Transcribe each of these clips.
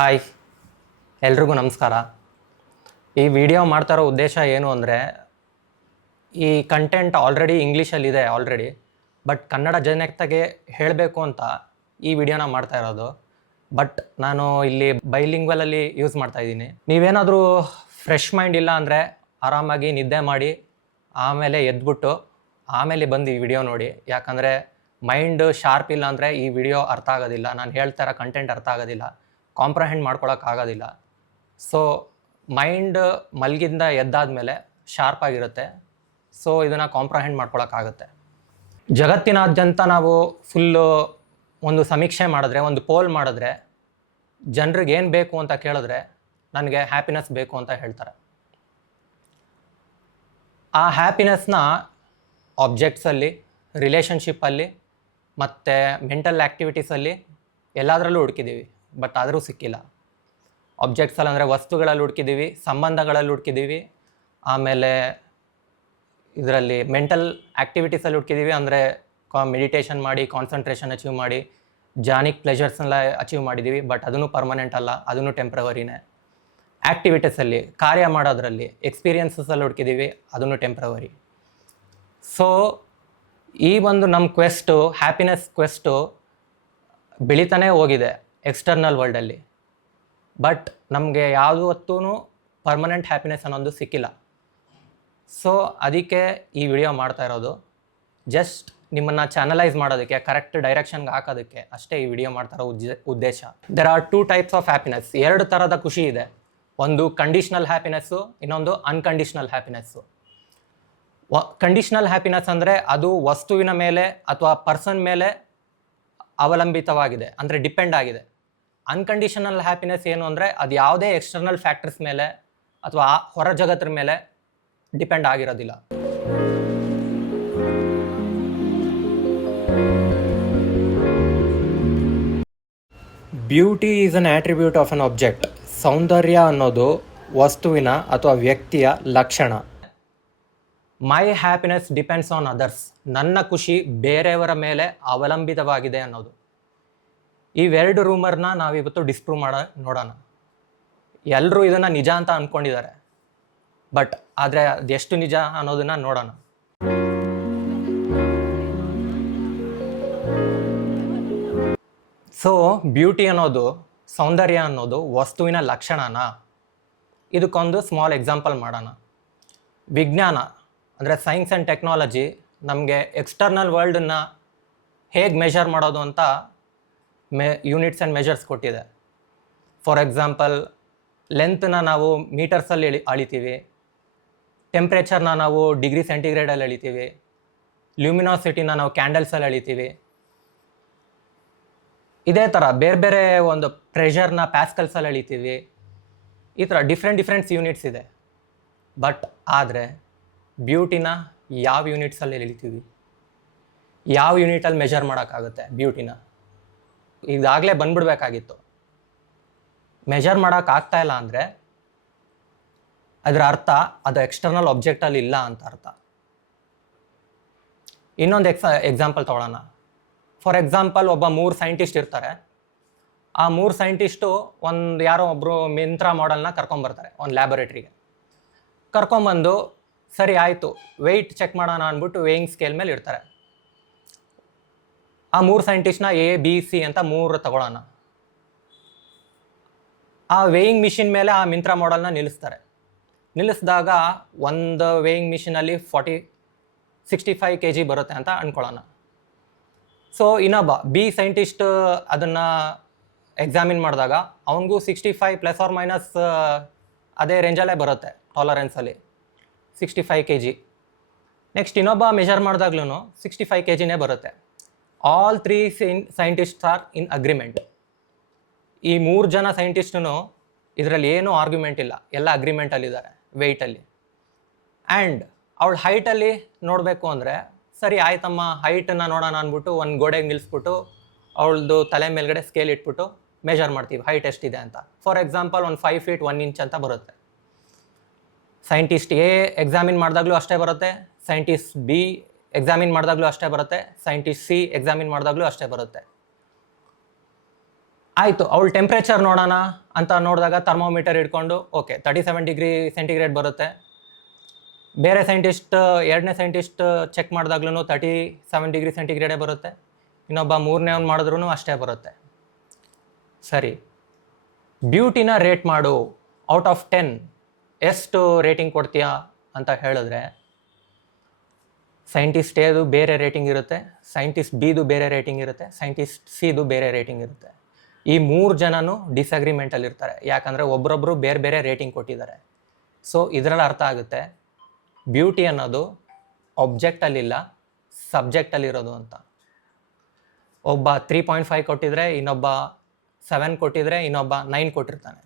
Hi, ಎಲ್ರಿಗೂ ನಮಸ್ಕಾರ. ಈ ವಿಡಿಯೋ ಮಾಡ್ತಾ ಇರೋ ಉದ್ದೇಶ ಏನು ಅಂದರೆ, ಈ ಕಂಟೆಂಟ್ ಆಲ್ರೆಡಿ ಇಂಗ್ಲೀಷಲ್ಲಿದೆ ಬಟ್ ಕನ್ನಡ ಜನತೆಗೆ ಹೇಳಬೇಕು ಅಂತ ಈ ವಿಡಿಯೋನ ಮಾಡ್ತಾ ಇರೋದು. ಬಟ್ ನಾನು ಇಲ್ಲಿ ಬೈಲಿಂಗ್ವಲಲ್ಲಿ ಯೂಸ್ ಮಾಡ್ತಾ ಇದ್ದೀನಿ. ನೀವೇನಾದರೂ ಫ್ರೆಶ್ ಮೈಂಡ್ ಇಲ್ಲ ಅಂದರೆ ಆರಾಮಾಗಿ ನಿದ್ದೆ ಮಾಡಿ ಆಮೇಲೆ ಎದ್ಬಿಟ್ಟು ಆಮೇಲೆ ಬಂದು ಈ ವಿಡಿಯೋ ನೋಡಿ. ಯಾಕಂದರೆ ಮೈಂಡ್ ಶಾರ್ಪ್ ಇಲ್ಲ ಅಂದರೆ ಈ ವಿಡಿಯೋ ಅರ್ಥ ಆಗೋದಿಲ್ಲ, ನಾನು ಹೇಳ್ತಾ ಇರೋ ಕಂಟೆಂಟ್ ಅರ್ಥ ಆಗೋದಿಲ್ಲ, ಕಾಂಪ್ರಹೆಂಡ್ ಮಾಡ್ಕೊಳಕ್ಕಾಗೋದಿಲ್ಲ. ಸೊ ಮೈಂಡ್ ಮಲಗಿಂದ ಎದ್ದಾದಮೇಲೆ ಶಾರ್ಪಾಗಿರುತ್ತೆ. ಸೊ ಇದನ್ನು ಕಾಂಪ್ರಹೆಂಡ್ ಮಾಡ್ಕೊಳಕ್ಕಾಗುತ್ತೆ. ಜಗತ್ತಿನಾದ್ಯಂತ ನಾವು ಫುಲ್ಲು ಒಂದು ಸಮೀಕ್ಷೆ ಮಾಡಿದ್ರೆ, ಒಂದು ಪೋಲ್ ಮಾಡಿದ್ರೆ, ಜನರಿಗೆ ಏನು ಬೇಕು ಅಂತ ಕೇಳಿದ್ರೆ ನನಗೆ ಹ್ಯಾಪಿನೆಸ್ ಬೇಕು ಅಂತ ಹೇಳ್ತಾರೆ. ಆ ಹ್ಯಾಪಿನೆಸ್ನ ಆಬ್ಜೆಕ್ಟ್ಸಲ್ಲಿ, ರಿಲೇಷನ್ಶಿಪ್ಪಲ್ಲಿ ಮತ್ತು ಮೆಂಟಲ್ ಆ್ಯಕ್ಟಿವಿಟೀಸಲ್ಲಿ ಎಲ್ಲದರಲ್ಲೂ ಹುಡುಕಿದ್ದೀವಿ, ಬಟ್ ಆದರೂ ಸಿಕ್ಕಿಲ್ಲ. ಆಬ್ಜೆಕ್ಟ್ಸಲ್ಲಿ ಅಂದರೆ ವಸ್ತುಗಳಲ್ಲಿ ಹುಡುಕಿದ್ದೀವಿ, ಸಂಬಂಧಗಳಲ್ಲಿ ಹುಡುಕಿದ್ದೀವಿ, ಆಮೇಲೆ ಇದರಲ್ಲಿ ಮೆಂಟಲ್ ಆ್ಯಕ್ಟಿವಿಟೀಸಲ್ಲಿ ಹುಡುಕಿದ್ದೀವಿ. ಅಂದರೆ ಮೆಡಿಟೇಷನ್ ಮಾಡಿ ಕಾನ್ಸಂಟ್ರೇಷನ್ ಅಚೀವ್ ಮಾಡಿ ಜಾನಿಕ್ ಪ್ಲೆಜರ್ಸ್ನೆಲ್ಲ ಅಚೀವ್ ಮಾಡಿದ್ದೀವಿ, ಬಟ್ ಅದನ್ನು ಪರ್ಮನೆಂಟ್ ಅಲ್ಲ, ಅದನ್ನು ಟೆಂಪ್ರವರಿನೇ. ಆ್ಯಕ್ಟಿವಿಟೀಸಲ್ಲಿ, ಕಾರ್ಯ ಮಾಡೋದ್ರಲ್ಲಿ, ಎಕ್ಸ್ಪೀರಿಯನ್ಸಸಲ್ಲಿ ಹುಡುಕಿದ್ದೀವಿ, ಅದನ್ನು ಟೆಂಪ್ರವರಿ. ಸೊ ಈ ಒಂದು ನಮ್ಮ ಕ್ವೆಸ್ಟು, ಹ್ಯಾಪಿನೆಸ್ ಕ್ವೆಸ್ಟು ಬೆಳೀತಾನೇ ಹೋಗಿದೆ ಎಕ್ಸ್ಟರ್ನಲ್ ವರ್ಲ್ಡಲ್ಲಿ. ಬಟ್ ನಮಗೆ ಯಾವುದೂ ಪರ್ಮನೆಂಟ್ ಹ್ಯಾಪಿನೆಸ್ ಅನ್ನೋದು ಸಿಕ್ಕಿಲ್ಲ. ಸೊ ಅದಕ್ಕೆ ಈ ವಿಡಿಯೋ ಮಾಡ್ತಾ ಇರೋದು. ಜಸ್ಟ್ ನಿಮ್ಮನ್ನು ಚಾನಲೈಸ್ ಮಾಡೋದಕ್ಕೆ, ಕರೆಕ್ಟ್ ಡೈರೆಕ್ಷನ್ಗೆ ಹಾಕೋದಕ್ಕೆ ಅಷ್ಟೇ ಈ ವಿಡಿಯೋ ಮಾಡ್ತಾ ಇರೋ ಉದ್ದೇಶ. There are 2 types of happiness. 2 ಥರದ ಖುಷಿ ಇದೆ. ಒಂದು ಕಂಡೀಷ್ನಲ್ ಹ್ಯಾಪಿನೆಸ್ಸು, ಇನ್ನೊಂದು ಅನ್ಕಂಡೀಷ್ನಲ್ ಹ್ಯಾಪಿನೆಸ್ಸು. ಕಂಡೀಷ್ನಲ್ ಹ್ಯಾಪಿನೆಸ್ ಅಂದರೆ ಅದು ವಸ್ತುವಿನ ಮೇಲೆ ಅಥವಾ ಪರ್ಸನ್ ಮೇಲೆ ಅವಲಂಬಿತವಾಗಿದೆ, ಅಂದರೆ ಡಿಪೆಂಡ್ ಆಗಿದೆ. ಅನ್ಕಂಡೀಷನಲ್ ಹ್ಯಾಪಿನೆಸ್ ಏನು ಅಂದರೆ ಅದು ಯಾವುದೇ ಎಕ್ಸ್ಟರ್ನಲ್ ಫ್ಯಾಕ್ಟರ್ಸ್ ಮೇಲೆ ಅಥವಾ ಹೊರ ಜಗತ್ತರ ಮೇಲೆ ಡಿಪೆಂಡ್ ಆಗಿರೋದಿಲ್ಲ. Beauty is an attribute of an object. ಸೌಂದರ್ಯ ಅನ್ನೋದು ವಸ್ತುವಿನ ಅಥವಾ ವ್ಯಕ್ತಿಯ ಲಕ್ಷಣ. My happiness depends on others. ನನ್ನ ಖುಷಿ ಬೇರೆಯವರ ಮೇಲೆ ಅವಲಂಬಿತವಾಗಿದೆ ಅನ್ನೋದು. ಇವೆರಡು ರೂಮರ್ನ ನಾವಿವತ್ತು ಡಿಸ್ಪ್ರೂವ್ ನೋಡೋಣ. ಎಲ್ಲರೂ ಇದನ್ನು ನಿಜ ಅಂತ ಅಂದ್ಕೊಂಡಿದ್ದಾರೆ, ಬಟ್ ಆದರೆ ಅದೆಷ್ಟು ನಿಜ ಅನ್ನೋದನ್ನು ನೋಡೋಣ. ಸೊ ಬ್ಯೂಟಿ ಅನ್ನೋದು, ಸೌಂದರ್ಯ ಅನ್ನೋದು ವಸ್ತುವಿನ ಲಕ್ಷಣನ? ಇದಕ್ಕೊಂದು ಸ್ಮಾಲ್ ಎಕ್ಸಾಂಪಲ್ ಮಾಡೋಣ. ವಿಜ್ಞಾನ ಅಂದರೆ ಸೈನ್ಸ್ ಆ್ಯಂಡ್ ಟೆಕ್ನಾಲಜಿ ನಮಗೆ ಎಕ್ಸ್ಟರ್ನಲ್ ವರ್ಲ್ಡನ್ನು ಹೇಗೆ ಮೆಷರ್ ಮಾಡೋದು ಅಂತ ಯೂನಿಟ್ಸ್ ಆ್ಯಂಡ್ ಮೆಷರ್ಸ್ ಕೊಟ್ಟಿದೆ. ಫಾರ್ ಎಕ್ಸಾಂಪಲ್, ಲೆಂತ್ನ ನಾವು ಮೀಟರ್ಸಲ್ಲಿ ಅಳಿತೀವಿ, ಟೆಂಪ್ರೇಚರ್ನ ನಾವು ಡಿಗ್ರಿ ಸೆಂಟಿಗ್ರೇಡಲ್ಲಿ ಅಳಿತೀವಿ, ಲ್ಯೂಮಿನಾಸಿಟಿನ ನಾವು ಕ್ಯಾಂಡಲ್ಸಲ್ಲಿ ಅಳಿತೀವಿ. ಇದೇ ಥರ ಬೇರೆ ಬೇರೆ ಒಂದು ಪ್ರೆಷರ್ನ ಪ್ಯಾಸ್ಕಲ್ಸಲ್ಲಿ ಅಳಿತೀವಿ. ಈ ಥರ ಡಿಫ್ರೆಂಟ್ ಯೂನಿಟ್ಸ್ ಇದೆ. ಬಟ್ ಆದರೆ ಬ್ಯೂಟಿನ ಯಾವ ಯೂನಿಟ್ಸಲ್ಲಿ ಎಳಿತೀವಿ? ಯಾವ ಯೂನಿಟಲ್ಲಿ ಮೆಷರ್ ಮಾಡೋಕ್ಕಾಗುತ್ತೆ ಬ್ಯೂಟಿನ? ಈಗಾಗಲೇ ಬಂದ್ಬಿಡ್ಬೇಕಾಗಿತ್ತು. ಮೆಷರ್ ಮಾಡೋಕ್ಕಾಗ್ತಾ ಇಲ್ಲ ಅಂದರೆ ಅದರ ಅರ್ಥ ಅದು ಎಕ್ಸ್ಟರ್ನಲ್ ಆಬ್ಜೆಕ್ಟಲ್ಲಿ ಇಲ್ಲ ಅಂತ ಅರ್ಥ. ಇನ್ನೊಂದು ಎಕ್ಸಾಂಪಲ್ ತೊಗೊಳ್ಳೋಣ. ಫಾರ್ ಎಕ್ಸಾಂಪಲ್, ಒಬ್ಬ 3 ಸೈಂಟಿಸ್ಟ್ ಇರ್ತಾರೆ. ಆ 3 ಸೈಂಟಿಸ್ಟು ಯಾರೋ ಒಬ್ಬರು ಮಿಂತ್ರಾ ಮಾಡೆಲ್ನ ಕರ್ಕೊಂಬರ್ತಾರೆ ಒಂದು ಲ್ಯಾಬೊರೇಟ್ರಿಗೆ. ಕರ್ಕೊಂಬಂದು ಸರಿ ಆಯಿತು, ವೆಯ್ಟ್ ಚೆಕ್ ಮಾಡೋಣ ಅಂದ್ಬಿಟ್ಟು ವೇಯಿಂಗ್ ಸ್ಕೇಲ್ ಮೇಲೆ ಇಡ್ತಾರೆ. ಆ 3 ಸೈಂಟಿಸ್ಟ್ನ A, B, C ಅಂತ 3 ತಗೊಳ್ಳೋಣ. ಆ ವೇಯಿಂಗ್ ಮಿಷಿನ್ ಮೇಲೆ ಆ ಮಿಂತ್ರಾ ಮಾಡೆಲ್ನ ನಿಲ್ಲಿಸ್ತಾರೆ. ನಿಲ್ಲಿಸಿದಾಗ ಒಂದು ವೇಯಿಂಗ್ ಮಿಷಿನಲ್ಲಿ 65 kg ಬರುತ್ತೆ ಅಂತ ಅಂದ್ಕೊಳ್ಳೋಣ. ಸೊ ಇನ್ನೊಬ್ಬ B ಸೈಂಟಿಸ್ಟ್ ಅದನ್ನು ಎಕ್ಸಾಮಿನ್ ಮಾಡಿದಾಗ ಅವನಿಗೂ 65 ± ಅದೇ ರೇಂಜಲ್ಲೇ ಬರುತ್ತೆ, ಟಾಲರೆನ್ಸಲ್ಲಿ 65 kg. ನೆಕ್ಸ್ಟ್ ಇನ್ನೊಬ್ಬ ಮೆಷರ್ ಮಾಡಿದಾಗ್ಲೂ 65 kgನೇ ಬರುತ್ತೆ. ಆಲ್ 3 ಸೈಂಟಿಸ್ಟ್ಸ್ ಆರ್ ಇನ್ ಅಗ್ರಿಮೆಂಟ್. ಈ 3 ಜನ ಸೈಂಟಿಸ್ಟೂ ಇದರಲ್ಲಿ ಏನೂ ಆರ್ಗ್ಯುಮೆಂಟ್ ಇಲ್ಲ, ಎಲ್ಲ ಅಗ್ರಿಮೆಂಟಲ್ಲಿದ್ದಾರೆ ವೆಯ್ಟಲ್ಲಿ. ಆ್ಯಂಡ್ ಅವಳ ಹೈಟಲ್ಲಿ ನೋಡಬೇಕು ಅಂದರೆ, ಸರಿ ಆಯ್ತಮ್ಮ ಹೈಟನ್ನು ನೋಡೋಣ ಅಂದ್ಬಿಟ್ಟು ಒಂದು ಗೋಡೆಗೆ ನಿಲ್ಲಿಸ್ಬಿಟ್ಟು ಅವಳದು ತಲೆ ಮೇಲ್ಗಡೆ ಸ್ಕೇಲ್ ಇಟ್ಬಿಟ್ಟು ಮೆಷರ್ ಮಾಡ್ತೀವಿ ಹೈಟ್ ಎಷ್ಟಿದೆ ಅಂತ. ಫಾರ್ ಎಕ್ಸಾಂಪಲ್ ಒಂದು 5 feet 1 inch ಅಂತ ಬರುತ್ತೆ. ಸೈಂಟಿಸ್ಟ್ A ಎಕ್ಸಾಮಿನ್ ಮಾಡಿದಾಗಲೂ ಅಷ್ಟೇ ಬರುತ್ತೆ, ಸೈಂಟಿಸ್ಟ್ B ಎಕ್ಸಾಮಿನ್ ಮಾಡಿದಾಗಲೂ ಅಷ್ಟೇ ಬರುತ್ತೆ, ಸೈಂಟಿಸ್ಟ್ C ಎಕ್ಸಾಮಿನ್ ಮಾಡಿದಾಗಲೂ ಅಷ್ಟೇ ಬರುತ್ತೆ. ಆಯಿತು, ಅವಳು ಟೆಂಪ್ರೇಚರ್ ನೋಡೋಣ ಅಂತ ನೋಡಿದಾಗ ಥರ್ಮೋಮೀಟರ್ ಇಟ್ಕೊಂಡು ಓಕೆ 37 ಡಿಗ್ರಿ ಸೆಂಟಿಗ್ರೇಡ್ ಬರುತ್ತೆ. ಬೇರೆ ಸೈಂಟಿಸ್ಟ್, ಎರಡನೇ ಸೈಂಟಿಸ್ಟ್ ಚೆಕ್ ಮಾಡಿದಾಗ್ಲೂ 37 ಡಿಗ್ರಿ ಸೆಂಟಿಗ್ರೇಡೇ ಬರುತ್ತೆ. ಇನ್ನೊಬ್ಬ ಮೂರನೇ ಅವ್ನು ಮಾಡಿದ್ರೂ ಅಷ್ಟೇ ಬರುತ್ತೆ. ಸರಿ, ಬ್ಯೂಟಿನ ರೇಟ್ ಮಾಡು, ಔಟ್ ಆಫ್ 10 ಎಷ್ಟು ರೇಟಿಂಗ್ ಕೊಡ್ತೀಯಾ ಅಂತ ಹೇಳಿದ್ರೆ ಸೈಂಟಿಸ್ಟ್ ಎದು ಬೇರೆ ರೇಟಿಂಗ್ ಇರುತ್ತೆ, ಸೈಂಟಿಸ್ಟ್ ಬಿದು ಬೇರೆ ರೇಟಿಂಗ್ ಇರುತ್ತೆ, ಸೈಂಟಿಸ್ಟ್ ಸಿದು ಬೇರೆ ರೇಟಿಂಗ್ ಇರುತ್ತೆ. ಈ 3 ಜನನೂ ಡಿಸ್ಅಗ್ರಿಮೆಂಟಲ್ಲಿ ಇರ್ತಾರೆ, ಯಾಕಂದರೆ ಒಬ್ಬರೊಬ್ಬರು ಬೇರೆ ಬೇರೆ ರೇಟಿಂಗ್ ಕೊಟ್ಟಿದ್ದಾರೆ. ಸೊ ಇದರಲ್ಲಿ ಅರ್ಥ ಆಗುತ್ತೆ ಬ್ಯೂಟಿ ಅನ್ನೋದು ಆಬ್ಜೆಕ್ಟಲ್ಲಿಲ್ಲ, ಸಬ್ಜೆಕ್ಟಲ್ಲಿರೋದು ಅಂತ. ಒಬ್ಬ 3.5 ಕೊಟ್ಟಿದ್ರೆ ಇನ್ನೊಬ್ಬ 7 ಕೊಟ್ಟಿದ್ರೆ ಇನ್ನೊಬ್ಬ 9 ಕೊಟ್ಟಿರ್ತಾನೆ.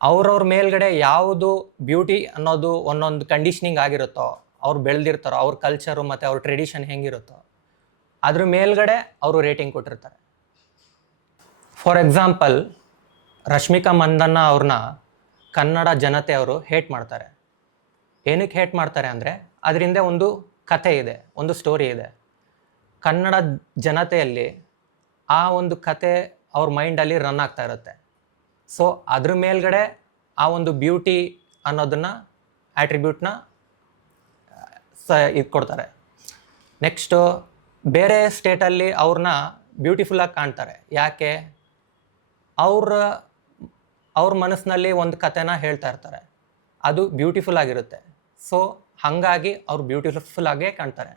ಅವ್ರವ್ರ ಮೇಲ್ಗಡೆ ಯಾವುದು ಬ್ಯೂಟಿ ಅನ್ನೋದು ಒಂದೊಂದು ಕಂಡೀಷ್ನಿಂಗ್ ಆಗಿರುತ್ತೋ, ಅವ್ರು ಬೆಳೆದಿರ್ತಾರೋ, ಅವ್ರ ಕಲ್ಚರು ಮತ್ತು ಅವ್ರ ಟ್ರೆಡಿಷನ್ ಹೆಂಗಿರುತ್ತೋ ಅದ್ರ ಮೇಲ್ಗಡೆ ಅವರು ರೇಟಿಂಗ್ ಕೊಟ್ಟಿರ್ತಾರೆ. ಫಾರ್ ಎಕ್ಸಾಂಪಲ್, ರಶ್ಮಿಕಾ ಮಂದಣ್ಣ ಅವ್ರನ್ನ ಕನ್ನಡ ಜನತೆ ಅವರು ಹೇಟ್ ಮಾಡ್ತಾರೆ. ಏನಕ್ಕೆ ಹೇಟ್ ಮಾಡ್ತಾರೆ ಅಂದರೆ ಅದರಿಂದ ಒಂದು ಕಥೆ ಇದೆ, ಒಂದು ಸ್ಟೋರಿ ಇದೆ. ಕನ್ನಡ ಜನತೆಯಲ್ಲಿ ಆ ಒಂದು ಕತೆ ಅವ್ರ ಮೈಂಡಲ್ಲಿ ರನ್ ಆಗ್ತಾ ಇರುತ್ತೆ. ಸೊ ಅದ್ರ ಮೇಲ್ಗಡೆ ಆ ಒಂದು ಬ್ಯೂಟಿ ಅನ್ನೋದನ್ನು ಆಟ್ರಿಬ್ಯೂಟ್ನ ಇದು ಕೊಡ್ತಾರೆ. ನೆಕ್ಸ್ಟು ಬೇರೆ ಸ್ಟೇಟಲ್ಲಿ ಅವ್ರನ್ನ ಬ್ಯೂಟಿಫುಲ್ಲಾಗಿ ಕಾಣ್ತಾರೆ. ಯಾಕೆ? ಅವ್ರ ಮನಸ್ಸಿನಲ್ಲಿ ಒಂದು ಕಥೆನ ಹೇಳ್ತಾ ಇರ್ತಾರೆ, ಅದು ಬ್ಯೂಟಿಫುಲ್ ಆಗಿರುತ್ತೆ. ಸೊ ಹಾಗಾಗಿ ಅವ್ರು ಬ್ಯೂಟಿಫುಲ್ಲಾಗೇ ಕಾಣ್ತಾರೆ.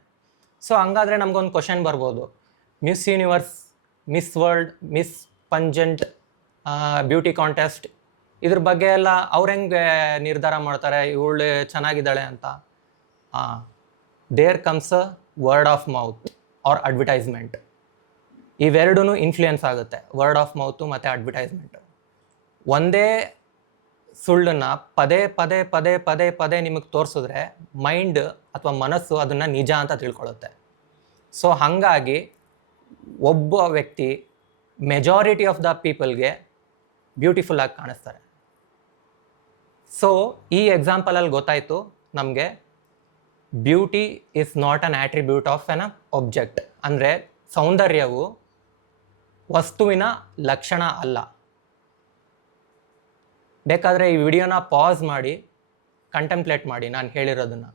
ಸೊ ಹಂಗಾದರೆ ನಮಗೊಂದು ಕ್ವಶನ್ ಬರ್ಬೋದು, miss universe, miss world, miss pungent, beauty contest ಇದ್ರ ಬಗ್ಗೆ ಎಲ್ಲ ಅವ್ರು ಹೆಂಗೆ ನಿರ್ಧಾರ ಮಾಡ್ತಾರೆ ಇವಳು ಚೆನ್ನಾಗಿದ್ದಾಳೆ ಅಂತ? There comes a word of mouth or advertisement. ಇವೆರಡೂ ಇನ್ಫ್ಲೂಯೆನ್ಸ್ ಆಗುತ್ತೆ, ವರ್ಡ್ ಆಫ್ ಮೌತು ಮತ್ತು ಅಡ್ವರ್ಟೈಸ್ಮೆಂಟ್. ಒಂದೇ ಸುಳ್ಳನ್ನು ಪದೇ ಪದೇ ಪದೇ ಪದೇ ಪದೇ ನಿಮಗೆ ತೋರಿಸಿದ್ರೆ ಮೈಂಡ್ ಅಥವಾ ಮನಸ್ಸು ಅದನ್ನು ನಿಜ ಅಂತ ತಿಳ್ಕೊಳ್ಳುತ್ತೆ. ಸೊ ಹಾಗಾಗಿ ಒಬ್ಬ ವ್ಯಕ್ತಿ ಮೆಜಾರಿಟಿ ಆಫ್ ದ ಪೀಪಲ್ಗೆ ಬ್ಯೂಟಿಫುಲ್ಲಾಗಿ ಕಾಣಿಸ್ತಾರೆ. ಸೊ ಈ ಎಕ್ಸಾಂಪಲಲ್ಲಿ ಗೊತ್ತಾಯಿತು ನಮಗೆ beauty is not an attribute of N object. ಅಂದರೆ ಸೌಂದರ್ಯವು ವಸ್ತುವಿನ ಲಕ್ಷಣ ಅಲ್ಲ. ಬೇಕಾದರೆ ಈ ವಿಡಿಯೋನ ಪಾಸ್ ಮಾಡಿ ಕಂಟೆಂಪ್ಲೇಟ್ ಮಾಡಿ ನಾನು ಹೇಳಿರೋದನ್ನು.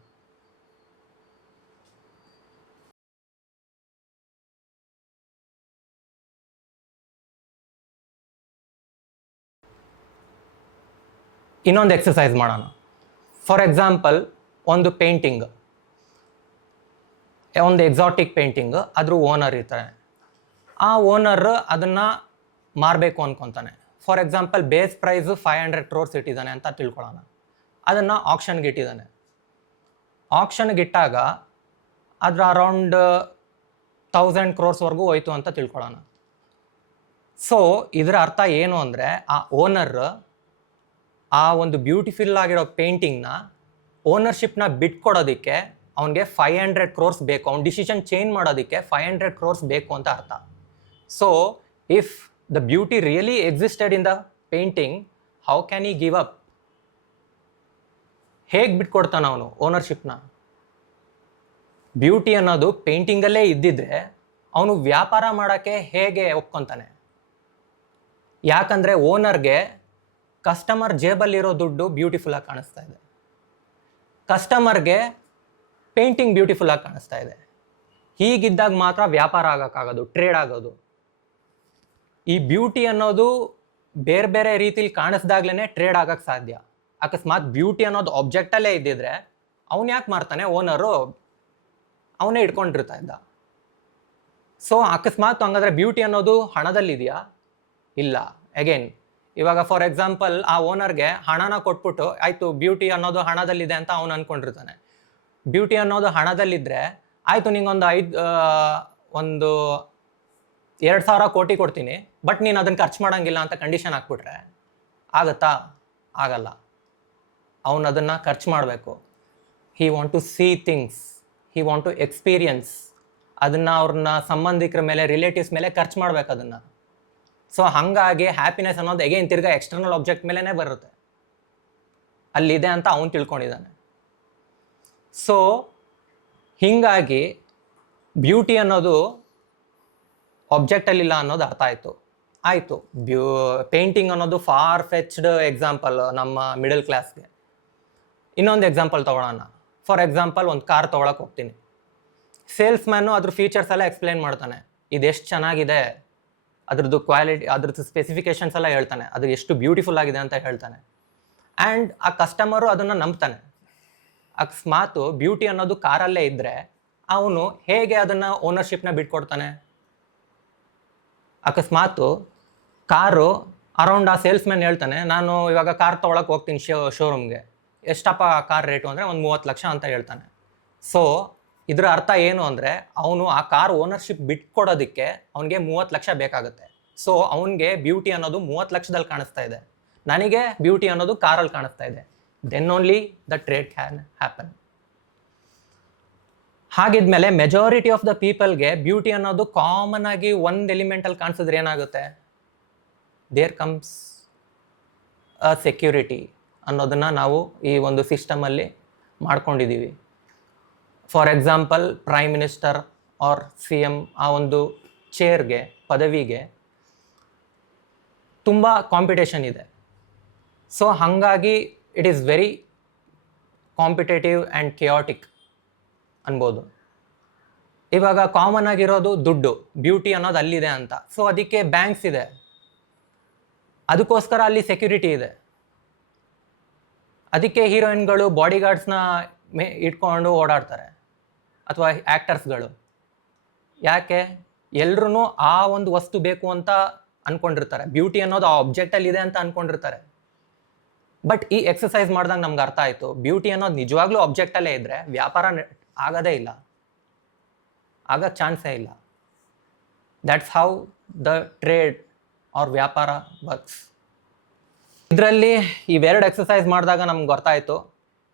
ಇನ್ನೊಂದು ಎಕ್ಸಸೈಸ್ ಮಾಡೋಣ. ಫಾರ್ ಎಕ್ಸಾಂಪಲ್, ಒಂದು ಪೇಂಟಿಂಗ್, ಒಂದು ಎಕ್ಸಾಟಿಕ್ ಪೇಂಟಿಂಗ್, ಅದ್ರ ಓನರ್ ಇರ್ತಾನೆ. ಆ ಓನರ್ ಅದನ್ನು ಮಾರಬೇಕು ಅಂದ್ಕೊತಾನೆ. For example, base price 500 crores ಇಟ್ಟಿದ್ದಾನೆ ಅಂತ ತಿಳ್ಕೊಳ್ಳೋಣ. ಅದನ್ನು ಆಕ್ಷನ್ಗೆ ಇಟ್ಟಿದ್ದಾನೆ. ಆಕ್ಷನ್ಗೆ ಇಟ್ಟಾಗ ಅದರ ಅರೌಂಡ್ 1000 crores ಹೋಯ್ತು ಅಂತ ತಿಳ್ಕೊಳ್ಳೋಣ. ಸೊ ಇದರ ಅರ್ಥ ಏನು ಅಂದರೆ ಆ ಓನರ್ ಆ ಒಂದು ಬ್ಯೂಟಿಫುಲ್ ಆಗಿರೋ ಪೇಂಟಿಂಗ್ನ ಓನರ್ಶಿಪ್ನ ಬಿಟ್ಕೊಡೋದಕ್ಕೆ ಅವನಿಗೆ 500 crores ಬೇಕು. ಅವ್ನ ಡಿಸಿಷನ್ ಚೇಂಜ್ ಮಾಡೋದಕ್ಕೆ 500 crores ಬೇಕು ಅಂತ ಅರ್ಥ. So if the beauty really existed in the painting, how can ಈ ಗಿವ್ ಅಪ್? ಹೇಗೆ ಬಿಟ್ಕೊಡ್ತಾನೆ ಅವನು ಓನರ್ಶಿಪ್ನ? ಬ್ಯೂಟಿ ಅನ್ನೋದು ಪೇಂಟಿಂಗಲ್ಲೇ ಇದ್ದಿದ್ರೆ ಅವನು ವ್ಯಾಪಾರ ಮಾಡೋಕ್ಕೆ ಹೇಗೆ ಒಪ್ಕೊತಾನೆ? ಯಾಕಂದರೆ ಓನರ್ಗೆ ಕಸ್ಟಮರ್ ಜೇಬಲ್ಲಿರೋ ದುಡ್ಡು ಬ್ಯೂಟಿಫುಲ್ಲಾಗಿ ಕಾಣಿಸ್ತಾ ಇದೆ, ಕಸ್ಟಮರ್ಗೆ ಪೇಂಟಿಂಗ್ ಬ್ಯೂಟಿಫುಲ್ಲಾಗಿ ಕಾಣಿಸ್ತಾ ಇದೆ. ಹೀಗಿದ್ದಾಗ ಮಾತ್ರ ವ್ಯಾಪಾರ ಆಗೋಕ್ಕಾಗೋದು, ಟ್ರೇಡ್ ಆಗೋದು. ಈ ಬ್ಯೂಟಿ ಅನ್ನೋದು ಬೇರೆ ಬೇರೆ ರೀತಿಲಿ ಕಾಣಿಸ್ದಾಗ್ಲೇ ಟ್ರೇಡ್ ಆಗೋಕ್ಕೆ ಸಾಧ್ಯ. ಅಕಸ್ಮಾತ್ ಬ್ಯೂಟಿ ಅನ್ನೋದು ಆಬ್ಜೆಕ್ಟಲ್ಲೇ ಇದ್ದಿದ್ರೆ ಅವನು ಯಾಕೆ ಮಾರ್ತಾನೆ? ಓನರು ಅವನೇ ಇಟ್ಕೊಂಡಿರ್ತಾ ಇದ್ದ. ಸೊ ಅಕಸ್ಮಾತ್ ಹಂಗಾದ್ರೆ ಬ್ಯೂಟಿ ಅನ್ನೋದು ಹಣದಲ್ಲಿದೆಯಾ? ಇಲ್ಲ. ಅಗೇನ್, ಇವಾಗ ಫಾರ್ ಎಕ್ಸಾಂಪಲ್ ಆ ಓನರ್ಗೆ ಹಣನ ಕೊಟ್ಬಿಟ್ಟು ಆಯಿತು ಬ್ಯೂಟಿ ಅನ್ನೋದು ಹಣದಲ್ಲಿದೆ ಅಂತ ಅವನು ಅಂದ್ಕೊಂಡಿರ್ತಾನೆ. ಬ್ಯೂಟಿ ಅನ್ನೋದು ಹಣದಲ್ಲಿದ್ದರೆ ಆಯಿತು ನಿಂಗೊಂದು 2,000 ಕೋಟಿ ಕೊಡ್ತೀನಿ, ಬಟ್ ನೀನು ಅದನ್ನು ಖರ್ಚು ಮಾಡೋಂಗಿಲ್ಲ ಅಂತ ಕಂಡೀಷನ್ ಹಾಕ್ಬಿಟ್ರೆ ಆಗತ್ತಾ? ಆಗಲ್ಲ. ಅವನು ಅದನ್ನು ಖರ್ಚು ಮಾಡಬೇಕು. He want to see things, he want to experience. ಅದನ್ನು ಅವ್ರನ್ನ ಸಂಬಂಧಿಕರ ಮೇಲೆ, ರಿಲೇಟಿವ್ಸ್ ಮೇಲೆ ಖರ್ಚು ಮಾಡ್ಬೇಕು ಅದನ್ನು. ಸೊ ಹಾಗಾಗಿ ಹ್ಯಾಪಿನೆಸ್ ಅನ್ನೋದು ಎಗೇನ್ ತಿರ್ಗಾ ಎಕ್ಸ್ಟರ್ನಲ್ ಆಬ್ಜೆಕ್ಟ್ ಮೇಲೇ ಬರುತ್ತೆ, ಅಲ್ಲಿದೆ ಅಂತ ಅವನು ತಿಳ್ಕೊಂಡಿದ್ದಾನೆ. ಸೊ ಹೀಗಾಗಿ ಬ್ಯೂಟಿ ಅನ್ನೋದು ಆಬ್ಜೆಕ್ಟಲ್ಲಿಲ್ಲ ಅನ್ನೋದು ಅರ್ಥ ಆಯಿತು. ಆಯಿತು. ಪೇಂಟಿಂಗ್ ಅನ್ನೋದು ಫಾರ್ ಫೆಚ್ಡ್ ಎಕ್ಸಾಂಪಲ್ ನಮ್ಮ ಮಿಡಲ್ ಕ್ಲಾಸ್ಗೆ. ಇನ್ನೊಂದು ಎಕ್ಸಾಂಪಲ್ ತೊಗೊಳೋಣ. ಫಾರ್ ಎಕ್ಸಾಂಪಲ್ ಒಂದು ಕಾರ್ ತೊಗೊಳಕ್ಕೆ ಹೋಗ್ತೀನಿ. ಸೇಲ್ಸ್ ಮ್ಯಾನು ಅದ್ರ ಫೀಚರ್ಸ್ ಎಲ್ಲ ಎಕ್ಸ್ಪ್ಲೇನ್ ಮಾಡ್ತಾನೆ, ಇದೆಷ್ಟು ಚೆನ್ನಾಗಿದೆ, ಅದ್ರದ್ದು ಕ್ವಾಲಿಟಿ, ಅದ್ರದ್ದು ಸ್ಪೆಸಿಫಿಕೇಶನ್ಸ್ ಎಲ್ಲ ಹೇಳ್ತಾನೆ, ಅದು ಎಷ್ಟು ಬ್ಯೂಟಿಫುಲ್ ಆಗಿದೆ ಅಂತ ಹೇಳ್ತಾನೆ. ಆ್ಯಂಡ್ ಆ ಕಸ್ಟಮರು ಅದನ್ನು ನಂಬ್ತಾನೆ. ಅಕಸ್ಮಾತ್ ಬ್ಯೂಟಿ ಅನ್ನೋದು ಕಾರಲ್ಲೇ ಇದ್ದರೆ ಅವನು ಹೇಗೆ ಅದನ್ನು ಓನರ್ಶಿಪ್ನ ಬಿಟ್ಕೊಡ್ತಾನೆ? ಅಕಸ್ಮಾತ್ ಕಾರು ಅರೌಂಡ್ ಆ ಸೇಲ್ಸ್ ಮ್ಯಾನ್ ಹೇಳ್ತಾನೆ, ನಾನು ಇವಾಗ ಕಾರ್ ತೊಗೊಳಕ್ಕೆ ಹೋಗ್ತೀನಿ ಶೋರೂಮ್ಗೆ, ಎಷ್ಟಪ್ಪ ಕಾರ್ ರೇಟು ಅಂದರೆ ಒಂದು 30 ಲಕ್ಷ ಅಂತ ಹೇಳ್ತಾನೆ. ಸೊ ಇದರ ಅರ್ಥ ಏನು ಅಂದರೆ ಅವನು ಆ ಕಾರ್ ಓನರ್ಶಿಪ್ ಬಿಟ್ಕೊಡೋದಕ್ಕೆ ಅವನಿಗೆ 30 ಲಕ್ಷ ಬೇಕಾಗುತ್ತೆ. ಸೊ ಅವನಿಗೆ ಬ್ಯೂಟಿ ಅನ್ನೋದು 30 ಲಕ್ಷದಲ್ಲಿ ಕಾಣಿಸ್ತಾ ಇದೆ, ನನಗೆ ಬ್ಯೂಟಿ ಅನ್ನೋದು ಕಾರಲ್ಲಿ ಕಾಣಿಸ್ತಾ ಇದೆ. Then only the trade can happen. ಹಾಗಿದ್ಮೇಲೆ ಮೆಜಾರಿಟಿ ಆಫ್ ದ ಪೀಪಲ್ಗೆ ಬ್ಯೂಟಿ ಅನ್ನೋದು ಕಾಮನ್ ಆಗಿ ಒಂದು ಎಲಿಮೆಂಟಲ್ಲಿ ಕಾಣಿಸಿದ್ರೆ ಏನಾಗುತ್ತೆ? ದೇರ್ ಕಮ್ಸ್ ಅ ಸೆಕ್ಯೂರಿಟಿ ಅನ್ನೋದನ್ನು ನಾವು ಈ ಒಂದು ಸಿಸ್ಟಮಲ್ಲಿ ಮಾಡ್ಕೊಂಡಿದ್ದೀವಿ. For example prime minister or CM ಆ ಒಂದು ಚೇರ್ಗೆ, ಪದವಿಗೆ ತುಂಬ ಕಾಂಪಿಟೇಷನ್ ಇದೆ. ಸೊ ಹಾಗಾಗಿ it is very competitive and chaotic ಅನ್ಬೋದು. ಇವಾಗ ಕಾಮನ್ ಆಗಿರೋದು ದುಡ್ಡು, ಬ್ಯೂಟಿ ಅನ್ನೋದು ಅಲ್ಲಿದೆ ಅಂತ. ಸೊ ಅದಕ್ಕೆ ಬ್ಯಾಂಕ್ಸ್ ಇದೆ, ಅದಕ್ಕೋಸ್ಕರ ಅಲ್ಲಿ ಸೆಕ್ಯೂರಿಟಿ ಇದೆ. ಅದಕ್ಕೆ ಹೀರೋಯಿನ್ಗಳು ಬಾಡಿಗಾರ್ಡ್ಸ್ನ ಇಟ್ಕೊಂಡು ಓಡಾಡ್ತಾರೆ, ಅಥವಾ ಆ್ಯಕ್ಟರ್ಸ್ಗಳು. ಯಾಕೆ? ಎಲ್ರೂ ಆ ಒಂದು ವಸ್ತು ಬೇಕು ಅಂತ ಅಂದ್ಕೊಂಡಿರ್ತಾರೆ, ಬ್ಯೂಟಿ ಅನ್ನೋದು ಆ ಆಬ್ಜೆಕ್ಟಲ್ಲಿ ಇದೆ ಅಂತ ಅಂದ್ಕೊಂಡಿರ್ತಾರೆ. ಬಟ್ ಈ ಎಕ್ಸಸೈಸ್ ಮಾಡಿದಾಗ ನಮ್ಗೆ ಅರ್ಥ ಆಯಿತು, ಬ್ಯೂಟಿ ಅನ್ನೋದು ನಿಜವಾಗ್ಲೂ ಆಬ್ಜೆಕ್ಟಲ್ಲೇ ಇದ್ದರೆ ವ್ಯಾಪಾರ ಆಗೋದೇ ಇಲ್ಲ, ಆಗಕ್ಕೆ ಚಾನ್ಸೇ ಇಲ್ಲ. That's how the trade or ವ್ಯಾಪಾರ ವರ್ಕ್ಸ್. ಇದರಲ್ಲಿ ಇವೆರಡು ಎಕ್ಸಸೈಸ್ ಮಾಡಿದಾಗ ನಮ್ಗೆ ಗೊತ್ತಾಯಿತು,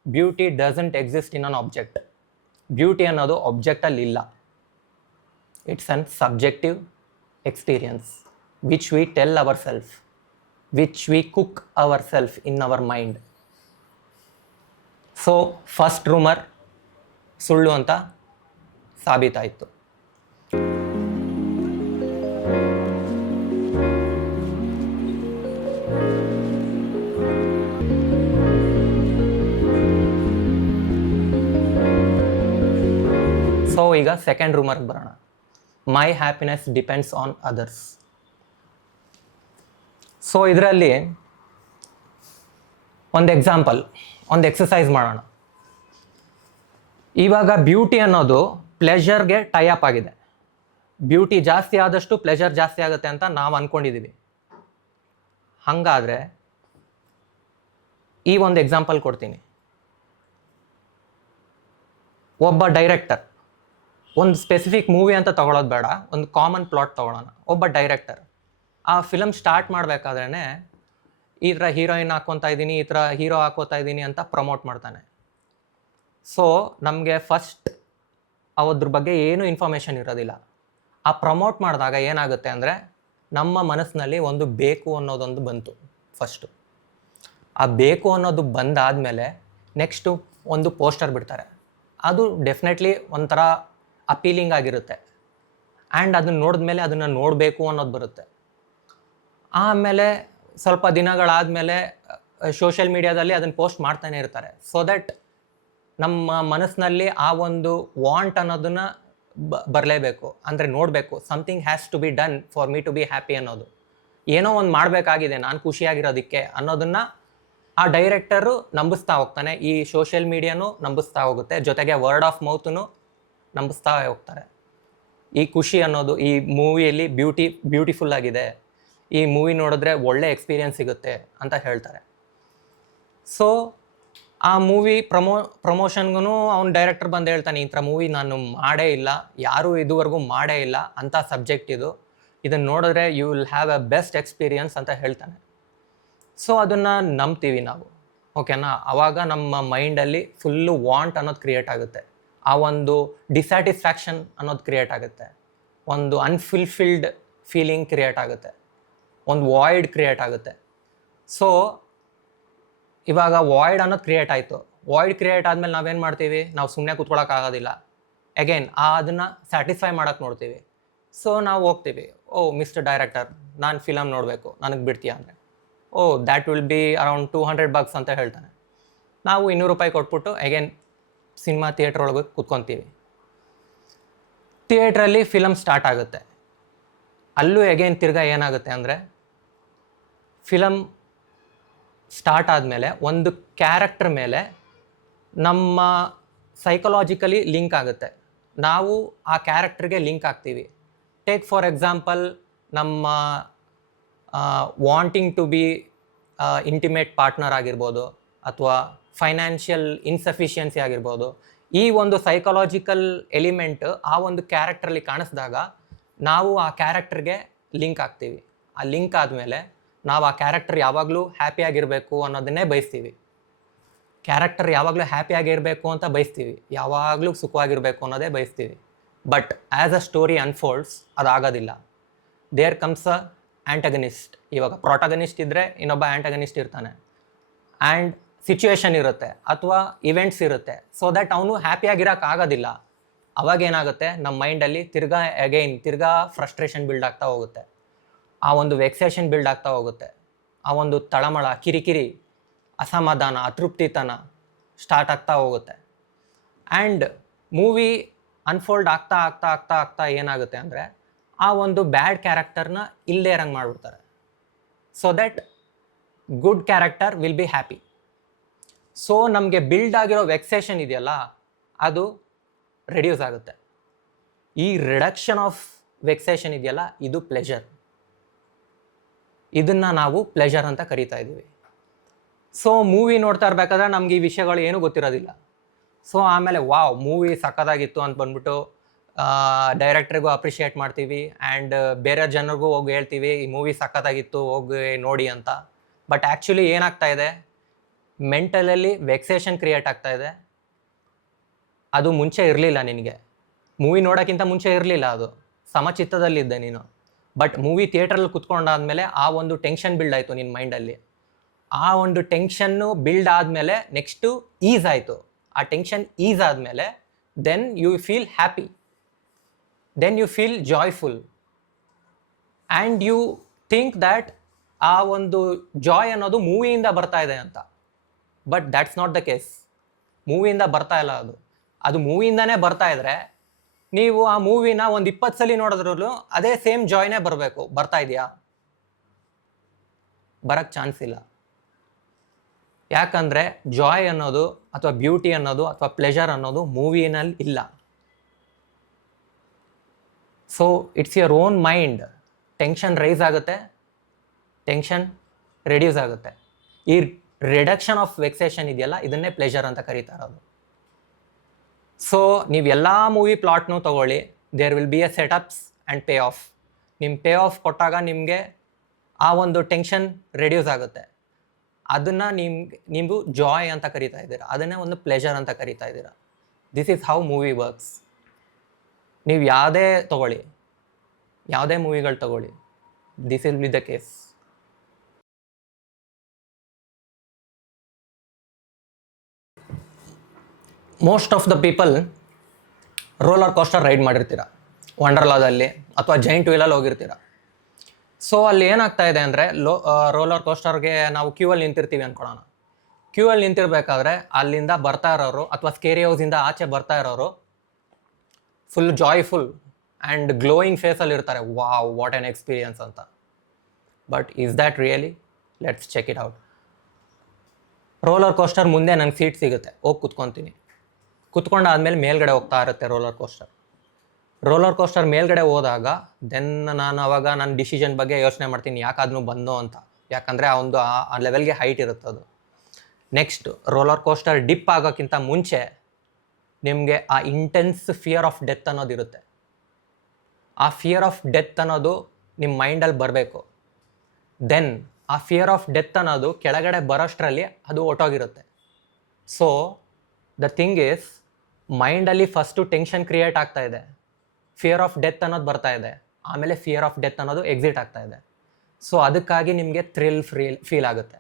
beauty doesn't exist in an object. Beauty ಅನ್ನೋದು ಆಬ್ಜೆಕ್ಟಲ್ಲಿ ಇಲ್ಲ. It's an subjective experience which we tell our self, which we cook our self in our mind. So first rumour ಸುಳ್ಳು ಅಂತ ಸಾಬೀತಾಯಿತು. ಸೊ ಈಗ ಸೆಕೆಂಡ್ ರೂಮರ್ಗೆ ಬರೋಣ. My happiness depends on others. So ಇದರಲ್ಲಿ ಒಂದು ಎಕ್ಸಾಂಪಲ್, ಒಂದು ಎಕ್ಸಸೈಸ್ ಮಾಡೋಣ. ಇವಾಗ ಬ್ಯೂಟಿ ಅನ್ನೋದು ಪ್ಲೆಷರ್ಗೆ ಟೈ ಅಪ್ ಆಗಿದೆ. ಬ್ಯೂಟಿ ಜಾಸ್ತಿ ಆದಷ್ಟು ಪ್ಲೆಷರ್ ಜಾಸ್ತಿ ಆಗುತ್ತೆ ಅಂತ ನಾವು ಅಂದ್ಕೊಂಡಿದ್ದೀವಿ. ಹಾಗಾದರೆ ಈ ಒಂದು ಎಕ್ಸಾಂಪಲ್ ಕೊಡ್ತೀನಿ. ಒಬ್ಬ ಡೈರೆಕ್ಟರ್, ಒಂದು ಸ್ಪೆಸಿಫಿಕ್ ಮೂವಿ ಅಂತ ತಗೊಳ್ಳೋದು ಬೇಡ, ಒಂದು ಕಾಮನ್ ಪ್ಲಾಟ್ ತೊಗೊಳ್ಳೋಣ. ಒಬ್ಬ ಡೈರೆಕ್ಟರ್ ಆ ಫಿಲಮ್ ಸ್ಟಾರ್ಟ್ ಮಾಡಬೇಕಾದ್ರೇ ಈ ಥರ ಹೀರೋಯಿನ್ ಹಾಕ್ಕೊತಾ ಇದ್ದೀನಿ, ಈ ಥರ ಹೀರೋ ಹಾಕೋತಾ ಇದ್ದೀನಿ ಅಂತ ಪ್ರಮೋಟ್ ಮಾಡ್ತಾನೆ. ಸೊ ನಮಗೆ ಫಸ್ಟ್ ಅದ್ರ ಬಗ್ಗೆ ಏನೂ ಇನ್ಫಾರ್ಮೇಷನ್ ಇರೋದಿಲ್ಲ. ಆ ಪ್ರಮೋಟ್ ಮಾಡಿದಾಗ ಏನಾಗುತ್ತೆ ಅಂದರೆ ನಮ್ಮ ಮನಸ್ಸಿನಲ್ಲಿ ಒಂದು ಬೇಕು ಅನ್ನೋದೊಂದು ಬಂತು ಫಸ್ಟು. ಆ ಬೇಕು ಅನ್ನೋದು ಬಂದಾದಮೇಲೆ ನೆಕ್ಸ್ಟು ಒಂದು ಪೋಸ್ಟರ್ ಬಿಡ್ತಾರೆ. ಅದು ಡೆಫಿನೆಟ್ಲಿ ಒಂಥರ ಅಪೀಲಿಂಗ್ ಆಗಿರುತ್ತೆ. ಆ್ಯಂಡ್ ಅದನ್ನು ನೋಡಿದ್ಮೇಲೆ ಅದನ್ನು ನೋಡಬೇಕು ಅನ್ನೋದು ಬರುತ್ತೆ. ಆಮೇಲೆ ಸ್ವಲ್ಪ ದಿನಗಳಾದಮೇಲೆ ಸೋಷಿಯಲ್ ಮೀಡಿಯಾದಲ್ಲಿ ಅದನ್ನು ಪೋಸ್ಟ್ ಮಾಡ್ತಾನೆ ಇರ್ತಾರೆ. ಸೊ ದಟ್ ನಮ್ಮ ಮನಸ್ಸಿನಲ್ಲಿ ಆ ಒಂದು ವಾಂಟ್ ಅನ್ನೋದನ್ನು ಬರಲೇಬೇಕು, ಅಂದರೆ ನೋಡಬೇಕು. Something has to be done for me to be happy ಅನ್ನೋದು, ಏನೋ ಒಂದು ಮಾಡಬೇಕಾಗಿದೆ ನಾನು ಖುಷಿಯಾಗಿರೋದಕ್ಕೆ ಅನ್ನೋದನ್ನು ಆ ಡೈರೆಕ್ಟರು ನಂಬಿಸ್ತಾ ಹೋಗ್ತಾನೆ. ಈ ಸೋಷಿಯಲ್ ಮೀಡಿಯಾನು ನಂಬಿಸ್ತಾ ಹೋಗುತ್ತೆ, ಜೊತೆಗೆ ವರ್ಡ್ ಆಫ್ ಮೌತನ್ನು ನಂಬಿಸ್ತಾ ಹೋಗ್ತಾರೆ. ಈ ಖುಷಿ ಅನ್ನೋದು ಈ ಮೂವಿಯಲ್ಲಿ ಬ್ಯೂಟಿಫುಲ್ ಆಗಿದೆ, ಈ ಮೂವಿ ನೋಡಿದ್ರೆ ಒಳ್ಳೆ ಎಕ್ಸ್ಪೀರಿಯನ್ಸ್ ಸಿಗುತ್ತೆ ಅಂತ ಹೇಳ್ತಾರೆ. ಸೊ ಆ ಮೂವಿ ಪ್ರಮೋಷನ್ಗೂ ಅವ್ನು ಡೈರೆಕ್ಟರ್ ಬಂದು ಹೇಳ್ತಾನೆ, ಈ ಥರ ಮೂವಿ ನಾನು ಮಾಡೇ ಇಲ್ಲ, ಯಾರೂ ಇದುವರೆಗೂ ಮಾಡೇ ಇಲ್ಲ ಅಂಥ ಸಬ್ಜೆಕ್ಟ್ ಇದು, ಇದನ್ನು ನೋಡಿದ್ರೆ you will have a best experience ಅಂತ ಹೇಳ್ತಾನೆ. ಸೊ ಅದನ್ನು ನಂಬ್ತೀವಿ ನಾವು, ಓಕೆನಾ? ಆವಾಗ ನಮ್ಮ ಮೈಂಡಲ್ಲಿ ಫುಲ್ಲು ವಾಂಟ್ ಅನ್ನೋದು ಕ್ರಿಯೇಟ್ ಆಗುತ್ತೆ, ಆ ಒಂದು ಡಿಸ್ಸ್ಯಾಟಿಸ್ಫ್ಯಾಕ್ಷನ್ ಅನ್ನೋದು ಕ್ರಿಯೇಟ್ ಆಗುತ್ತೆ, ಒಂದು ಅನ್ಫುಲ್ಫಿಲ್ಡ್ ಫೀಲಿಂಗ್ ಕ್ರಿಯೇಟ್ ಆಗುತ್ತೆ, ಒಂದು ವಾಯ್ಡ್ ಕ್ರಿಯೇಟ್ ಆಗುತ್ತೆ. ಸೊ ಇವಾಗ ವಾಯ್ಡ್ ಅನ್ನೋದು ಕ್ರಿಯೇಟ್ ಆಯಿತು. ವಾಯ್ಡ್ ಕ್ರಿಯೇಟ್ ಆದಮೇಲೆ ನಾವೇನು ಮಾಡ್ತೀವಿ? ನಾವು ಸುಮ್ಮನೆ ಕೂತ್ಕೊಳ್ಳೋಕ್ಕಾಗೋದಿಲ್ಲ, ಅಗೇನ್ ಅದನ್ನು ಸ್ಯಾಟಿಸ್ಫೈ ಮಾಡೋಕ್ಕೆ ನೋಡ್ತೀವಿ. ಸೊ ನಾವು ಹೋಗ್ತೀವಿ, ಓ ಮಿಸ್ಟರ್ ಡೈರೆಕ್ಟರ್ ನಾನು ಫಿಲಮ್ ನೋಡಬೇಕು, ನನಗೆ ಬಿಡ್ತೀಯಾ ಅಂದರೆ, ಓ ದ್ಯಾಟ್ ವಿಲ್ ಬಿ ಅರೌಂಡ್ $200 ಅಂತ ಹೇಳ್ತಾನೆ. ನಾವು $200 ಕೊಟ್ಬಿಟ್ಟು ಅಗೇನ್ ಸಿನಿಮಾ ಥಿಯೇಟ್ರ್ ಒಳಗೆ ಕೂತ್ಕೊತೀವಿ. ಥಿಯೇಟ್ರಲ್ಲಿ ಫಿಲಮ್ ಸ್ಟಾರ್ಟ್ ಆಗುತ್ತೆ. ಅಲ್ಲೂ ಅಗೇನ್ ತಿರ್ಗಾ ಏನಾಗುತ್ತೆ ಅಂದರೆ, ಫಿಲಮ್ ಸ್ಟಾರ್ಟ್ ಆದಮೇಲೆ ಒಂದು ಕ್ಯಾರೆಕ್ಟರ್ ಮೇಲೆ ನಮ್ಮ ಸೈಕಲಾಜಿಕಲಿ ಲಿಂಕ್ ಆಗುತ್ತೆ. ನಾವು ಆ ಕ್ಯಾರೆಕ್ಟರ್ಗೆ ಲಿಂಕ್ ಆಗ್ತೀವಿ. ಟೇಕ್ ಫಾರ್ ಎಕ್ಸಾಂಪಲ್, ನಮ್ಮ wanting to be intimate partner ಆಗಿರ್ಬೋದು, ಅಥವಾ ಫೈನಾನ್ಷಿಯಲ್ ಇನ್ಸಫಿಷಿಯನ್ಸಿ ಆಗಿರ್ಬೋದು. ಈ ಒಂದು ಸೈಕಲಾಜಿಕಲ್ ಎಲಿಮೆಂಟ್ ಆ ಒಂದು ಕ್ಯಾರೆಕ್ಟ್ರಲ್ಲಿ ಕಾಣಿಸಿದಾಗ ನಾವು ಆ ಕ್ಯಾರೆಕ್ಟರ್ಗೆ ಲಿಂಕ್ ಆಗ್ತೀವಿ. ಆ ಲಿಂಕ್ ಆದಮೇಲೆ ನಾವು ಆ ಕ್ಯಾರೆಕ್ಟರ್ ಯಾವಾಗಲೂ ಹ್ಯಾಪಿಯಾಗಿರಬೇಕು ಅನ್ನೋದನ್ನೇ ಬಯಸ್ತೀವಿ. ಕ್ಯಾರೆಕ್ಟರ್ ಯಾವಾಗಲೂ ಹ್ಯಾಪಿಯಾಗಿರಬೇಕು ಅಂತ ಬಯಸ್ತೀವಿ, ಯಾವಾಗಲೂ ಸುಖವಾಗಿರಬೇಕು ಅನ್ನೋದೇ ಬಯಸ್ತೀವಿ. But as a story unfolds ಅದಾಗೋದಿಲ್ಲ. There comes a antagonist. ಇವಾಗ ಪ್ರಾಟಗನಿಸ್ಟ್ ಇದ್ದರೆ ಇನ್ನೊಬ್ಬ ಆ್ಯಂಟಗನಿಸ್ಟ್ ಇರ್ತಾನೆ, ಆ್ಯಂಡ್ ಸಿಚುವೇಶನ್ ಇರುತ್ತೆ ಅಥವಾ ಇವೆಂಟ್ಸ್ ಇರುತ್ತೆ, ಸೊ ದ್ಯಾಟ್ ಅವನು ಹ್ಯಾಪಿಯಾಗಿರೋಕ್ಕಾಗೋದಿಲ್ಲ. ಅವಾಗೇನಾಗುತ್ತೆ, ನಮ್ಮ ಮೈಂಡಲ್ಲಿ ತಿರ್ಗಾ ಫ್ರಸ್ಟ್ರೇಷನ್ ಬಿಲ್ಡ್ ಆಗ್ತಾ ಹೋಗುತ್ತೆ, ಆ ಒಂದು ವೆಕ್ಸೇಷನ್ ಬಿಲ್ಡ್ ಆಗ್ತಾ ಹೋಗುತ್ತೆ, ಆ ಒಂದು ತಳಮಳ, ಕಿರಿಕಿರಿ, ಅಸಮಾಧಾನ, ಅತೃಪ್ತಿತನ ಸ್ಟಾರ್ಟ್ ಆಗ್ತಾ ಹೋಗುತ್ತೆ. ಆ್ಯಂಡ್ ಮೂವಿ ಅನ್ಫೋಲ್ಡ್ ಆಗ್ತಾ ಆಗ್ತಾ ಆಗ್ತಾ ಆಗ್ತಾ ಏನಾಗುತ್ತೆ ಅಂದರೆ, ಆ ಒಂದು ಬ್ಯಾಡ್ ಕ್ಯಾರೆಕ್ಟರ್ನ ಇಲ್ಲೇ ಇರಂಗೆ ಮಾಡಿಬಿಡ್ತಾರೆ, so that good character will be happy. So ನಮಗೆ ಬಿಲ್ಡ್ ಆಗಿರೋ ವೆಕ್ಸೇಷನ್ ಇದೆಯಲ್ಲ, ಅದು ರೆಡ್ಯೂಸ್ ಆಗುತ್ತೆ. ಈ ರಿಡಕ್ಷನ್ ಆಫ್ ವೆಕ್ಸೇಷನ್ ಇದೆಯಲ್ಲ, ಇದು ಪ್ಲೆಷರ್. ಇದನ್ನು ನಾವು ಪ್ಲೆಷರ್ ಅಂತ ಕರಿತಾ ಇದ್ದೀವಿ. ಸೊ ಮೂವಿ ನೋಡ್ತಾ ಇರಬೇಕಾದ್ರೆ ನಮ್ಗೆ ಈ ವಿಷಯಗಳು ಏನೂ ಗೊತ್ತಿರೋದಿಲ್ಲ. ಸೊ ಆಮೇಲೆ ವಾವ್, ಮೂವಿ ಸಕ್ಕತ್ತಾಗಿತ್ತು ಅಂತ ಬಂದ್ಬಿಟ್ಟು ಡೈರೆಕ್ಟ್ರಿಗೂ ಅಪ್ರಿಷಿಯೇಟ್ ಮಾಡ್ತೀವಿ, ಆ್ಯಂಡ್ ಬೇರೆ ಜನರಿಗೂ ಹೋಗಿ ಹೇಳ್ತೀವಿ ಈ ಮೂವಿ ಸಕ್ಕತ್ತಾಗಿತ್ತು, ಹೋಗಿ ನೋಡಿ ಅಂತ. ಬಟ್ ಆ್ಯಕ್ಚುಲಿ ಏನಾಗ್ತಾ ಇದೆ, ಮೆಂಟಲಲ್ಲಿ ವೆಕ್ಸೇಷನ್ ಕ್ರಿಯೇಟ್ ಆಗ್ತಾ ಇದೆ. ಅದು ಮುಂಚೆ ಇರಲಿಲ್ಲ, ನಿನಗೆ ಮೂವಿ ನೋಡೋಕ್ಕಿಂತ ಮುಂಚೆ ಇರಲಿಲ್ಲ, ಅದು ಸಮಚಿತ್ತದಲ್ಲಿದ್ದೆ ನೀನು. ಬಟ್ ಮೂವಿ ಥಿಯೇಟ್ರಲ್ಲಿ ಕುತ್ಕೊಂಡಾದ್ಮೇಲೆ ಆ ಒಂದು ಟೆನ್ಷನ್ ಬಿಲ್ಡ್ ಆಯಿತು ನಿನ್ನ ಮೈಂಡಲ್ಲಿ. ಆ ಒಂದು ಟೆನ್ಷನ್ನು ಬಿಲ್ಡ್ ಆದಮೇಲೆ ನೆಕ್ಸ್ಟು ಈಸ್ ಆಯಿತು. ಆ ಟೆನ್ಷನ್ ಈಸ್ ಆದಮೇಲೆ then you feel happy, then you feel joyful, and you think that ಆ ಒಂದು ಜಾಯ್ ಅನ್ನೋದು ಮೂವಿಯಿಂದ ಬರ್ತಾ ಇದೆ ಅಂತ. But that's not the case. ಮೂವಿಯಿಂದ ಬರ್ತಾ ಇಲ್ಲ ಅದು. ಅದು ಮೂವಿಯಿಂದನೇ ಬರ್ತಾ ಇದ್ರೆ ನೀವು ಆ ಮೂವಿನ ಒಂದು 20 ಸಲ ನೋಡಿದ್ರೂ ಅದೇ ಸೇಮ್ ಜಾಯ್ನೇ ಬರಬೇಕು. ಬರ್ತಾ ಇದೆಯಾ? ಬರೋಕ್ಕೆ ಚಾನ್ಸ್ ಇಲ್ಲ. ಯಾಕಂದರೆ ಜಾಯ್ ಅನ್ನೋದು ಅಥವಾ ಬ್ಯೂಟಿ ಅನ್ನೋದು ಅಥವಾ ಪ್ಲೆಷರ್ ಅನ್ನೋದು ಮೂವಿನಲ್ಲಿ ಇಲ್ಲ. So it's your own mind. Tension rise ಆಗುತ್ತೆ, ಟೆನ್ಷನ್ ರೆಡ್ಯೂಸ್ ಆಗುತ್ತೆ. ಈ ರಿಡಕ್ಷನ್ ಆಫ್ ವೆಕ್ಸೇಷನ್ ಇದೆಯಲ್ಲ, ಇದನ್ನೇ ಪ್ಲೆಷರ್ ಅಂತ ಕರೀತಾ ಇರೋದು. ಸೊ ನೀವು ಎಲ್ಲ ಮೂವಿ ಪ್ಲಾಟ್ನೂ ತೊಗೊಳ್ಳಿ, there will be a setups and pay off. ನಿಮ್ಮ ಪೇ ಆಫ್ ಕೊಟ್ಟಾಗ ನಿಮಗೆ ಆ ಒಂದು ಟೆನ್ಷನ್ ರೆಡ್ಯೂಸ್ ಆಗುತ್ತೆ. ಅದನ್ನು ನೀವು ಜಾಯ್ ಅಂತ ಕರಿತಾ ಇದ್ದೀರಾ, ಅದನ್ನೇ ಒಂದು ಪ್ಲೆಷರ್ ಅಂತ ಕರಿತಾ ಇದ್ದೀರಾ. This is how movie works. ನೀವು ಯಾವುದೇ ತೊಗೊಳ್ಳಿ, ಯಾವುದೇ ಮೂವಿಗಳು ತೊಗೊಳ್ಳಿ, this will be the case. Most of the people roller coaster ride ಮಾಡಿರ್ತೀರ, ವಂಡರ್ಲಾದಲ್ಲಿ ಅಥವಾ ಜೈಂಟ್ ವೀಲಲ್ಲಿ ಹೋಗಿರ್ತೀರ. ಸೊ ಅಲ್ಲಿ ಏನಾಗ್ತಾ ಇದೆ ಅಂದರೆ, ರೋಲರ್ ಕೋಸ್ಟರ್ಗೆ ನಾವು ಕ್ಯೂವಲ್ಲಿ ನಿಂತಿರ್ತೀವಿ ಅಂದ್ಕೊಳ್ಳೋಣ. ಕ್ಯೂವಲ್ಲಿ ನಿಂತಿರ್ಬೇಕಾದ್ರೆ ಅಲ್ಲಿಂದ ಬರ್ತಾ ಇರೋರು ಅಥವಾ ಸ್ಕೇರಿ ಹೌಸಿಂದ ಆಚೆ ಬರ್ತಾ ಇರೋರು ಫುಲ್ ಜಾಯ್ಫುಲ್ ಆ್ಯಂಡ್ ಗ್ಲೋಯಿಂಗ್ ಫೇಸಲ್ಲಿ ಇರ್ತಾರೆ, ವಾವ್ ವಾಟ್ ಆ್ಯನ್ ಎಕ್ಸ್ಪೀರಿಯನ್ಸ್ ಅಂತ. But is that really? Let's check it out. Roller coaster ಮುಂದೆ ನಂಗೆ ಸೀಟ್ ಸಿಗುತ್ತೆ, ಹೋಗಿ ಕುತ್ಕೊತೀನಿ. ಕುತ್ಕೊಂಡಾದ್ಮೇಲೆ ಮೇಲ್ಗಡೆ ಹೋಗ್ತಾ ಇರುತ್ತೆ ರೋಲರ್ ಕೋಸ್ಟರ್. ರೋಲರ್ ಕೋಸ್ಟರ್ ಮೇಲ್ಗಡೆ ಹೋದಾಗ ದೆನ್ ನಾನು ಅವಾಗ ನನ್ನ ಡಿಸಿಷನ್ ಬಗ್ಗೆ ಯೋಚನೆ ಮಾಡ್ತೀನಿ, ಯಾಕಾದ್ರೂ ಬಂದೋ ಅಂತ. ಯಾಕಂದರೆ ಆ ಒಂದು ಆ ಲೆವೆಲ್ಗೆ ಹೈಟ್ ಇರುತ್ತೆ ಅದು. ನೆಕ್ಸ್ಟ್ ರೋಲರ್ ಕೋಸ್ಟರ್ ಡಿಪ್ ಆಗೋಕ್ಕಿಂತ ಮುಂಚೆ ನಿಮಗೆ ಆ ಇಂಟೆನ್ಸ್ ಫಿಯರ್ ಆಫ್ ಡೆತ್ ಅನ್ನೋದಿರುತ್ತೆ. ಆ ಫಿಯರ್ ಆಫ್ ಡೆತ್ ಅನ್ನೋದು ನಿಮ್ಮ ಮೈಂಡಲ್ಲಿ ಬರಬೇಕು. ದೆನ್ ಆ ಫಿಯರ್ ಆಫ್ ಡೆತ್ ಅನ್ನೋದು ಕೆಳಗಡೆ ಬರೋಷ್ಟರಲ್ಲಿ ಅದು ಹೊಟ್ಟೋಗಿರುತ್ತೆ. ಸೊ ದ ಥಿಂಗ್ ಈಸ್, ಮೈಂಡಲ್ಲಿ ಫಸ್ಟು ಟೆನ್ಷನ್ ಕ್ರಿಯೇಟ್ ಆಗ್ತಾ ಇದೆ, ಫಿಯರ್ ಆಫ್ ಡೆತ್ ಅನ್ನೋದು ಬರ್ತಾ ಇದೆ, ಆಮೇಲೆ ಫಿಯರ್ ಆಫ್ ಡೆತ್ ಅನ್ನೋದು ಎಕ್ಸಿಟ್ ಆಗ್ತಾ ಇದೆ. ಸೊ ಅದಕ್ಕಾಗಿ ನಿಮಗೆ ಥ್ರಿಲ್ ಫೀಲ್ ಆಗುತ್ತೆ.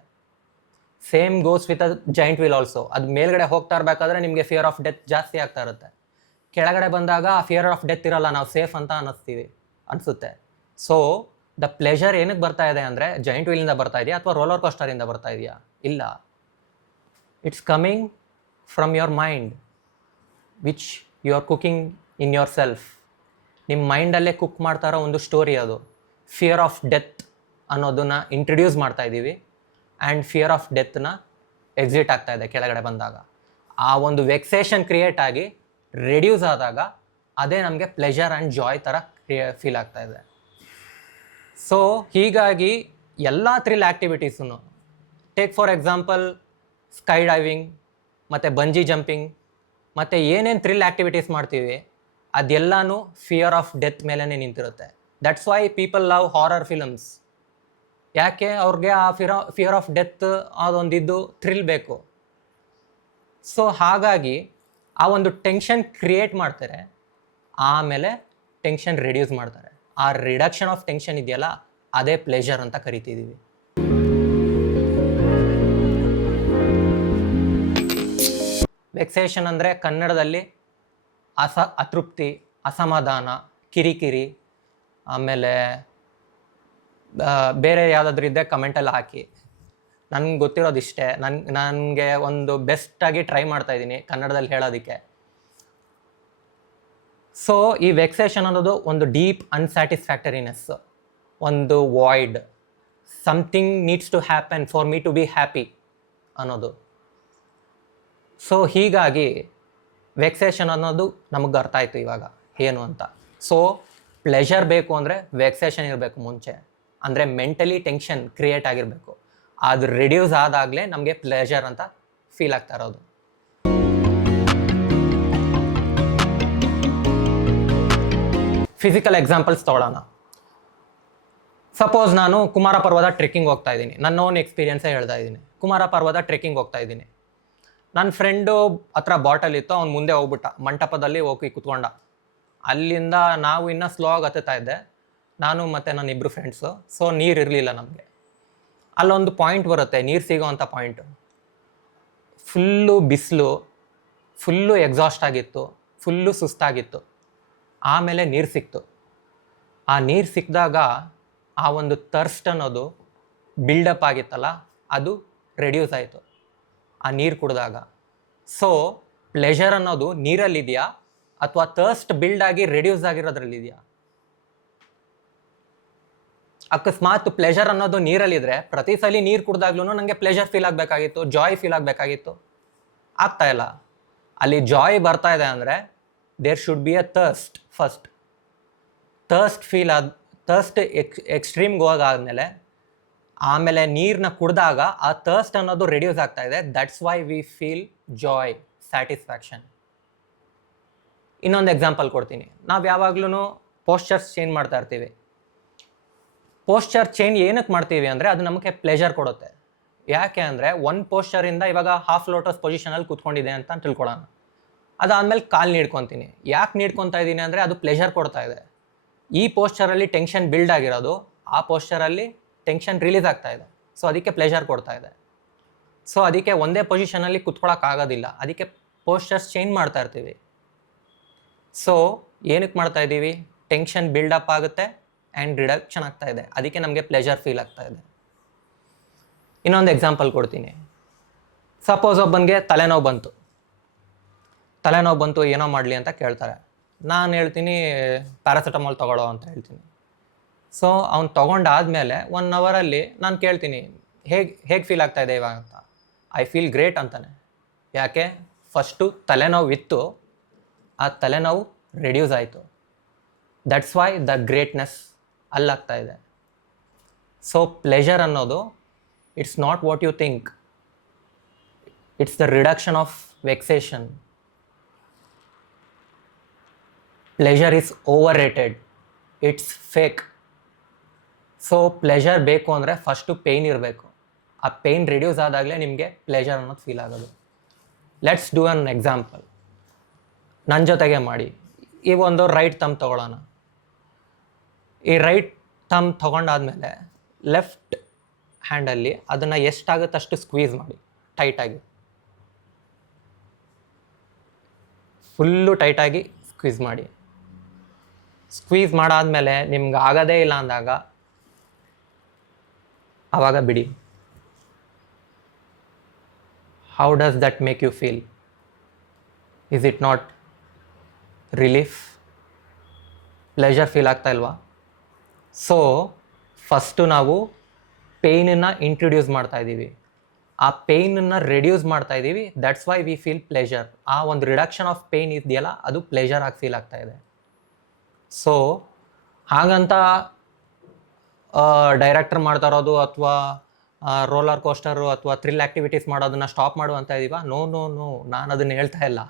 Same goes with a giant wheel also. ಅದು ಮೇಲ್ಗಡೆ ಹೋಗ್ತಾ ಇರಬೇಕಾದ್ರೆ ನಿಮಗೆ ಫಿಯರ್ ಆಫ್ ಡೆತ್ ಜಾಸ್ತಿ ಆಗ್ತಾ ಇರುತ್ತೆ. ಕೆಳಗಡೆ ಬಂದಾಗ ಆ ಫಿಯರ್ ಆಫ್ ಡೆತ್ ಇರಲ್ಲ, ನಾವು ಸೇಫ್ ಅಂತ ಅನಿಸುತ್ತೆ. ಸೊ ದ ಪ್ಲೆಷರ್ ಏನಕ್ಕೆ ಬರ್ತಾ ಇದೆ ಅಂದರೆ ಜೈಂಟ್ ವೀಲಿಂದ ಬರ್ತಾ ಇದೆಯಾ ಅಥವಾ ರೋಲರ್ ಕೋಸ್ಟರಿಂದ ಬರ್ತಾ ಇದೆಯಾ? ಇಲ್ಲ, it's coming from your mind which you are cooking in your self. ನಿಮ್ಮ ಮೈಂಡಲ್ಲೇ ಕುಕ್ ಮಾಡ್ತಾ ಇರೋ ಒಂದು ಸ್ಟೋರಿ ಅದು. ಫಿಯರ್ ಆಫ್ ಡೆತ್ ಅನ್ನೋದನ್ನು ಇಂಟ್ರಡ್ಯೂಸ್ ಮಾಡ್ತಾ ಇದ್ದೀವಿ ಆ್ಯಂಡ್ ಫಿಯರ್ ಆಫ್ ಡೆತ್ನ ಎಕ್ಸಿಟ್ ಆಗ್ತಾ ಇದೆ ಕೆಳಗಡೆ ಬಂದಾಗ. ಆ ಒಂದು ವೆಕ್ಸೇಷನ್ ಕ್ರಿಯೇಟ್ ಆಗಿ ರೆಡ್ಯೂಸ್ ಆದಾಗ ಅದೇ ನಮಗೆ ಪ್ಲೆಷರ್ ಆ್ಯಂಡ್ ಜಾಯ್ ಥರ ಫೀಲ್ ಆಗ್ತಾ ಇದೆ. ಸೊ ಹೀಗಾಗಿ ಎಲ್ಲ ಥ್ರಿಲ್ ಆ್ಯಕ್ಟಿವಿಟೀಸೂ, take for example sky diving ಮತ್ತು ಬಂಜಿ ಜಂಪಿಂಗ್ ಮತ್ತು ಏನೇನು ಥ್ರಿಲ್ ಆ್ಯಕ್ಟಿವಿಟೀಸ್ ಮಾಡ್ತೀವಿ ಅದೆಲ್ಲನೂ ಫಿಯರ್ ಆಫ್ ಡೆತ್ ಮೇಲೇ ನಿಂತಿರುತ್ತೆ. That's why people love horror films. ಯಾಕೆ? ಅವ್ರಿಗೆ ಆ ಫಿಯರ್ ಆಫ್ ಡೆತ್ ಅದೊಂದಿದ್ದು ಥ್ರಿಲ್ ಬೇಕು. ಸೊ ಹಾಗಾಗಿ ಆ ಒಂದು ಟೆನ್ಷನ್ ಕ್ರಿಯೇಟ್ ಮಾಡ್ತಾರೆ, ಆಮೇಲೆ ಟೆನ್ಷನ್ ರಿಡ್ಯೂಸ್ ಮಾಡ್ತಾರೆ. ಆ ರಿಡಕ್ಷನ್ ಆಫ್ ಟೆನ್ಷನ್ ಇದೆಯಲ್ಲ, ಅದೇ ಪ್ಲೆಷರ್ ಅಂತ ಕರಿತಿದ್ದೀವಿ. ವೆಕ್ಸೇಷನ್ ಅಂದರೆ ಕನ್ನಡದಲ್ಲಿ ಅತೃಪ್ತಿ, ಅಸಮಾಧಾನ, ಕಿರಿಕಿರಿ. ಆಮೇಲೆ ಬೇರೆ ಯಾವುದಾದ್ರೂ ಇದ್ದರೆ ಕಮೆಂಟಲ್ಲಿ ಹಾಕಿ. ನನಗೆ ಗೊತ್ತಿರೋದಿಷ್ಟೇ. ನನಗೆ ಒಂದು ಬೆಸ್ಟಾಗಿ ಟ್ರೈ ಮಾಡ್ತಾಯಿದ್ದೀನಿ ಕನ್ನಡದಲ್ಲಿ ಹೇಳೋದಕ್ಕೆ. ಸೊ ಈ ವೆಕ್ಸೇಷನ್ ಅನ್ನೋದು ಒಂದು ಡೀಪ್ ಅನ್ಸ್ಯಾಟಿಸ್ಫ್ಯಾಕ್ಟರಿನೆಸ್, ಒಂದು void, something needs to happen for me to be happy ಅನ್ನೋದು. ಸೊ ಹೀಗಾಗಿ ವೆಕ್ಸೇಷನ್ ಅನ್ನೋದು ನಮಗೆ ಅರ್ಥ ಆಯಿತು ಇವಾಗ ಏನು ಅಂತ. ಸೊ ಪ್ಲೆಷರ್ ಬೇಕು ಅಂದರೆ ವೆಕ್ಸೇಷನ್ ಇರಬೇಕು ಮುಂಚೆ, ಅಂದರೆ ಮೆಂಟಲಿ ಟೆನ್ಷನ್ ಕ್ರಿಯೇಟ್ ಆಗಿರಬೇಕು. ಅದು ರಿಡ್ಯೂಸ್ ಆದಾಗಲೇ ನಮಗೆ ಪ್ಲೆಷರ್ ಅಂತ ಫೀಲ್ ಆಗ್ತಾ ಇರೋದು. ಫಿಸಿಕಲ್ ಎಕ್ಸಾಂಪಲ್ಸ್ ತೊಗೊಳ್ಳೋಣ. ಸಪೋಸ್ ನಾನು ಕುಮಾರ ಪರ್ವತ ಟ್ರೆಕ್ಕಿಂಗ್ ಹೋಗ್ತಾ ಇದ್ದೀನಿ. ನನ್ನ ಓನ್ ಎಕ್ಸ್ಪೀರಿಯನ್ಸೇ ಹೇಳ್ತಾ ಇದ್ದೀನಿ. ಕುಮಾರ ಪರ್ವತ ಟ್ರೆಕ್ಕಿಂಗ್ ಹೋಗ್ತಾ ಇದ್ದೀನಿ. ನನ್ನ ಫ್ರೆಂಡು ಹತ್ರ ಬಾಟಲ್ ಇತ್ತು, ಅವ್ನು ಮುಂದೆ ಹೋಗ್ಬಿಟ್ಟ, ಮಂಟಪದಲ್ಲಿ ಹೋಗಿ ಕುತ್ಕೊಂಡ. ಅಲ್ಲಿಂದ ನಾವು ಇನ್ನೂ ಸ್ಲೋ ಆಗಿ ಹತ್ತುತ್ತಾ ಇದ್ದೆ, ನಾನು ಮತ್ತು ನನ್ನ ಇಬ್ಬರು ಫ್ರೆಂಡ್ಸು. ಸೊ ನೀರು ಇರಲಿಲ್ಲ ನಮಗೆ. ಅಲ್ಲೊಂದು ಪಾಯಿಂಟ್ ಬರುತ್ತೆ, ನೀರು ಸಿಗೋ ಅಂಥ ಪಾಯಿಂಟು. ಫುಲ್ಲು ಬಿಸಿಲು, ಫುಲ್ಲು ಎಕ್ಸಾಸ್ಟ್ ಆಗಿತ್ತು, ಫುಲ್ಲು ಸುಸ್ತಾಗಿತ್ತು. ಆಮೇಲೆ ನೀರು ಸಿಕ್ತು. ಆ ನೀರು ಸಿಕ್ಕಿದಾಗ ಆ ಒಂದು ಥರ್ಸ್ಟ್ ಅನ್ನೋದು ಬಿಲ್ಡಪ್ ಆಗಿತ್ತಲ್ಲ, ಅದು ರೆಡ್ಯೂಸ್ ಆಯಿತು ಆ ನೀರು ಕುಡಿದಾಗ. ಸೊ ಪ್ಲೆಷರ್ ಅನ್ನೋದು ನೀರಲ್ಲಿದೆಯಾ ಅಥವಾ ಥರ್ಸ್ಟ್ ಬಿಲ್ಡ್ ಆಗಿ ರೆಡ್ಯೂಸ್ ಆಗಿರೋದ್ರಲ್ಲಿದೆಯಾ? ಅಕಸ್ಮಾತ್ ಪ್ಲೆಷರ್ ಅನ್ನೋದು ನೀರಲ್ಲಿದ್ದರೆ ಪ್ರತಿ ಸಲ ನೀರು ಕುಡ್ದಾಗ್ಲೂ ನನಗೆ ಪ್ಲೆಷರ್ ಫೀಲ್ ಆಗಬೇಕಾಗಿತ್ತು, ಜಾಯ್ ಫೀಲ್ ಆಗಬೇಕಾಗಿತ್ತು. ಆಗ್ತಾ ಇಲ್ಲ. ಅಲ್ಲಿ ಜಾಯ್ ಬರ್ತಾ ಇದೆ ಅಂದರೆ there should be a thirst first. Thirst ಎಕ್ಸ್ಟ್ರೀಮ್ಗೆ ಹೋಗಾದ್ಮೇಲೆ ಆಮೇಲೆ ನೀರನ್ನ ಕುಡಿದಾಗ ಆ ಥರ್ಸ್ಟ್ ಅನ್ನೋದು ರೆಡ್ಯೂಸ್ ಆಗ್ತಾ ಇದೆ. That's why we feel joy, satisfaction. ಇನ್ನೊಂದು ಎಕ್ಸಾಂಪಲ್ ಕೊಡ್ತೀನಿ. ನಾವು ಯಾವಾಗ್ಲೂ ಪೋಸ್ಚರ್ಸ್ ಚೇಂಜ್ ಮಾಡ್ತಾ ಇರ್ತೀವಿ. ಪೋಸ್ಚರ್ ಚೇಂಜ್ ಏನಕ್ಕೆ ಮಾಡ್ತೀವಿ ಅಂದರೆ ಅದು ನಮಗೆ ಪ್ಲೆಷರ್ ಕೊಡುತ್ತೆ. ಯಾಕೆ ಅಂದರೆ ಒಂದು ಪೋಸ್ಚರಿಂದ ಇವಾಗ ಹಾಫ್ ಲೋಟಸ್ ಪೊಸಿಷನಲ್ಲಿ ಕೂತ್ಕೊಂಡಿದೆ ಅಂತ ತಿಳ್ಕೊಳ್ಳೋಣ. ಅದಾದಮೇಲೆ ಕಾಲು ನೀಡ್ಕೊತೀನಿ. ಯಾಕೆ ನೀಡ್ಕೊತಾ ಇದ್ದೀನಿ ಅಂದರೆ ಅದು ಪ್ಲೆಷರ್ ಕೊಡ್ತಾ ಇದೆ. ಈ ಪೋಸ್ಚರಲ್ಲಿ ಟೆನ್ಷನ್ ಬಿಲ್ಡ್ ಆಗಿರೋದು, ಆ ಪೋಸ್ಚರಲ್ಲಿ ಟೆನ್ಷನ್ ರಿಲೀಸ್ ಆಗ್ತಾ ಇದೆ. ಸೊ ಅದಕ್ಕೆ ಪ್ಲೆಷರ್ ಕೊಡ್ತಾ ಇದೆ. ಸೊ ಅದಕ್ಕೆ ಒಂದೇ ಪೊಸಿಷನಲ್ಲಿ ಕುತ್ಕೊಳ್ಳೋಕ್ಕಾಗೋದಿಲ್ಲ, ಅದಕ್ಕೆ ಪೋಸ್ಚರ್ಸ್ ಚೇಂಜ್ ಮಾಡ್ತಾ ಇರ್ತೀವಿ. ಸೊ ಏನಕ್ಕೆ ಮಾಡ್ತಾ ಇದ್ದೀವಿ? ಟೆನ್ಷನ್ ಬಿಲ್ಡಪ್ ಆಗುತ್ತೆ ಆ್ಯಂಡ್ ರಿಡಕ್ಷನ್ ಆಗ್ತಾ ಇದೆ, ಅದಕ್ಕೆ ನಮಗೆ ಪ್ಲೆಷರ್ ಫೀಲ್ ಆಗ್ತಾ ಇದೆ. ಇನ್ನೊಂದು ಎಕ್ಸಾಂಪಲ್ ಕೊಡ್ತೀನಿ. ಸಪೋಸ್ ಒಬ್ಬನಿಗೆ ತಲೆನೋವು ಬಂತು, ಏನೋ ಮಾಡಲಿ ಅಂತ ಕೇಳ್ತಾರೆ. ನಾನು ಹೇಳ್ತೀನಿ ಪ್ಯಾರಾಸಿಟಮಾಲ್ ತೊಗೊಳ್ಳೋ ಅಂತ ಹೇಳ್ತೀನಿ. ಸೊ ಅವ್ನು ತೊಗೊಂಡಾದಮೇಲೆ 1 ಅವರಲ್ಲಿ ನಾನು ಕೇಳ್ತೀನಿ, ಹೇಗೆ ಫೀಲ್ ಆಗ್ತಾ ಇದೆ ಇವಾಗ ಅಂತ. ಐ ಫೀಲ್ ಗ್ರೇಟ್ ಅಂತಾನೆ. ಯಾಕೆ? ಫಸ್ಟು ತಲೆನೋವು ಇತ್ತು, ಆ ತಲೆನೋವು ರೆಡ್ಯೂಸ್ ಆಯಿತು. ದಟ್ಸ್ ವೈ ದ ಗ್ರೇಟ್ನೆಸ್ ಅಲ್ಲಾಗ್ತಾ ಇದೆ. ಸೊ ಪ್ಲೆಷರ್ ಅನ್ನೋದು it's not what you think, it's the reduction of vexation. Pleasure is overrated, it's fake. So pleasure ಬೇಕು ಅಂದರೆ ಫಸ್ಟು ಪೇಯ್ನ್ ಇರಬೇಕು. ಆ ಪೇಯ್ನ್ ರಿಡ್ಯೂಸ್ ಆದಾಗಲೇ ನಿಮಗೆ ಪ್ಲೆಷರ್ ಅನ್ನೋದು ಫೀಲ್ ಆಗೋದು. Let's do an example. ನನ್ನ ಜೊತೆಗೆ ಮಾಡಿ. ಈ ಒಂದು ರೈಟ್ ಥಂಬ್ ತೊಗೊಳ್ಳೋಣ. ಈ ರೈಟ್ ಥಂಬ್ ತೊಗೊಂಡಾದ್ಮೇಲೆ ಲೆಫ್ಟ್ ಹ್ಯಾಂಡಲ್ಲಿ ಅದನ್ನು ಎಷ್ಟಾಗುತ್ತೆ ಅಷ್ಟು ಸ್ಕ್ವೀಸ್ ಮಾಡಿ ಟೈಟಾಗಿ, ಫುಲ್ಲು ಟೈಟಾಗಿ ಸ್ಕ್ವೀಸ್ ಮಾಡಿ. ಸ್ಕ್ವೀಸ್ ಮಾಡಾದಮೇಲೆ ನಿಮ್ಗೆ ಆಗೋದೇ ಇಲ್ಲ ಅಂದಾಗ ಆವಾಗ ಬಿಡಿ. How does that make you feel? Is it not relief? Pleasure feel ಆಗ್ತಾ ಇಲ್ವಾ? ಸೊ ಫಸ್ಟು ನಾವು ಪೇಯ್ನನ್ನು ಇಂಟ್ರೊಡ್ಯೂಸ್ ಮಾಡ್ತಾ ಇದ್ದೀವಿ, ಆ ಪೇಯ್ನನ್ನು ರೆಡ್ಯೂಸ್ ಮಾಡ್ತಾ ಇದ್ದೀವಿ. That's why we feel pleasure. ಆ ಒಂದು ರಿಡಕ್ಷನ್ ಆಫ್ ಪೇಯ್ನ್ ಇದೆಯಲ್ಲ, ಅದು ಪ್ಲೆಷರ್ ಆಗಿ ಫೀಲ್ ಆಗ್ತಾ ಇದೆ. ಸೊ ಹಾಗಂತ ಡೈರೆಕ್ಟರ್ ಮಾಡ್ತಾ ಇರೋದು ಅಥವಾ ರೋಲರ್ ಕೋಸ್ಟರು ಅಥವಾ ಥ್ರಿಲ್ ಆ್ಯಕ್ಟಿವಿಟೀಸ್ ಮಾಡೋದನ್ನು ಸ್ಟಾಪ್ ಮಾಡು ಅಂತ ಇದೀವ? ನೋ ನೋ ನೋ, ನಾನು ಅದನ್ನು ಹೇಳ್ತಾ ಇಲ್ಲ.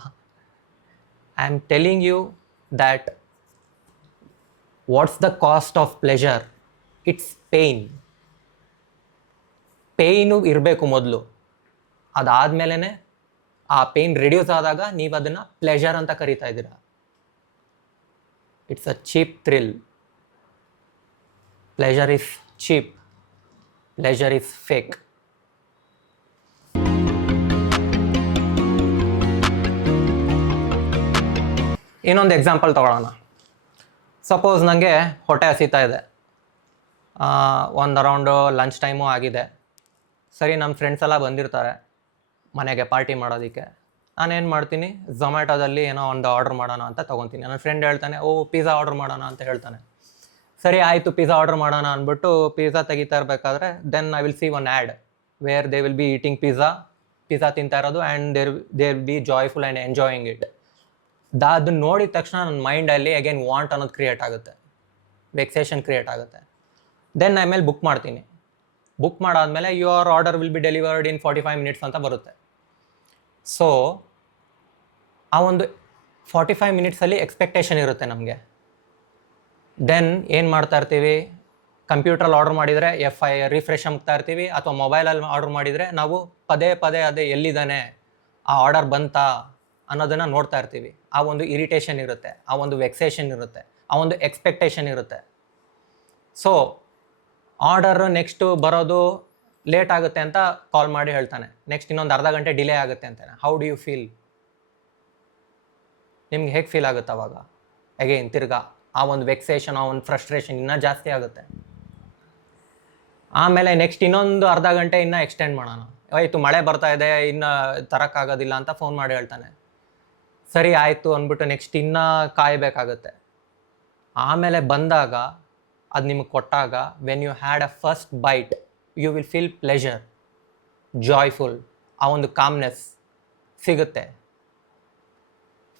I am telling you that what's the cost of pleasure? It's pain. Pain ಇರಬೇಕು ಮೊದಲು, ಅದಾದಮೇಲೆ ಆ ಪೇಯ್ನ್ ರಿಡ್ಯೂಸ್ ಆದಾಗ ನೀವು ಅದನ್ನು ಪ್ಲೆಷರ್ ಅಂತ ಕರಿತಾ ಇದ್ದೀರಾ. It's a cheap thrill. Pleasure is cheap. Pleasure is fake. ಇನ್ನೊಂದು ಎಕ್ಸಾಂಪಲ್ ತಗೊಳ್ಳೋಣ. ಸಪೋಸ್ ನನಗೆ ಹೊಟ್ಟೆ ಹಸಿತಾ ಇದೆ, ಒಂದು ಅರೌಂಡು ಲಂಚ್ ಟೈಮು ಆಗಿದೆ. ಸರಿ, ನಮ್ಮ ಫ್ರೆಂಡ್ಸ್ ಎಲ್ಲ ಬಂದಿರ್ತಾರೆ ಮನೆಗೆ ಪಾರ್ಟಿ ಮಾಡೋದಕ್ಕೆ. ನಾನೇನು ಮಾಡ್ತೀನಿ, ಝೊಮ್ಯಾಟೋದಲ್ಲಿ ಏನೋ ಒಂದು ಆರ್ಡ್ರ್ ಮಾಡೋಣ ಅಂತ ತೊಗೊತೀನಿ. ನನ್ನ ಫ್ರೆಂಡ್ ಹೇಳ್ತಾನೆ, ಓ ಪಿಜ್ಜಾ ಆರ್ಡ್ರ್ ಮಾಡೋಣ ಅಂತ ಹೇಳ್ತಾನೆ. ಸರಿ ಆಯಿತು, ಪಿಜ್ಜಾ ಆರ್ಡ್ರ್ ಮಾಡೋಣ ಅಂದ್ಬಿಟ್ಟು ಪಿಜ್ಜಾ ತೆಗಿತಾ ಇರಬೇಕಾದ್ರೆ then I will see one ad where they will be eating pizza ತಿಂತಾ ಇರೋದು and they will be joyful and enjoying it. ಅದನ್ನು ನೋಡಿದ ತಕ್ಷಣ ನನ್ನ ಮೈಂಡಲ್ಲಿ ಅಗೇನ್ ವಾಂಟ್ ಅನ್ನೋದು ಕ್ರಿಯೇಟ್ ಆಗುತ್ತೆ, ವೆಕ್ಸೇಷನ್ ಕ್ರಿಯೇಟ್ ಆಗುತ್ತೆ. ದೆನ್ ಆಮೇಲೆ ಬುಕ್ ಮಾಡ್ತೀನಿ. ಬುಕ್ ಮಾಡಾದಮೇಲೆ your order will be delivered in 45 minutes ಅಂತ ಬರುತ್ತೆ. ಸೊ ಆ ಒಂದು 45 ಮಿನಿಟ್ಸಲ್ಲಿ ಎಕ್ಸ್ಪೆಕ್ಟೇಷನ್ ಇರುತ್ತೆ ನಮಗೆ. ದೆನ್ ಏನು ಮಾಡ್ತಾ ಇರ್ತೀವಿ, ಕಂಪ್ಯೂಟ್ರಲ್ಲಿ ಆರ್ಡ್ರ್ ಮಾಡಿದರೆ ರಿಫ್ರೆಶ್ ಆಗ್ತಾ ಇರ್ತೀವಿ, ಅಥವಾ ಮೊಬೈಲಲ್ಲಿ ಆರ್ಡ್ರ್ ಮಾಡಿದರೆ ನಾವು ಪದೇ ಪದೇ ಅದೇ ಎಲ್ಲಿದ್ದಾನೆ, ಆ ಆರ್ಡರ್ ಬಂತಾ ಅನ್ನೋದನ್ನು ನೋಡ್ತಾ ಇರ್ತೀವಿ. ಆ ಒಂದು ಇರಿಟೇಷನ್ ಇರುತ್ತೆ, ಆ ಒಂದು ವೆಕ್ಸೇಷನ್ ಇರುತ್ತೆ, ಆ ಒಂದು ಎಕ್ಸ್ಪೆಕ್ಟೇಷನ್ ಇರುತ್ತೆ. ಸೊ ಆರ್ಡರ್ ನೆಕ್ಸ್ಟು ಬರೋದು ಲೇಟ್ ಆಗುತ್ತೆ ಅಂತ ಕಾಲ್ ಮಾಡಿ ಹೇಳ್ತಾನೆ, ನೆಕ್ಸ್ಟ್ ಇನ್ನೊಂದು ಅರ್ಧ ಗಂಟೆ ಡಿಲೇ ಆಗುತ್ತೆ ಅಂತಾನೆ. How do you feel? ನಿಮ್ಗೆ ಹೇಗೆ ಫೀಲ್ ಆಗುತ್ತೆ ಅವಾಗ? ಅಗೇನ್ ತಿರ್ಗಾ ಆ ಒಂದು ವೆಕ್ಸೇಷನ್, ಆ ಒಂದು ಫ್ರಸ್ಟ್ರೇಷನ್ ಇನ್ನೂ ಜಾಸ್ತಿ ಆಗುತ್ತೆ. ಆಮೇಲೆ ನೆಕ್ಸ್ಟ್ ಇನ್ನೊಂದು ಅರ್ಧ ಗಂಟೆ ಇನ್ನೂ ಎಕ್ಸ್ಟೆಂಡ್ ಮಾಡೋಣ. ಆಯಿತು, ಮಳೆ ಬರ್ತಾ ಇದೆ, ಇನ್ನು ತರೋಕ್ಕಾಗೋದಿಲ್ಲ ಅಂತ ಫೋನ್ ಮಾಡಿ ಹೇಳ್ತಾನೆ. ಸರಿ ಆಯಿತು ಅಂದ್ಬಿಟ್ಟು ನೆಕ್ಸ್ಟ್ ಇನ್ನೂ ಕಾಯಬೇಕಾಗುತ್ತೆ. ಆಮೇಲೆ ಬಂದಾಗ ಅದು ನಿಮಗೆ ಕೊಟ್ಟಾಗ when you had a first bite you will feel pleasure, joyful, ಆ ಒಂದು ಕಾಮ್ನೆಸ್ ಸಿಗುತ್ತೆ.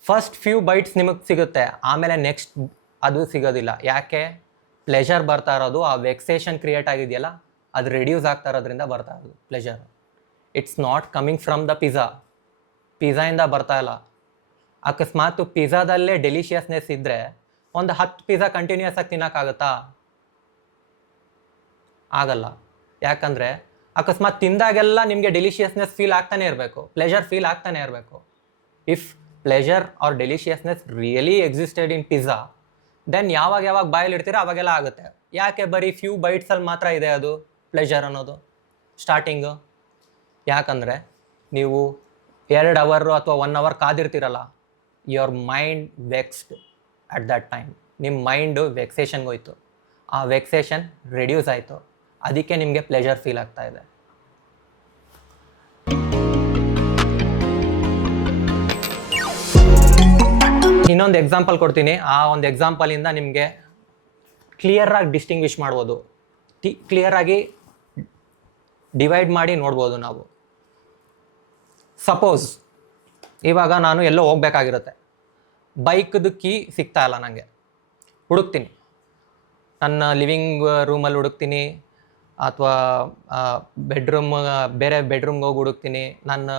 ಫಸ್ಟ್ ಫ್ಯೂ ಬೈಟ್ಸ್ ನಿಮಗೆ ಸಿಗುತ್ತೆ, ಆಮೇಲೆ ನೆಕ್ಸ್ಟ್ ಅದು ಸಿಗೋದಿಲ್ಲ. ಯಾಕೆ? ಪ್ಲೆಷರ್ ಬರ್ತಾ ಇರೋದು, ಆ ವೆಕ್ಸೇಷನ್ ಕ್ರಿಯೇಟ್ ಆಗಿದೆಯಲ್ಲ, ಅದು ರೆಡ್ಯೂಸ್ ಆಗ್ತಾ ಇರೋದ್ರಿಂದ ಬರ್ತಾ ಇರೋದು pleasure. It's not coming from the ಪಿಜ್ಜಾಯಿಂದ ಬರ್ತಾ ಇಲ್ಲ. ಅಕಸ್ಮಾತ್ ಪಿಜ್ಜಾದಲ್ಲೇ ಡೆಲಿಷಿಯಸ್ನೆಸ್ ಇದ್ದರೆ ಒಂದು 10 ಪಿಜ್ಜಾ ಕಂಟಿನ್ಯೂಸ್ ಆಗಿ ತಿನ್ನೋಕ್ಕಾಗುತ್ತಾ? ಆಗಲ್ಲ. ಯಾಕಂದರೆ ಅಕಸ್ಮಾತ್ ತಿಂದಾಗೆಲ್ಲ ನಿಮಗೆ ಡೆಲಿಷಿಯಸ್ನೆಸ್ ಫೀಲ್ ಆಗ್ತಾನೆ ಇರಬೇಕು, ಪ್ಲೆಷರ್ ಫೀಲ್ ಆಗ್ತಾನೆ ಇರಬೇಕು. If pleasure or deliciousness really existed in pizza, then ಯಾವಾಗ ಬಾಯಲ್ಲಿ ಇಡ್ತೀರೋ ಅವಾಗೆಲ್ಲ ಆಗುತ್ತೆ. ಯಾಕೆ ಬರೀ ಫ್ಯೂ ಬೈಟ್ಸಲ್ಲಿ ಮಾತ್ರ ಇದೆ ಅದು ಪ್ಲೆಷರ್ ಅನ್ನೋದು ಸ್ಟಾರ್ಟಿಂಗು? ಯಾಕಂದರೆ ನೀವು 2 ಅವರ್ ಅಥವಾ 1 ಅವರ್ ಕಾದಿರ್ತೀರಲ್ಲ, your mind vexed at that time. ನಿಮ್ಮ ಮೈಂಡು ವೆಕ್ಸೇಷನ್ಗೆ ಹೋಯ್ತು, ಆ ವೆಕ್ಸೇಷನ್ ರೆಡ್ಯೂಸ್ ಆಯಿತು, ಅದಕ್ಕೆ ನಿಮಗೆ ಪ್ಲೆಷರ್ ಫೀಲ್ ಆಗ್ತಾ ಇದೆ. ಇನ್ನೊಂದು ಎಕ್ಸಾಂಪಲ್ ಕೊಡ್ತೀನಿ. ಆ ಒಂದು ಎಕ್ಸಾಂಪಲಿಂದ ನಿಮಗೆ ಕ್ಲಿಯರಾಗಿ ಡಿಸ್ಟಿಂಗ್ವಿಷ್ ಮಾಡ್ಬೋದು, ಕ್ಲಿಯರಾಗಿ ಡಿವೈಡ್ ಮಾಡಿ ನೋಡ್ಬೋದು ನಾವು. ಸಪೋಸ್ ಇವಾಗ ನಾನು ಎಲ್ಲೋ ಹೋಗ್ಬೇಕಾಗಿರುತ್ತೆ, ಬೈಕ್ದು ಕೀ ಸಿಗ್ತಾ ಇಲ್ಲ ನನಗೆ, ಹುಡುಕ್ತೀನಿ. ನನ್ನ ಲಿವಿಂಗ್ ರೂಮಲ್ಲಿ ಹುಡುಕ್ತೀನಿ, ಅಥವಾ ಬೇರೆ ಬೆಡ್ರೂಮ್ಗೆ ಹೋಗಿ ಹುಡುಕ್ತೀನಿ. ನನ್ನ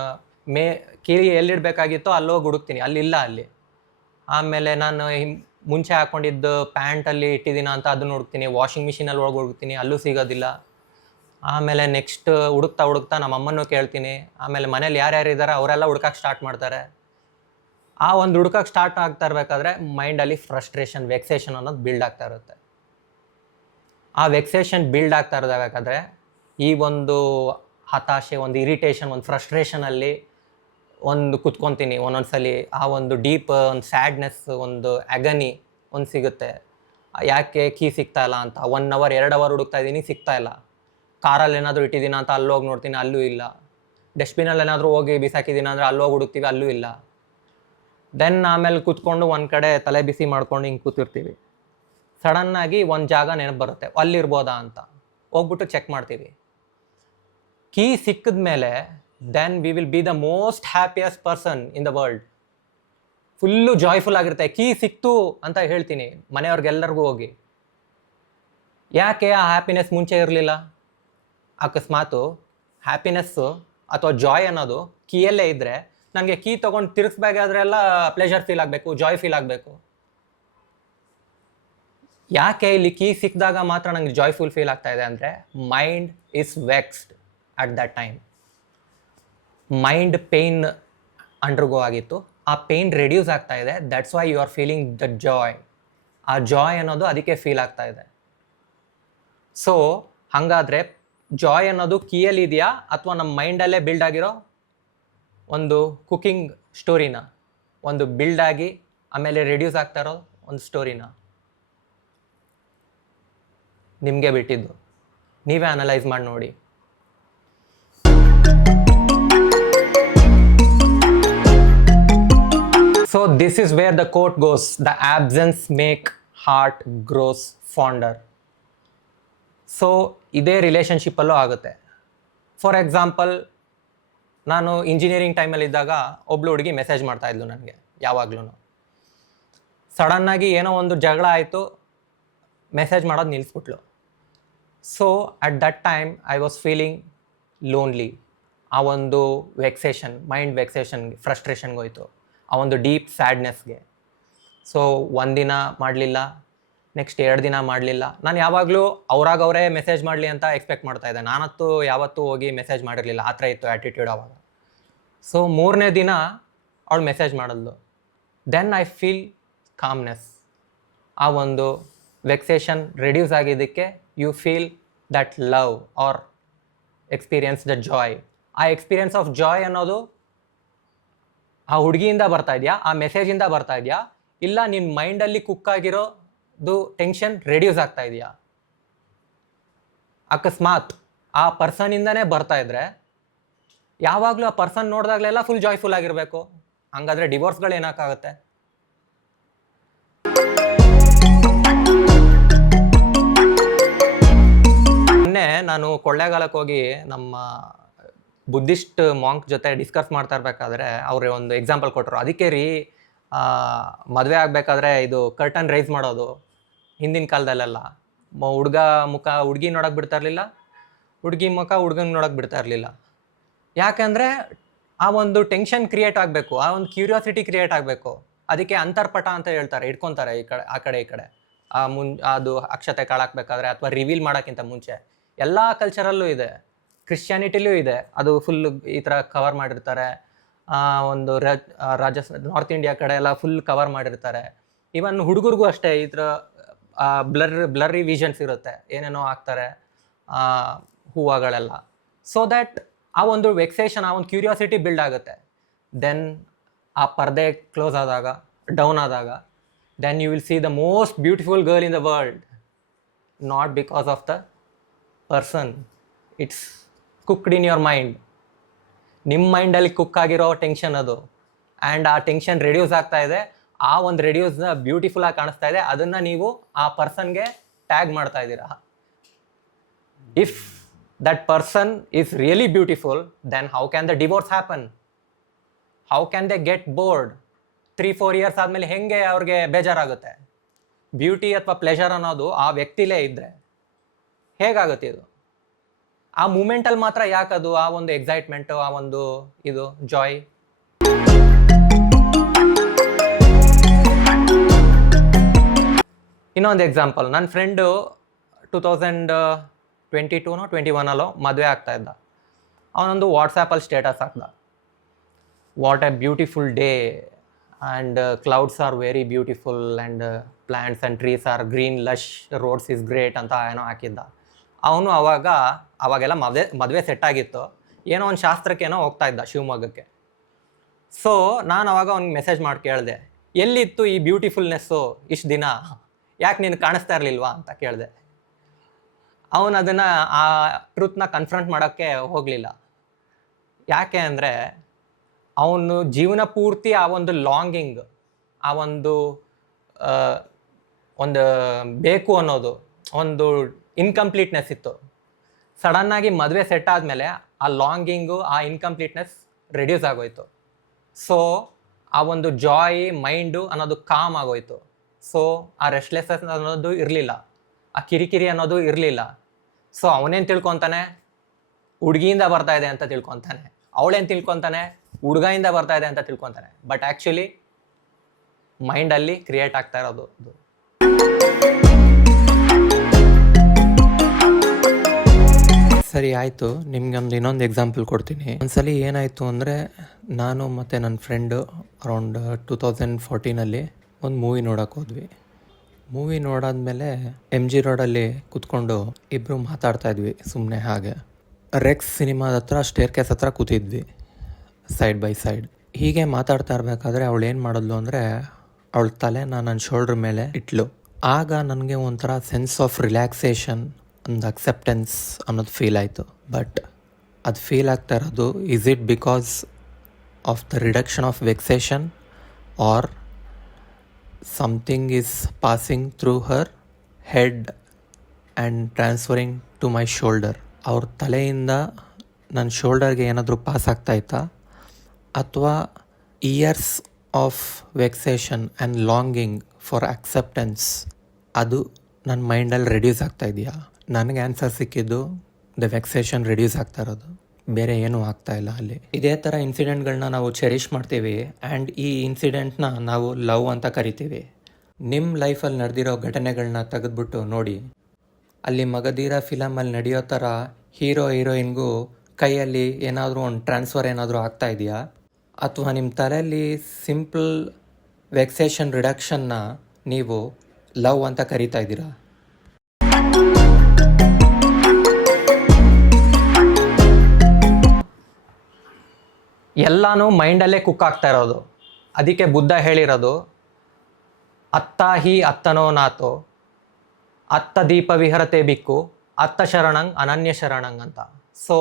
ಕೀ ಎಲ್ಲಿಡಬೇಕಾಗಿತ್ತೋ ಅಲ್ಲೋಗಿ ಹುಡುಕ್ತೀನಿ, ಅಲ್ಲಿಲ್ಲ ಅಲ್ಲಿ. ಆಮೇಲೆ ನಾನು ಮುಂಚೆ ಹಾಕ್ಕೊಂಡಿದ್ದು ಪ್ಯಾಂಟಲ್ಲಿ ಇಟ್ಟಿದ್ದೀನ ಅಂತ ಅದನ್ನು ಹುಡುಕ್ತೀನಿ. ವಾಷಿಂಗ್ ಮಿಷಿನಲ್ಲಿ ಒಳಗೆ ಹುಡುಕ್ತೀನಿ, ಅಲ್ಲೂ ಸಿಗೋದಿಲ್ಲ. ಆಮೇಲೆ ನೆಕ್ಸ್ಟ್ ಹುಡುಕ್ತಾ ನಮ್ಮ ಅಮ್ಮನೂ ಕೇಳ್ತೀನಿ. ಆಮೇಲೆ ಮನೇಲಿ ಯಾರ್ಯಾರು ಇದ್ದಾರೆ ಅವರೆಲ್ಲ ಹುಡ್ಕಕ್ಕೆ ಸ್ಟಾರ್ಟ್ ಮಾಡ್ತಾರೆ. ಆ ಒಂದು ಹುಡ್ಕಕ್ಕೆ ಸ್ಟಾರ್ಟ್ ಆಗ್ತಾ ಇರಬೇಕಾದ್ರೆ ಮೈಂಡಲ್ಲಿ ಫ್ರಸ್ಟ್ರೇಷನ್, ವೆಕ್ಸೇಷನ್ ಅನ್ನೋದು ಬಿಲ್ಡ್ ಆಗ್ತಾ ಇರುತ್ತೆ. ಆ ವೆಕ್ಸೇಷನ್ ಬಿಲ್ಡ್ ಆಗ್ತಾ ಇರಬೇಕಾದ್ರೆ ಈ ಒಂದು ಹತಾಶೆ, ಒಂದು ಇರಿಟೇಷನ್, ಒಂದು ಫ್ರಸ್ಟ್ರೇಷನಲ್ಲಿ ಒಂದು ಕುತ್ಕೊತೀನಿ ಒಂದೊಂದ್ಸಲಿ. ಆ ಒಂದು ಡೀಪ್ ಒಂದು ಸ್ಯಾಡ್ನೆಸ್, ಒಂದು ಅಗನಿ ಸಿಗುತ್ತೆ. ಯಾಕೆ ಕೀ ಸಿಗ್ತಾ ಇಲ್ಲ ಅಂತ 1 ಅವರ್ 2 ಅವರ್ ಹುಡುಕ್ತಾ ಇದ್ದೀನಿ, ಸಿಗ್ತಾ ಇಲ್ಲ. ಕಾರಲ್ಲಿ ಏನಾದರೂ ಇಟ್ಟಿದ್ದೀನ ಅಂತ ಅಲ್ಲೋಗಿ ನೋಡ್ತೀನಿ, ಅಲ್ಲೂ ಇಲ್ಲ. ಡಸ್ಟ್ಬಿನಲ್ಲಿ ಏನಾದರೂ ಹೋಗಿ ಬಿಸಾಕಿದ್ದೀನ ಅಂದರೆ ಅಲ್ಲೋಗಿ ಹುಡುಕ್ತೀವಿ, ಅಲ್ಲೂ ಇಲ್ಲ. ದೆನ್ ಆಮೇಲೆ ಕೂತ್ಕೊಂಡು ಒಂದು ಕಡೆ ತಲೆ ಬಿಸಿ ಮಾಡ್ಕೊಂಡು ಹಿಂಗೆ ಕೂತಿರ್ತೀವಿ. ಸಡನ್ನಾಗಿ ಒಂದು ಜಾಗ ನೆನಪು ಬರುತ್ತೆ, ಅಲ್ಲಿರ್ಬೋದಾ ಅಂತ ಹೋಗ್ಬಿಟ್ಟು ಚೆಕ್ ಮಾಡ್ತೀವಿ. ಕೀ ಸಿಕ್ಕಿದ ಮೇಲೆ then we will be the most happiest person in the world. Full joyful ಆಗಿರುತ್ತೆ. ಕೀ ಸಿಕ್ತು ಅಂತ ಹೇಳ್ತೀನಿ ಮನೆಯವ್ರಿಗೆಲ್ಲರಿಗೂ ಹೋಗಿ. ಯಾಕೆ ಆ ಹ್ಯಾಪಿನೆಸ್ ಮುಂಚೆ ಇರಲಿಲ್ಲ? ಅಕಸ್ಮಾತು ಹ್ಯಾಪಿನೆಸ್ಸು ಅಥವಾ ಜಾಯ್ ಅನ್ನೋದು ಕೀಯಲ್ಲೇ ಇದ್ದರೆ ನನಗೆ ಕೀ ತೊಗೊಂಡು ತಿರುಗಿಸ್ಬೇಕಾದ್ರೆಲ್ಲ ಪ್ಲೆಷರ್ ಫೀಲ್ ಆಗಬೇಕು, ಜಾಯ್ ಫೀಲ್ ಆಗಬೇಕು. ಯಾಕೆ ಇಲ್ಲಿ ಕೀ ಸಿಕ್ಕಿದಾಗ ಮಾತ್ರ ನನಗೆ ಜಾಯ್ಫುಲ್ ಫೀಲ್ ಆಗ್ತಾ ಇದೆ ಅಂದರೆ mind is vexed at that time. Mind pain undergo ಆಗಿತ್ತು, ಆ ಪೇಯ್ನ್ ರೆಡ್ಯೂಸ್ ಆಗ್ತಾ ಇದೆ. That's why you are feeling the joy. ಆ ಜಾಯ್ ಅನ್ನೋದು ಅದಕ್ಕೆ ಫೀಲ್ ಆಗ್ತಾ ಇದೆ. ಸೊ ಹಾಗಾದರೆ ಜಾಯ್ ಅನ್ನೋದು ಕೀಯಲ್ಲಿ ಇದೆಯಾ ಅಥವಾ ನಮ್ಮ ಮೈಂಡಲ್ಲೇ ಬಿಲ್ಡ್ ಆಗಿರೋ ಒಂದು ಕುಕಿಂಗ್ ಸ್ಟೋರಿನ, ಒಂದು ಬಿಲ್ಡ್ ಆಗಿ ಆಮೇಲೆ ರೆಡ್ಯೂಸ್ ಆಗ್ತಾ ಇರೋ ಒಂದು ಸ್ಟೋರಿನ? ನಿಮಗೆ ಬಿಟ್ಟಿದ್ದು, ನೀವೇ ಅನಲೈಸ್ ಮಾಡಿ ನೋಡಿ. So this is where the quote goes, the absence make heart grows fonder. So ಇದೇ ರಿಲೇಷನ್ಶಿಪ್ಪಲ್ಲೂ ಆಗುತ್ತೆ. ಫಾರ್ ಎಕ್ಸಾಂಪಲ್, ನಾನು ಇಂಜಿನಿಯರಿಂಗ್ ಟೈಮಲ್ಲಿದ್ದಾಗ ಒಬ್ಳು ಹುಡುಗಿ ಮೆಸೇಜ್ ಮಾಡ್ತಾಯಿದ್ಲು ನನಗೆ ಯಾವಾಗ್ಲೂ. ಸಡನ್ನಾಗಿ ಏನೋ ಒಂದು ಜಗಳ ಆಯಿತು, ಮೆಸೇಜ್ ಮಾಡೋದು ನಿಲ್ಲಿಸ್ಬಿಟ್ಲು. So at that time I was feeling lonely. ಆ ಒಂದು ವೆಕ್ಸೇಷನ್, ಮೈಂಡ್ ವೆಕ್ಸೇಷನ್ಗೆ, ಫ್ರಸ್ಟ್ರೇಷನ್ಗೆ ಹೋಯ್ತು, ಆ ಒಂದು ಡೀಪ್ ಸ್ಯಾಡ್ನೆಸ್ಗೆ. ಸೊ ಒಂದಿನ ಮಾಡಲಿಲ್ಲ, ನೆಕ್ಸ್ಟ್ 2 ದಿನ ಮಾಡಲಿಲ್ಲ. ನಾನು ಯಾವಾಗಲೂ ಅವರೇ ಮೆಸೇಜ್ ಮಾಡಲಿ ಅಂತ ಎಕ್ಸ್ಪೆಕ್ಟ್ ಮಾಡ್ತಾಯಿದ್ದೆ. ನಾನಂತೂ ಯಾವತ್ತೂ ಹೋಗಿ ಮೆಸೇಜ್ ಮಾಡಿರಲಿಲ್ಲ, ಆ ಥರ ಇತ್ತು ಆ್ಯಟಿಟ್ಯೂಡ್ ಅವಾಗ. ಸೊ 3ನೇ ದಿನ ಅವಳು ಮೆಸೇಜ್ ಮಾಡಿದ್ಲು. Then I feel calmness. ಆ ಒಂದು ವೆಕ್ಸೇಷನ್ ರೆಡ್ಯೂಸ್ ಆಗಿದ್ದಕ್ಕೆ you feel that love or experience the joy. ಆ ಎಕ್ಸ್ಪೀರಿಯನ್ಸ್ ಆಫ್ ಜಾಯ್ ಅನ್ನೋದು ಆ ಹುಡುಗಿಯಿಂದ ಬರ್ತಾ ಇದೆಯಾ, ಆ ಮೆಸೇಜಿಂದ ಬರ್ತಾ ಇದೆಯಾ, ಇಲ್ಲ ನಿನ್ನ ಮೈಂಡಲ್ಲಿ ಕುಕ್ಕಾಗಿರೋದು ಟೆನ್ಷನ್ ರೆಡ್ಯೂಸ್ ಆಗ್ತಾ ಇದೆಯಾ? ಅಕಸ್ಮಾತ್ ಆ ಪರ್ಸನಿಂದನೇ ಬರ್ತಾ ಇದ್ರೆ ಯಾವಾಗಲೂ ಆ ಪರ್ಸನ್ ನೋಡಿದಾಗಲೆಲ್ಲ ಫುಲ್ ಜಾಯ್ಫುಲ್ ಆಗಿರಬೇಕು. ಹಂಗಾದ್ರೆ ಡಿವೋರ್ಸ್ಗಳು ಏನಕ್ಕಾಗುತ್ತೆ? ಮೊನ್ನೆ ನಾನು ಕೊಳ್ಳೇಗಾಲಕ್ಕೆ ಹೋಗಿ ನಮ್ಮ ಬುದ್ಧಿಸ್ಟ್ ಮಾಂಕ್ ಜೊತೆ ಡಿಸ್ಕಸ್ ಮಾಡ್ತಾ ಇರಬೇಕಾದ್ರೆ ಅವರು ಒಂದು ಎಕ್ಸಾಂಪಲ್ ಕೊಟ್ಟರು. ಅದಕ್ಕೆ ರೀ ಮದುವೆ ಆಗಬೇಕಾದ್ರೆ ಇದು ಕರ್ಟನ್ ರೈಸ್ ಮಾಡೋದು ಹಿಂದಿನ ಕಾಲದಲ್ಲೆಲ್ಲ ಹುಡುಗ ಮುಖ ಹುಡುಗಿ ನೋಡೋಕೆ ಬಿಡ್ತಾ ಇರಲಿಲ್ಲ, ಹುಡುಗಿ ಮುಖ ಹುಡುಗಂಗೆ ನೋಡೋಕೆ ಬಿಡ್ತಾ ಇರಲಿಲ್ಲ. ಯಾಕೆಂದರೆ ಆ ಒಂದು ಟೆನ್ಷನ್ ಕ್ರಿಯೇಟ್ ಆಗಬೇಕು, ಆ ಒಂದು ಕ್ಯೂರಿಯಾಸಿಟಿ ಕ್ರಿಯೇಟ್ ಆಗಬೇಕು. ಅದಕ್ಕೆ ಅಂತರ್ಪಟ ಅಂತ ಹೇಳ್ತಾರೆ, ಇಟ್ಕೊತಾರೆ ಈ ಕಡೆ ಆ ಕಡೆ ಈ ಕಡೆ. ಅದು ಅಕ್ಷತೆ ಕಾಳಾಕಬೇಕಾದ್ರೆ ಅಥವಾ ರಿವೀಲ್ ಮಾಡೋಕ್ಕಿಂತ ಮುಂಚೆ ಎಲ್ಲ ಕಲ್ಚರಲ್ಲೂ ಇದೆ, ಕ್ರಿಶ್ಚಿಯಾನಿಟಿಲೂ ಇದೆ. ಅದು ಫುಲ್ ಈ ಥರ ಕವರ್ ಮಾಡಿರ್ತಾರೆ. ಒಂದು ನಾರ್ತ್ ಇಂಡಿಯಾ ಕಡೆ ಎಲ್ಲ ಫುಲ್ ಕವರ್ ಮಾಡಿರ್ತಾರೆ. ಈವನ್ ಹುಡುಗರಿಗೂ ಅಷ್ಟೇ ಈ ಥರ ಬ್ಲರ್ರಿ ವಿಷನ್ಸ್ ಇರುತ್ತೆ, ಏನೇನೋ ಆಗ್ತಾರೆ ಹೂವುಗಳೆಲ್ಲ. ಸೊ ದ್ಯಾಟ್ ಆ ಒಂದು ವೆಕ್ಸೇಷನ್, ಆ ಒಂದು ಕ್ಯೂರಿಯಾಸಿಟಿ ಬಿಲ್ಡ್ ಆಗುತ್ತೆ. ದೆನ್ ಆ ಪರ್ದೆ ಕ್ಲೋಸ್ ಆದಾಗ, ಡೌನ್ ಆದಾಗ, then you will see the most beautiful girl in the world. Not because of the person, it's cooked in your mind. ನಿಮ್ಮ ಮೈಂಡಲ್ಲಿ ಕುಕ್ ಆಗಿರೋ ಟೆನ್ಷನ್ ಅದು. ಆ್ಯಂಡ್ ಆ ಟೆನ್ಷನ್ ರೆಡ್ಯೂಸ್ ಆಗ್ತಾ ಇದೆ. ಆ ಒಂದು ರೆಡ್ಯೂಸ್ನ ಬ್ಯೂಟಿಫುಲ್ ಆಗಿ ಕಾಣಿಸ್ತಾ ಇದೆ. ಅದನ್ನು ನೀವು ಆ ಪರ್ಸನ್ಗೆ ಟ್ಯಾಗ್ ಮಾಡ್ತಾ ಇದ್ದೀರಾ. If that person is really beautiful, then how can the divorce happen? How can they get bored? 3-4 years ಆದಮೇಲೆ ಹೆಂಗೆ ಅವ್ರಿಗೆ ಬೇಜಾರಾಗುತ್ತೆ? ಬ್ಯೂಟಿ ಅಥವಾ ಪ್ಲೆಷರ್ ಅನ್ನೋದು ಆ ವ್ಯಕ್ತಿಲೇ ಇದ್ದರೆ ಹೇಗಾಗುತ್ತೆ ಇದು? ಆ ಮೂಮೆಂಟಲ್ಲಿ ಮಾತ್ರ ಯಾಕದು ಆ ಒಂದು ಎಕ್ಸೈಟ್ಮೆಂಟು, ಆ ಒಂದು ಇದು ಜಾಯ್? ಇನ್ನೊಂದು ಎಕ್ಸಾಂಪಲ್, ನನ್ನ ಫ್ರೆಂಡು 2022-21 ಮದುವೆ ಆಗ್ತಾ ಇದ್ದ. ಅವನೊಂದು ವಾಟ್ಸಾಪಲ್ಲಿ ಸ್ಟೇಟಸ್ ಹಾಕ್ದ, what a beautiful day and clouds are very beautiful and plants and trees are green, lush roads is great ಅಂತ ಏನೋ ಹಾಕಿದ್ದ. ಅವನು ಅವಾಗೆಲ್ಲ ಮದುವೆ ಸೆಟ್ ಆಗಿತ್ತು, ಏನೋ ಒಂದು ಶಾಸ್ತ್ರಕ್ಕೇನೋ ಹೋಗ್ತಾ ಇದ್ದ ಶಿವಮೊಗ್ಗಕ್ಕೆ. ಸೊ ನಾನು ಅವಾಗ ಅವ್ನಿಗೆ ಮೆಸೇಜ್ ಮಾಡಿ ಕೇಳಿದೆ, ಎಲ್ಲಿತ್ತು ಈ ಬ್ಯೂಟಿಫುಲ್ನೆಸ್ಸು ಇಷ್ಟು ದಿನ, ಯಾಕೆ ನೀನು ಕಾಣಿಸ್ತಾ ಇರಲಿಲ್ವಾ ಅಂತ ಕೇಳಿದೆ. ಅವನು ಅದನ್ನು ಆ ಟ್ರೂತ್ನ ಕನ್ಫ್ರಂಟ್ ಮಾಡೋಕ್ಕೆ ಹೋಗಲಿಲ್ಲ. ಯಾಕೆ ಅಂದರೆ ಅವನು ಜೀವನ ಪೂರ್ತಿ ಆ ಒಂದು ಲಾಂಗಿಂಗ್, ಆ ಒಂದು ಬೇಕು ಅನ್ನೋದು ಒಂದು ಇನ್ಕಂಪ್ಲೀಟ್ನೆಸ್ ಇತ್ತು. ಸಡನ್ನಾಗಿ ಮದುವೆ ಸೆಟ್ ಆದಮೇಲೆ ಆ ಲಾಂಗಿಂಗು, ಆ ಇನ್ಕಂಪ್ಲೀಟ್ನೆಸ್ ರೆಡ್ಯೂಸ್ ಆಗೋಯ್ತು. ಸೊ ಆ ಒಂದು ಜಾಯ್ ಮೈಂಡು ಅನ್ನೋದು ಕಾಮ್ ಆಗೋಯ್ತು. ಸೊ ಆ ರೆಸ್ಟ್ಲೆಸ್ನೆಸ್ ಅನ್ನೋದು ಇರಲಿಲ್ಲ, ಆ ಕಿರಿಕಿರಿ ಅನ್ನೋದು ಇರಲಿಲ್ಲ. ಸೊ ಅವನೇನು ತಿಳ್ಕೊತಾನೆ, ಹುಡುಗಿಯಿಂದ ಬರ್ತಾ ಇದೆ ಅಂತ ತಿಳ್ಕೊತಾನೆ. ಅವಳೇನು ತಿಳ್ಕೊತಾನೆ, ಹುಡುಗಿಯಿಂದ ಬರ್ತಾ ಇದೆ ಅಂತ ತಿಳ್ಕೊತಾನೆ. ಬಟ್ ಆ್ಯಕ್ಚುಲಿ ಮೈಂಡಲ್ಲಿ ಕ್ರಿಯೇಟ್ ಆಗ್ತಾ ಇರೋದು ಅದು. ಸರಿ ಆಯಿತು, ನಿಮ್ಗೊಂದು ಇನ್ನೊಂದು ಎಕ್ಸಾಂಪಲ್ ಕೊಡ್ತೀನಿ. ಒಂದ್ಸಲಿ ಏನಾಯಿತು ಅಂದರೆ, ನಾನು ಮತ್ತು ನನ್ನ ಫ್ರೆಂಡು ಅರೌಂಡ್ 2014 ಒಂದು ಮೂವಿ ನೋಡೋಕೆ ಹೋದ್ವಿ. ಮೂವಿ ನೋಡಾದ್ಮೇಲೆ MG ರೋಡಲ್ಲಿ ಕೂತ್ಕೊಂಡು ಇಬ್ಬರು ಮಾತಾಡ್ತಾ ಇದ್ವಿ ಸುಮ್ಮನೆ ಹಾಗೆ. ರೆಕ್ಸ್ ಸಿನಿಮಾದ ಹತ್ರ ಸ್ಟೇರ್ ಕೇಸ್ ಹತ್ರ ಕೂತಿದ್ವಿ ಸೈಡ್ ಬೈ ಸೈಡ್. ಹೀಗೆ ಮಾತಾಡ್ತಾ ಇರಬೇಕಾದ್ರೆ ಅವಳು ಏನು ಮಾಡಿದ್ಲು ಅಂದರೆ, ಅವಳ ತಲೆನ ನನ್ನ ಶೋಲ್ಡ್ರ್ ಮೇಲೆ ಇಟ್ಲು. ಆಗ ನನಗೆ ಒಂಥರ ಸೆನ್ಸ್ ಆಫ್ ರಿಲ್ಯಾಕ್ಸೇಷನ್, ಒಂದು ಅಕ್ಸೆಪ್ಟೆನ್ಸ್ ಅನ್ನೋದು ಫೀಲ್ ಆಯಿತು. ಬಟ್ ಅದು ಫೀಲ್ ಆಗ್ತಾ ಇರೋದು, is it because of the reduction of vexation or something is passing through her head and transferring to my shoulder? ಅವ್ರ ತಲೆಯಿಂದ ನನ್ನ ಶೋಲ್ಡರ್ಗೆ ಏನಾದರೂ ಪಾಸ್ ಆಗ್ತಾಯಿತ್ತಾ, ಅಥವಾ years of vexation and longing for acceptance ಅದು ನನ್ನ ಮೈಂಡಲ್ಲಿ ರೆಡ್ಯೂಸ್ ಆಗ್ತಾ ಇದೆಯಾ? ನನಗೆ ಆನ್ಸರ್ ಸಿಕ್ಕಿದ್ದು ದ ವೆಕ್ಸೇಷನ್ ರೆಡ್ಯೂಸ್ ಆಗ್ತಾ ಇರೋದು, ಬೇರೆ ಏನೂ ಆಗ್ತಾ ಇಲ್ಲ ಅಲ್ಲಿ. ಇದೇ ಥರ ಇನ್ಸಿಡೆಂಟ್ಗಳನ್ನ ನಾವು ಚೆರಿಷ್ ಮಾಡ್ತೀವಿ ಆ್ಯಂಡ್ ಈ ಇನ್ಸಿಡೆಂಟ್ನ ನಾವು ಲವ್ ಅಂತ ಕರಿತೀವಿ. ನಿಮ್ಮ ಲೈಫಲ್ಲಿ ನಡೆದಿರೋ ಘಟನೆಗಳನ್ನ ತೆಗೆದ್ಬಿಟ್ಟು ನೋಡಿ. ಅಲ್ಲಿ ಮಗಧೀರ ಫಿಲಮಲ್ಲಿ ನಡೆಯೋ ಥರ ಹೀರೋ ಹೀರೋಯಿನ್ಗೂ ಕೈಯಲ್ಲಿ ಏನಾದರೂ ಒಂದು ಟ್ರಾನ್ಸ್ಫರ್ ಏನಾದರೂ ಆಗ್ತಾ ಇದೆಯಾ? ಅಥವಾ ನಿಮ್ಮ ತಲೆಯಲ್ಲಿ ಸಿಂಪಲ್ ವೆಕ್ಸೇಷನ್ ರಿಡಕ್ಷನ್ನ ನೀವು ಲವ್ ಅಂತ ಕರಿತಾ ಇದ್ದೀರಾ? ಎಲ್ಲನೂ ಮೈಂಡಲ್ಲೇ ಕುಕ್ ಆಗ್ತಾ ಇರೋದು. ಅದಕ್ಕೆ ಬುದ್ಧ ಹೇಳಿರೋದು, ಅತ್ತ ಹಿ ಅತ್ತನೋ ನಾಥೋ ಅತ್ತ ದೀಪ ವಿಹರತೆ ಬಿಕ್ಕು ಅತ್ತ ಶರಣಂಗ್ ಅನನ್ಯ ಶರಣಂಗ್ ಅಂತ. ಸೊ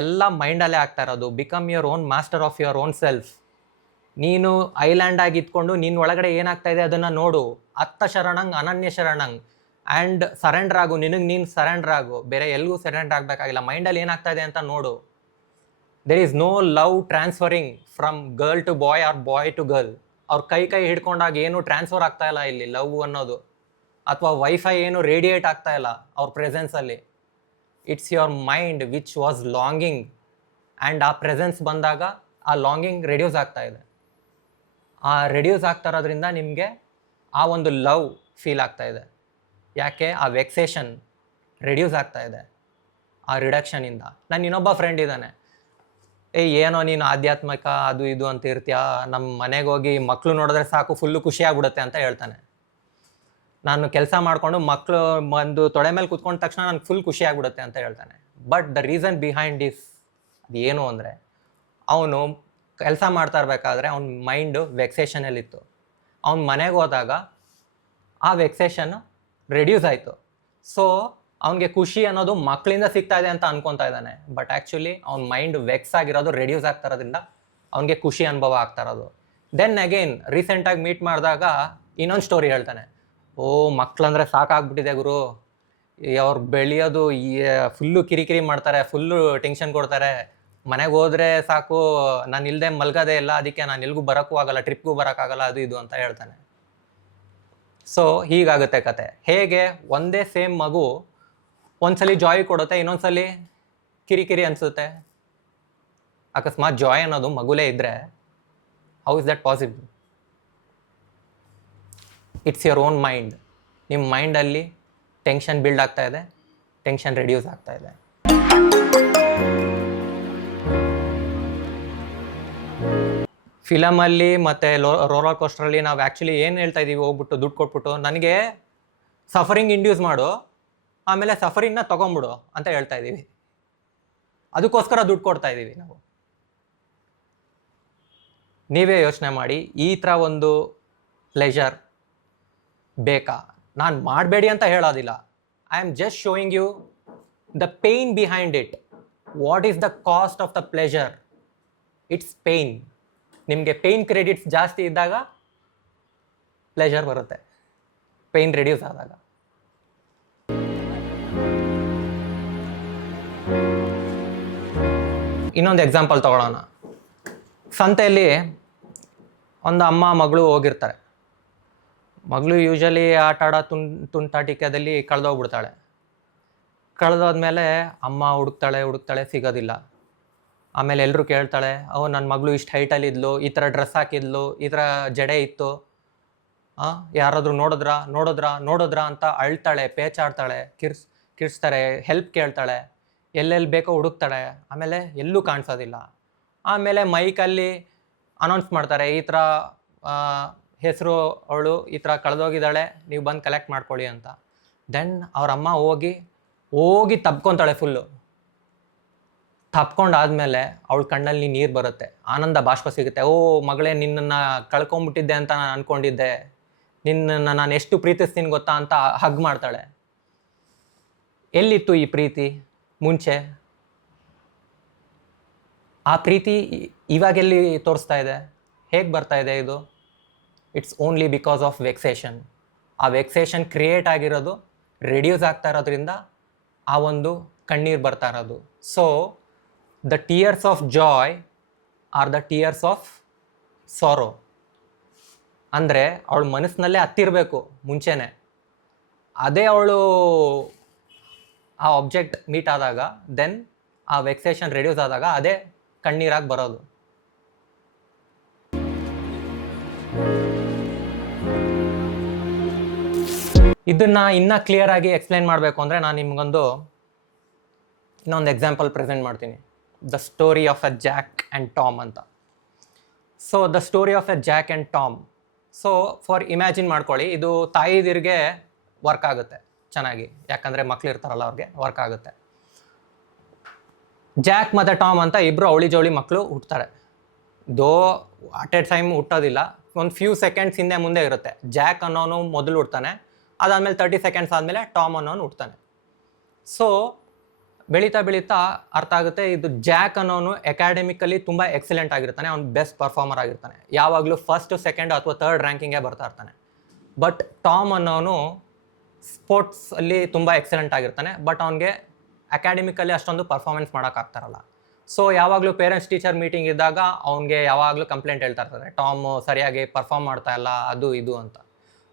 ಎಲ್ಲ ಮೈಂಡಲ್ಲೇ ಆಗ್ತಾ ಇರೋದು. Become your own master of your own self. ನೀನು ಐಲ್ಯಾಂಡ್ ಆಗಿ ಇದ್ಕೊಂಡು ನಿನ್ನ ಒಳಗಡೆ ಏನಾಗ್ತಾ ಇದೆ ಅದನ್ನು ನೋಡು. ಅತ್ತ ಶರಣಂಗ್ ಅನನ್ಯ ಶರಣಂಗ್ ಆ್ಯಂಡ್ ಸರೆಂಡರ್ ಆಗು. ನಿನಗೆ ನೀನು ಸರೆಂಡರ್ ಆಗು, ಬೇರೆ ಎಲ್ಲಿಗೂ ಸರೆಂಡರ್ ಆಗಬೇಕಾಗಿಲ್ಲ. ಮೈಂಡಲ್ಲಿ ಏನಾಗ್ತಾ ಇದೆ ಅಂತ ನೋಡು. There is no love transferring from girl to boy or boy to girl. ಅವ್ರ ಕೈ ಹಿಡ್ಕೊಂಡಾಗ ಏನು ಟ್ರಾನ್ಸ್ಫರ್ ಆಗ್ತಾ ಇಲ್ಲ ಇಲ್ಲಿ ಲವ್ ಅನ್ನೋದು, ಅಥವಾ ವೈಫೈ ಏನು ರೇಡಿಯೇಟ್ ಆಗ್ತಾ ಇಲ್ಲ ಅವ್ರ ಪ್ರೆಸೆನ್ಸಲ್ಲಿ. It's your mind which was longing, and ಆ ಪ್ರೆಸೆನ್ಸ್ ಬಂದಾಗ ಆ ಲಾಂಗಿಂಗ್ ರೆಡ್ಯೂಸ್ ಆಗ್ತಾ ಇದೆ. ಆ ರೆಡ್ಯೂಸ್ ಆಗ್ತಾ ಇರೋದ್ರಿಂದ ನಿಮಗೆ ಆ ಒಂದು ಲವ್ ಫೀಲ್ ಆಗ್ತಾ ಇದೆ. ಯಾಕೆ? ಆ ವೆಕ್ಸೇಷನ್ ರೆಡ್ಯೂಸ್ ಆಗ್ತಾ ಇದೆ ಆ ರಿಡಕ್ಷನಿಂದ. ನನ್ನ ಇನ್ನೊಬ್ಬ ಫ್ರೆಂಡ್ ಇದ್ದಾನೆ, ಏನೋ ನೀನು ಆಧ್ಯಾತ್ಮಿಕ ಅದು ಇದು ಅಂತ ಇರ್ತೀಯ, ನಮ್ಮ ಮನೆಗೆ ಹೋಗಿ ಮಕ್ಕಳು ನೋಡಿದ್ರೆ ಸಾಕು ಫುಲ್ಲು ಖುಷಿಯಾಗ್ಬಿಡುತ್ತೆ ಅಂತ ಹೇಳ್ತಾನೆ. ನಾನು ಕೆಲಸ ಮಾಡಿಕೊಂಡು ಮಕ್ಕಳು ಒಂದು ತೊಡೆ ಮೇಲೆ ಕೂತ್ಕೊಂಡ ತಕ್ಷಣ ನನಗೆ ಫುಲ್ ಖುಷಿ ಆಗ್ಬಿಡುತ್ತೆ ಅಂತ ಹೇಳ್ತಾನೆ. But the reason behind this ಅದು ಏನು ಅಂದರೆ, ಅವನು ಕೆಲಸ ಮಾಡ್ತಾ ಇರಬೇಕಾದ್ರೆ ಅವ್ನ ಮೈಂಡು ವೆಕ್ಸೇಷನಲ್ಲಿತ್ತು. ಅವ್ನ ಮನೆಗೆ ಹೋದಾಗ ಆ ವೆಕ್ಸೇಷನ್ ರೆಡ್ಯೂಸ್ ಆಯಿತು. ಸೊ ಅವನಿಗೆ ಖುಷಿ ಅನ್ನೋದು ಮಕ್ಕಳಿಂದ ಸಿಗ್ತಾ ಇದೆ ಅಂತ ಅನ್ಕೊತಾ ಇದ್ದಾನೆ. ಬಟ್ ಆ್ಯಕ್ಚುಲಿ ಅವ್ನ ಮೈಂಡ್ ವೆಕ್ಸ್ ಆಗಿರೋದು ರೆಡ್ಯೂಸ್ ಆಗ್ತಾ ಇರೋದ್ರಿಂದ ಅವನಿಗೆ ಖುಷಿ ಅನುಭವ ಆಗ್ತಾ ಇರೋದು. ದೆನ್ ಅಗೇನ್ ರೀಸೆಂಟಾಗಿ ಮೀಟ್ ಮಾಡಿದಾಗ ಇನ್ನೊಂದು ಸ್ಟೋರಿ ಹೇಳ್ತಾನೆ. ಓ ಮಕ್ಕಳಂದರೆ ಸಾಕಾಗ್ಬಿಟ್ಟಿದೆ ಗುರು, ಅವ್ರು ಬೆಳೆಯೋದು ಫುಲ್ಲು ಕಿರಿಕಿರಿ ಮಾಡ್ತಾರೆ, ಫುಲ್ಲು ಟೆನ್ಷನ್ ಕೊಡ್ತಾರೆ, ಮನೆಗೆ ಹೋದರೆ ಸಾಕು ನಾನು ಇಲ್ಲದೆ ಮಲ್ಗೋದೇ ಇಲ್ಲ, ಅದಕ್ಕೆ ನಾನು ಎಲ್ಗೂ ಬರೋಕ್ಕೂ ಆಗಲ್ಲ, ಟ್ರಿಪ್ಗೂ ಬರೋಕ್ಕಾಗಲ್ಲ, ಅದು ಇದು ಅಂತ ಹೇಳ್ತಾನೆ. ಸೊ ಹೀಗಾಗುತ್ತೆ ಕತೆ. ಹೇಗೆ ಒಂದೇ ಸೇಮ್ ಮಗು ಒಂದ್ಸಲಿ ಜಾಯ್ ಕೊಡುತ್ತೆ, ಇನ್ನೊಂದ್ಸಲಿ ಕಿರಿಕಿರಿ ಅನಿಸುತ್ತೆ. ಅಕಸ್ಮಾತ್ ಜಾಯ್ ಅನ್ನೋದು ಮಗುಲೇ ಇದ್ದರೆ how is that possible? It's your own mind. ನಿಮ್ಮ ಮೈಂಡಲ್ಲಿ ಟೆನ್ಷನ್ ಬಿಲ್ಡ್ ಆಗ್ತಾ ಇದೆ, ಟೆನ್ಷನ್ ರೆಡ್ಯೂಸ್ ಆಗ್ತಾ ಇದೆ. ಫಿಲಮಲ್ಲಿ ಮತ್ತು ರೋಲರ್ ಕೋಸ್ಟರಲ್ಲಿ ನಾವು ಆ್ಯಕ್ಚುಲಿ ಏನು ಹೇಳ್ತಾ ಇದ್ದೀವಿ, ಹೋಗ್ಬಿಟ್ಟು ದುಡ್ಡು ಕೊಟ್ಬಿಟ್ಟು ನನಗೆ ಸಫರಿಂಗ್ ಇಂಡ್ಯೂಸ್ ಮಾಡು, ಆಮೇಲೆ ಸಫರಿಂಗ್ನ ತೊಗೊಂಬಿಡು ಅಂತ ಹೇಳ್ತಾ ಇದ್ದೀವಿ. ಅದಕ್ಕೋಸ್ಕರ ದುಡ್ಡು ಕೊಡ್ತಾ ಇದ್ದೀವಿ ನಾವು. ನೀವೇ ಯೋಚನೆ ಮಾಡಿ, ಈ ಥರ ಒಂದು ಪ್ಲೆಷರ್ ಬೇಕಾ? ನಾನು ಮಾಡಬೇಡಿ ಅಂತ ಹೇಳೋದಿಲ್ಲ. I am just showing you the pain behind it. What is the cost of the pleasure? It's pain. ನಿಮಗೆ ಪೇನ್ ಕ್ರೆಡಿಟ್ಸ್ ಜಾಸ್ತಿ ಇದ್ದಾಗ ಪ್ಲೆಷರ್ ಬರುತ್ತೆ, ಪೇನ್ ರಿಡ್ಯೂಸ್ ಆದಾಗ. ಇನ್ನೊಂದು ಎಕ್ಸಾಂಪಲ್ ತಗೊಳ್ಳೋಣ. ಸಂತೆಯಲ್ಲಿ ಒಂದು ಅಮ್ಮ ಮಗಳು ಹೋಗಿರ್ತಾರೆ. ಮಗಳು ಯೂಶಲಿ ಆಟ ಆಡೋ ತುಂಟಾಟಿಕೆಯಲ್ಲಿ ಕಳೆದೋಗ್ಬಿಡ್ತಾಳೆ. ಕಳೆದೋದ್ಮೇಲೆ ಅಮ್ಮ ಹುಡುಕ್ತಾಳೆ ಸಿಗೋದಿಲ್ಲ. ಆಮೇಲೆ ಎಲ್ಲರೂ ಕೇಳ್ತಾಳೆ, ನನ್ನ ಮಗಳು ಇಷ್ಟು ಹೈಟಲ್ಲಿ ಇದ್ಲು, ಈ ಥರ ಡ್ರೆಸ್ ಹಾಕಿದ್ಲು, ಈ ಥರ ಜಡೆ ಇತ್ತು, ಯಾರಾದರೂ ನೋಡಿದ್ರಾ ಅಂತ ಅಳ್ತಾಳೆ, ಪೇಚಾಡ್ತಾಳೆ, ಕಿರ್ಸ್ತಾರೆ, ಹೆಲ್ಪ್ ಕೇಳ್ತಾಳೆ, ಎಲ್ಲೆಲ್ಲಿ ಬೇಕೋ ಹುಡುಕ್ತಾಳೆ. ಆಮೇಲೆ ಎಲ್ಲೂ ಕಾಣಿಸೋದಿಲ್ಲ. ಆಮೇಲೆ ಮೈಕಲ್ಲಿ ಅನೌನ್ಸ್ ಮಾಡ್ತಾರೆ, ಈ ಥರ ಹೆಸರು ಅವಳು ಈ ಥರ ಕಳೆದೋಗಿದ್ದಾಳೆ, ನೀವು ಬಂದು ಕಲೆಕ್ಟ್ ಮಾಡ್ಕೊಳ್ಳಿ ಅಂತ. ದೆನ್ ಅವರಮ್ಮ ಹೋಗಿ ತಪ್ಕೊತಾಳೆ ಫುಲ್ಲು. ತಪ್ಕೊಂಡಾದ್ಮೇಲೆ ಅವಳ ಕಣ್ಣಲ್ಲಿ ನೀರು ಬರುತ್ತೆ, ಆನಂದ ಬಾಷ್ಪ ಸಿಗುತ್ತೆ. ಓ ಮಗಳೇ, ನಿನ್ನನ್ನು ಕಳ್ಕೊಂಬಿಟ್ಟಿದ್ದೆ ಅಂತ ನಾನು ಅಂದ್ಕೊಂಡಿದ್ದೆ, ನಿನ್ನನ್ನು ನಾನು ಎಷ್ಟು ಪ್ರೀತಿಸ್ತೀನಿ ಗೊತ್ತಾ ಅಂತ ಹಗ್ ಮಾಡ್ತಾಳೆ. ಎಲ್ಲಿತ್ತು ಈ ಪ್ರೀತಿ ಮುಂಚೆ? ಆ ಪ್ರೀತಿ ಇವಾಗೆಲ್ಲಿ ತೋರಿಸ್ತಾ ಇದೆ? ಹೇಗೆ ಬರ್ತಾ ಇದೆ ಇದು? It's only because of vexation. ಆ ವೆಕ್ಸೇಷನ್ ಕ್ರಿಯೇಟ್ ಆಗಿರೋದು, ರಿಡ್ಯೂಸ್ ಆಗ್ತಾ ಇರೋದ್ರಿಂದ ಆ ಒಂದು ಕಣ್ಣೀರು ಬರ್ತಾ ಇರೋದು. So the tears of joy or the tears of sorrow. ಅಂದರೆ ಅವಳ ಮನಸ್ಸಿನಲ್ಲೇ ಹತ್ತಿರಬೇಕು ಮುಂಚೆನೇ. ಅದೇ ಅವಳು ಆ ಆಬ್ಜೆಕ್ಟ್ ಮೀಟ್ ಆದಾಗ, ದೆನ್ ಆ ವೆಕ್ಸೇಷನ್ ರಿಡ್ಯೂಸ್ ಆದಾಗ ಅದೇ ಕಣ್ಣೀರಾಗಿ ಬರೋದು. ಇದನ್ನು ಇನ್ನೂ ಕ್ಲಿಯರಾಗಿ ಎಕ್ಸ್ಪ್ಲೈನ್ ಮಾಡಬೇಕು ಅಂದರೆ ನಾನು ನಿಮಗೊಂದು ಇನ್ನೊಂದು ಎಕ್ಸಾಂಪಲ್ ಪ್ರೆಸೆಂಟ್ ಮಾಡ್ತೀನಿ. The story of a Jack and Tom ಅಂತ. So the story of a Jack and Tom. So for imagine ಮಾಡ್ಕೊಳ್ಳಿ, ಇದು ತಾಯಿದಿರಿಗೆ ವರ್ಕ್ ಆಗುತ್ತೆ ಚೆನ್ನಾಗಿ, ಯಾಕಂದರೆ ಮಕ್ಳು ಇರ್ತಾರಲ್ಲ ಅವ್ರಿಗೆ ವರ್ಕ್ ಆಗುತ್ತೆ. ಜಾಕ್ ಮತ್ತು ಟಾಮ್ ಅಂತ ಇಬ್ಬರು ಅವಳಿ ಜವಳಿ ಮಕ್ಕಳು ಹುಟ್ತಾರೆ. ಅಟ್ ಎ ಟೈಮ್ ಹುಟ್ಟೋದಿಲ್ಲ, ಒಂದು ಫ್ಯೂ ಸೆಕೆಂಡ್ಸ್ ಹಿಂದೆ ಮುಂದೆ ಇರುತ್ತೆ. ಜಾಕ್ ಅನ್ನೋನು ಮೊದಲು ಹುಡ್ತಾನೆ, ಅದಾದಮೇಲೆ 30 ಸೆಕೆಂಡ್ಸ್ ಆದಮೇಲೆ ಟಾಮ್ ಅನ್ನೋನು ಹುಡ್ತಾನೆ. ಸೊ ಬೆಳೀತಾ ಅರ್ಥ ಆಗುತ್ತೆ, ಇದು ಜಾಕ್ ಅನ್ನೋನು ಅಕಾಡೆಮಿಕಲಿ ತುಂಬ ಎಕ್ಸಲೆಂಟ್ ಆಗಿರ್ತಾನೆ, ಅವ್ನು ಬೆಸ್ಟ್ ಪರ್ಫಾರ್ಮರ್ ಆಗಿರ್ತಾನೆ, ಯಾವಾಗಲೂ ಫಸ್ಟ್ ಸೆಕೆಂಡ್ ಅಥವಾ ಥರ್ಡ್ ರ್ಯಾಂಕಿಂಗೇ ಬರ್ತಾ ಇರ್ತಾನೆ. ಬಟ್ ಟಾಮ್ ಅನ್ನೋನು ಸ್ಪೋರ್ಟ್ಸಲ್ಲಿ ತುಂಬ ಎಕ್ಸಲೆಂಟ್ ಆಗಿರ್ತಾನೆ, ಬಟ್ ಅವನಿಗೆ ಅಕಾಡೆಮಿಕಲ್ಲಿ ಅಷ್ಟೊಂದು ಪರ್ಫಾರ್ಮೆನ್ಸ್ ಮಾಡೋಕ್ಕಾಗ್ತಾರಲ್ಲ. ಸೊ ಯಾವಾಗಲೂ ಪೇರೆಂಟ್ಸ್ ಟೀಚರ್ ಮೀಟಿಂಗ್ ಇದ್ದಾಗ ಅವ್ನಿಗೆ ಯಾವಾಗಲೂ ಕಂಪ್ಲೇಂಟ್ ಹೇಳ್ತಾ ಇರ್ತಾರೆ, ಟಾಮ್ ಸರಿಯಾಗಿ ಪರ್ಫಾರ್ಮ್ ಮಾಡ್ತಾ ಇಲ್ಲ, ಅದು ಇದು ಅಂತ.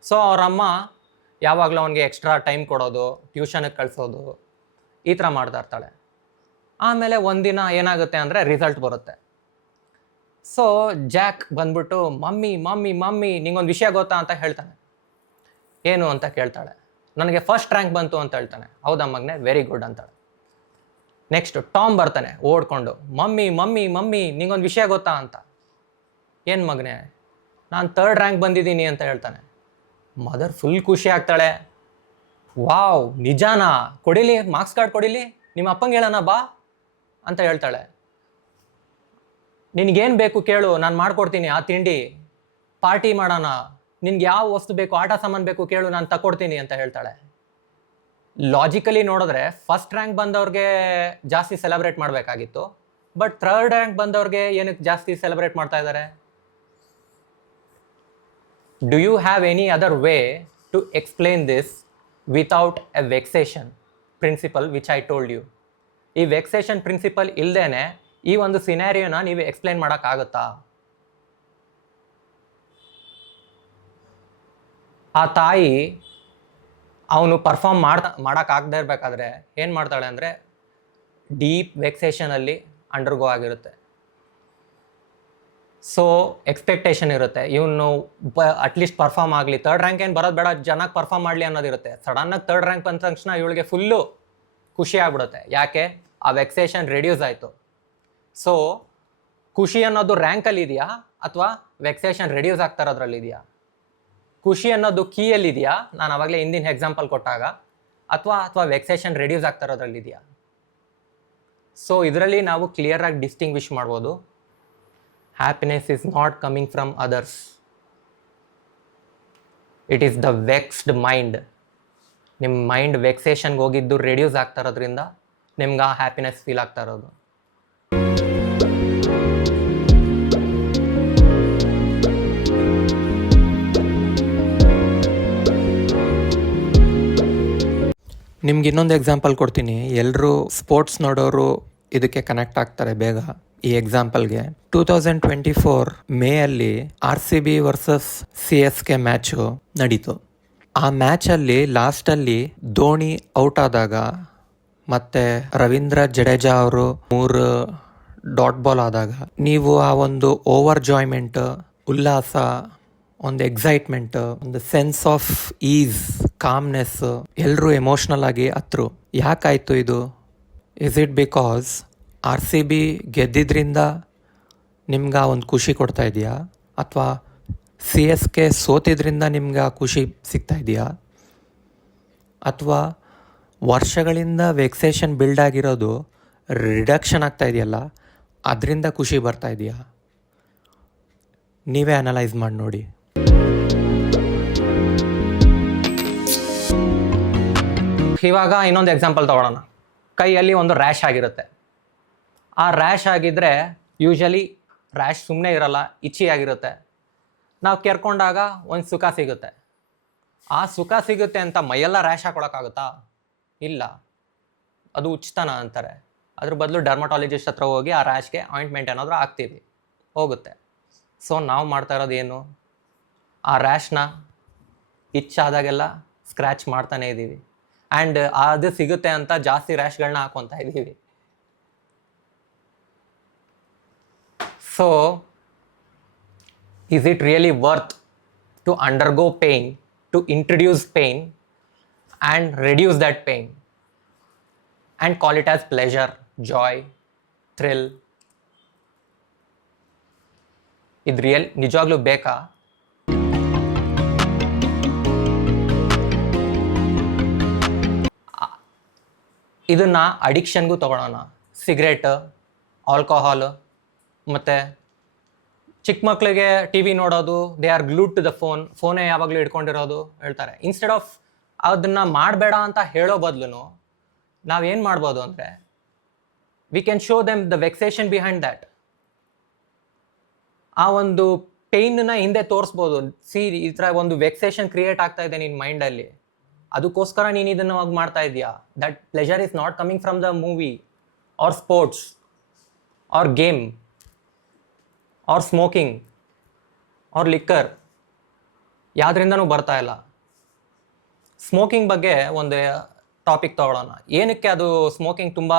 ಸೊ ಅವರಮ್ಮ ಯಾವಾಗಲೂ ಅವನಿಗೆ ಎಕ್ಸ್ಟ್ರಾ ಟೈಮ್ ಕೊಡೋದು, ಟ್ಯೂಷನ್ಗೆ ಕಳಿಸೋದು, ಈ ಥರ ಮಾಡ್ತಾ ಇರ್ತಾಳೆ. ಆಮೇಲೆ ಒಂದಿನ ಏನಾಗುತ್ತೆ ಅಂದರೆ ರಿಸಲ್ಟ್ ಬರುತ್ತೆ. ಸೊ ಜಾಕ್ ಬಂದ್ಬಿಟ್ಟು ಮಮ್ಮಿ ಮಮ್ಮಿ ಮಮ್ಮಿ ನಿಂಗೊಂದು ವಿಷಯ ಗೊತ್ತಾ ಅಂತ ಹೇಳ್ತಾನೆ. ಏನು ಅಂತ ಕೇಳ್ತಾಳೆ. ನನಗೆ ಫಸ್ಟ್ ರ್ಯಾಂಕ್ ಬಂತು ಅಂತ ಹೇಳ್ತಾನೆ. ಹೌದಾ ಮಗನೇ, ವೆರಿ ಗುಡ್ ಅಂತಾಳೆ. ನೆಕ್ಸ್ಟ್ ಟಾಮ್ ಬರ್ತಾನೆ ಓಡ್ಕೊಂಡು, ಮಮ್ಮಿ ಮಮ್ಮಿ ಮಮ್ಮಿ ನಿಂಗೊಂದು ವಿಷಯ ಗೊತ್ತಾ ಅಂತ. ಏನು ಮಗನೇ, ನಾನು ಥರ್ಡ್ ರ್ಯಾಂಕ್ ಬಂದಿದ್ದೀನಿ ಅಂತ ಹೇಳ್ತಾನೆ. ಮದರ್ ಫುಲ್ ಖುಷಿ ಆಗ್ತಾಳೆ. ವಾವ್, ನಿಜಾನಾ? ಕೊಡಿಲಿ, ಮಾರ್ಕ್ಸ್ ಕಾರ್ಡ್ ಕೊಡಿಲಿ, ನಿಮ್ಮ ಅಪ್ಪಂಗೆ ಹೇಳೋಣ ಬಾ ಅಂತ ಹೇಳ್ತಾಳೆ. ನಿನಗೇನು ಬೇಕು ಕೇಳು, ನಾನು ಮಾಡ್ಕೊಡ್ತೀನಿ ಆ ತಿಂಡಿ, ಪಾರ್ಟಿ ಮಾಡೋಣ, ನಿನ್ಗೆ ಯಾವ ವಸ್ತು ಬೇಕು, ಆಟ ಸಾಮಾನು ಬೇಕು ಕೇಳು, ನಾನು ತಗೊಡ್ತೀನಿ ಅಂತ ಹೇಳ್ತಾಳೆ. ಲಾಜಿಕಲಿ ನೋಡಿದ್ರೆ ಫಸ್ಟ್ ರ್ಯಾಂಕ್ ಬಂದವ್ರಿಗೆ ಜಾಸ್ತಿ ಸೆಲೆಬ್ರೇಟ್ ಮಾಡಬೇಕಾಗಿತ್ತು, ಬಟ್ ಥರ್ಡ್ ರ್ಯಾಂಕ್ ಬಂದವ್ರಿಗೆ ಏನಕ್ಕೆ ಜಾಸ್ತಿ ಸೆಲೆಬ್ರೇಟ್ ಮಾಡ್ತಾ ಇದ್ದಾರೆ? Do you have any other way to explain this without a vexation principle which I told you? ಈ ವೆಕ್ಸೇಷನ್ ಪ್ರಿನ್ಸಿಪಲ್ ಇಲ್ಲದೇನೆ ಈ ಒಂದು ಸಿನಾರಿಯೋನ ನೀವು ಎಕ್ಸ್ಪ್ಲೈನ್ ಮಾಡೋಕ್ಕಾಗುತ್ತಾ? ಆ ತಾಯಿ ಅವನು ಪರ್ಫಾರ್ಮ್ ಮಾಡೋಕ್ಕಾಗದೇ ಇರಬೇಕಾದ್ರೆ ಏನು ಮಾಡ್ತಾಳೆ ಅಂದರೆ ಡೀಪ್ ವೆಕ್ಸೇಷನಲ್ಲಿ ಅಂಡರ್ಗೋ ಆಗಿರುತ್ತೆ. ಸೊ ಎಕ್ಸ್ಪೆಕ್ಟೇಷನ್ ಇರುತ್ತೆ, ಇವನು ಅಟ್ಲೀಸ್ಟ್ ಪರ್ಫಾರ್ಮ್ ಆಗಲಿ, ಥರ್ಡ್ ರ್ಯಾಂಕ್ ಏನು ಬರೋದು ಬೇಡ, ಚೆನ್ನಾಗಿ ಪರ್ಫಾರ್ಮ್ ಮಾಡಲಿ ಅನ್ನೋದಿರುತ್ತೆ. ಸಡನ್ನಾಗಿ ಥರ್ಡ್ ರ್ಯಾಂಕ್ ಬಂದ ತಕ್ಷಣ ಇವಳಿಗೆ ಫುಲ್ಲು ಖುಷಿ ಆಗ್ಬಿಡುತ್ತೆ. ಯಾಕೆ? ಆ ವೆಕ್ಸೇಷನ್ ರೆಡ್ಯೂಸ್ ಆಯಿತು. ಸೊ ಖುಷಿ ಅನ್ನೋದು ರ್ಯಾಂಕಲ್ಲಿ ಇದೆಯಾ ಅಥವಾ ವೆಕ್ಸೇಷನ್ ರೆಡ್ಯೂಸ್ ಆಗ್ತಾ ಇರೋದ್ರಲ್ಲಿ ಇದೆಯಾ? ಖುಷಿ ಅನ್ನೋದು ಕೀಯಲ್ಲಿದೆಯಾ, ನಾನು ಆವಾಗಲೇ ಹಿಂದಿನ ಎಕ್ಸಾಂಪಲ್ ಕೊಟ್ಟಾಗ, ಅಥವಾ ವೆಕ್ಸೇಷನ್ ರೆಡ್ಯೂಸ್ ಆಗ್ತಾ ಇರೋದ್ರಲ್ಲಿ ಇದೆಯಾ? ಸೊ ಇದರಲ್ಲಿ ನಾವು ಕ್ಲಿಯರಾಗಿ ಡಿಸ್ಟಿಂಗ್ವಿಷ್ ಮಾಡ್ಬೋದು. Happiness is not coming from others. It is the vexed mind. ನಿಮ್ಮ ಮೈಂಡ್ ವೆಕ್ಸೇಷನ್ಗೆ ಹೋಗಿದ್ದು ರೆಡ್ಯೂಸ್ ಆಗ್ತಾ ಇರೋದ್ರಿಂದ ನಿಮ್ಗೆ ಆ ಹ್ಯಾಪಿನೆಸ್ ಫೀಲ್ ಆಗ್ತಾ ಇರೋದು. ನಿಮ್ಗೆ ಇನ್ನೊಂದು ಎಕ್ಸಾಂಪಲ್ ಕೊಡ್ತೀನಿ. ಎಲ್ಲರೂ ಸ್ಪೋರ್ಟ್ಸ್ ನೋಡೋರು ಇದಕ್ಕೆ ಕನೆಕ್ಟ್ ಆಗ್ತಾರೆ ಬೇಗ ಈ ಎಕ್ಸಾಂಪಲ್ಗೆ. 2024 ಮೇ ಅಲ್ಲಿ RCB ವರ್ಸಸ್ CSK ಮ್ಯಾಚು ನಡೀತು. ಆ ಮ್ಯಾಚಲ್ಲಿ ಲಾಸ್ಟಲ್ಲಿ ಧೋನಿ ಔಟ್ ಆದಾಗ ಮತ್ತೆ ರವೀಂದ್ರ ಜಡೇಜಾ ಅವರು 3 ಡಾಟ್ ಬಾಲ್ ಆದಾಗ ನೀವು ಆ ಒಂದು ಓವರ್ ಜಾಯ್ಮೆಂಟ್, ಉಲ್ಲಾಸ, ಒಂದು ಎಕ್ಸೈಟ್ಮೆಂಟ್, ಒಂದು ಸೆನ್ಸ್ ಆಫ್ ಈಸ್, ಕಾಮ್ನೆಸ್, ಎಲ್ಲರೂ ಎಮೋಷ್ನಲ್ ಆಗಿ ಹತ್ರು. ಯಾಕಾಯ್ತು ಇದು? ಇಸ್ ಇಟ್ ಬಿಕಾಸ್ RCB ಗೆದ್ದಿದ್ರಿಂದ ನಿಮ್ಗೆ ಒಂದು ಖುಷಿ ಕೊಡ್ತಾ ಇದೆಯಾ, ಅಥವಾ CSK ಸೋತಿದ್ರಿಂದ ನಿಮ್ಗೆ ಆ ಖುಷಿ ಸಿಗ್ತಾ ಇದೆಯಾ, ಅಥವಾ ವರ್ಷಗಳಿಂದ ವೆಕ್ಸೇಷನ್ ಬಿಲ್ಡ್ ಆಗಿರೋದು ರಿಡಕ್ಷನ್ ಆಗ್ತಾ ಇದೆಯಲ್ಲ ಅದರಿಂದ ಖುಷಿ ಬರ್ತಾ ಇದೆಯಾ? ನೀವೇ ಅನಲೈಸ್ ಮಾಡಿ ನೋಡಿ. ಇವಾಗ ಇನ್ನೊಂದು ಎಕ್ಸಾಂಪಲ್ ತೊಗೊಳ್ಳೋಣ. ಕೈಯಲ್ಲಿ ಒಂದು ರ್ಯಾಶ್ ಆಗಿರುತ್ತೆ. ಆ ರ್ಯಾಶ್ ಆಗಿದ್ದರೆ ಯೂಶಲಿ ರ್ಯಾಶ್ ಸುಮ್ಮನೆ ಇರಲ್ಲ, ಇಚ್ಚಿ ಆಗಿರುತ್ತೆ. ನಾವು ಕೆರ್ಕೊಂಡಾಗ ಒಂದು ಸುಖ ಸಿಗುತ್ತೆ. ಆ ಸುಖ ಸಿಗುತ್ತೆ ಅಂತ ಮೈಯೆಲ್ಲ ರ್ಯಾಶ್ ಹಾಕೊಳಕ್ಕಾಗುತ್ತಾ? ಇಲ್ಲ, ಅದು ಉಚಿತನ ಅಂತಾರೆ. ಅದ್ರ ಬದಲು ಡರ್ಮಟಾಲಜಿಸ್ಟ್ ಹತ್ರ ಹೋಗಿ ಆ ರ್ಯಾಶ್ಗೆ ಆಯಿಂಟ್ಮೆಂಟ್ ಏನಾದರೂ ಹಾಕ್ತೀವಿ, ಹೋಗುತ್ತೆ. ಸೊ ನಾವು ಮಾಡ್ತಾ ಇರೋದು ಏನು? ಆ ರ್ಯಾಶ್ನ ಇಚ್ಚಾದಾಗೆಲ್ಲ ಸ್ಕ್ರ್ಯಾಚ್ ಮಾಡ್ತಾನೆ ಇದ್ದೀವಿ. ಆ್ಯಂಡ್ ಅದು ಸಿಗುತ್ತೆ ಅಂತ ಜಾಸ್ತಿ ರ್ಯಾಶ್ಗಳನ್ನ ಹಾಕೊತಾ ಇದ್ದೀವಿ. So is it really worth to undergo pain, to introduce pain and reduce that pain and call it as pleasure, joy, thrill? ಇದು ನಿಜವಾಗ್ಲೂ ಬೇಕಾ? ಇದನ್ನು ಅಡಿಕ್ಷನ್ಗೂ ತೊಗೊಳೋಣ. ಸಿಗರೇಟ್, ಆಲ್ಕೋಹಾಲ್, ಮತ್ತು ಚಿಕ್ಕ ಮಕ್ಕಳಿಗೆ ಟಿ ವಿ ನೋಡೋದು, they are glued to the ಫೋನೇ ಯಾವಾಗಲೂ ಇಟ್ಕೊಂಡಿರೋದು ಹೇಳ್ತಾರೆ. ಇನ್ಸ್ಟೆಡ್ ಆಫ್ ಅದನ್ನು ಮಾಡಬೇಡ ಅಂತ ಹೇಳೋ ಬದಲು ನಾವೇನು ಮಾಡ್ಬೋದು ಅಂದರೆ, we can show them the vexation behind that. ಆ ಒಂದು ಪೇಯ್ನನ್ನ ಹಿಂದೆ ತೋರಿಸ್ಬೋದು. ಈ ಥರ ಒಂದು ವೆಕ್ಸೇಷನ್ ಕ್ರಿಯೇಟ್ ಆಗ್ತಾ ಇದೆ ನಿನ್ನ ಮೈಂಡಲ್ಲಿ, ಅದಕ್ಕೋಸ್ಕರ ನೀನು ಇದನ್ನು ಮಾಡ್ತಾ ಇದೆಯಾ. That pleasure is not coming from the movie or sports or game or smoking or liquor, ಯಾವುದರಿಂದನೂ ಬರ್ತಾ ಇಲ್ಲ. ಸ್ಮೋಕಿಂಗ್ ಬಗ್ಗೆ ಒಂದು ಟಾಪಿಕ್ ತೊಗೊಳ್ಳೋಣ. ಏನಕ್ಕೆ ಅದು ಸ್ಮೋಕಿಂಗ್ ತುಂಬ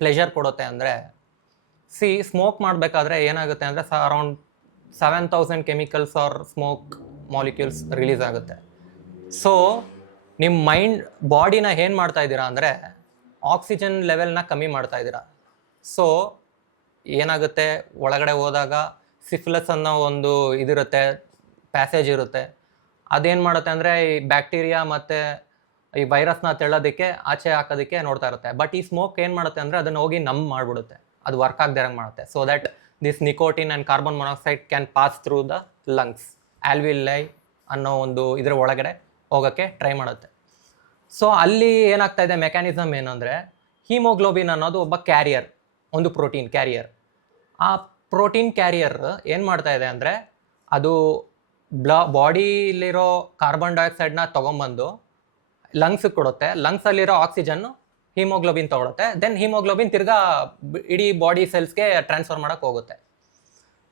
ಪ್ಲೆಜರ್ ಕೊಡುತ್ತೆ ಅಂದರೆ, ಸ್ಮೋಕ್ ಮಾಡಬೇಕಾದ್ರೆ ಏನಾಗುತ್ತೆ ಅಂದರೆ around 7,000 chemicals or smoke molecules release ಆಗುತ್ತೆ. ಸೊ ನಿಮ್ಮ ಮೈಂಡ್ ಬಾಡಿನ ಏನು ಮಾಡ್ತಾ ಇದ್ದೀರಾ ಅಂದರೆ ಆಕ್ಸಿಜನ್ ಲೆವೆಲ್ನ ಕಮ್ಮಿ ಮಾಡ್ತಾ ಇದ್ದೀರಾ. ಸೊ ಏನಾಗುತ್ತೆ, ಒಳಗಡೆ ಹೋದಾಗ ಸಿಫಿಲಿಸ್ ಅನ್ನೋ ಒಂದು ಇದಿರುತ್ತೆ, ಪ್ಯಾಸೇಜ್ ಇರುತ್ತೆ. ಅದೇನು ಮಾಡುತ್ತೆ ಅಂದರೆ ಈ ಬ್ಯಾಕ್ಟೀರಿಯಾ ಮತ್ತು ಈ ವೈರಸ್ನ ತೆಳ್ಳೋದಕ್ಕೆ ಆಚೆ ಹಾಕೋದಕ್ಕೆ ನೋಡ್ತಾ ಇರುತ್ತೆ. ಬಟ್ ಈ ಸ್ಮೋಕ್ ಏನು ಮಾಡುತ್ತೆ ಅಂದರೆ ಅದನ್ನು ಹೋಗಿ ಮಾಡಿಬಿಡುತ್ತೆ, ಅದು ವರ್ಕ್ ಆಗದೆ ಇರಂಗೆ ಮಾಡುತ್ತೆ. So that this nicotine and carbon monoxide can pass through the lungs, alveoli ಅನ್ನೋ ಒಂದು ಇದರ ಒಳಗಡೆ ಹೋಗೋಕ್ಕೆ ಟ್ರೈ ಮಾಡುತ್ತೆ. ಸೊ ಅಲ್ಲಿ ಏನಾಗ್ತಾ ಇದೆ, ಮೆಕ್ಯಾನಿಸಮ್ ಏನಂದರೆ, ಹೀಮೋಗ್ಲೋಬಿನ್ ಅನ್ನೋದು ಒಬ್ಬ ಕ್ಯಾರಿಯರ್, ಒಂದು ಪ್ರೋಟೀನ್ ಕ್ಯಾರಿಯರ್. ಆ ಪ್ರೋಟೀನ್ ಕ್ಯಾರಿಯರ್ ಏನು ಮಾಡ್ತಾ ಇದೆ ಅಂದರೆ, ಅದು ಬಾಡಿಲಿರೋ ಕಾರ್ಬನ್ ಡೈಆಕ್ಸೈಡ್ನ ತೊಗೊಂಬಂದು ಲಂಗ್ಸಿಗೆ ಕೊಡುತ್ತೆ. ಲಂಗ್ಸಲ್ಲಿರೋ ಆಕ್ಸಿಜನ್ನು ಹೀಮೋಗ್ಲೋಬಿನ್ ತೊಗೊಳುತ್ತೆ. ದೆನ್ ಹೀಮೋಗ್ಲೋಬಿನ್ ತಿರ್ಗಾ ಇಡೀ ಬಾಡಿ ಸೆಲ್ಸ್ಗೆ ಟ್ರಾನ್ಸ್ಫರ್ ಮಾಡೋಕ್ಕೆ ಹೋಗುತ್ತೆ.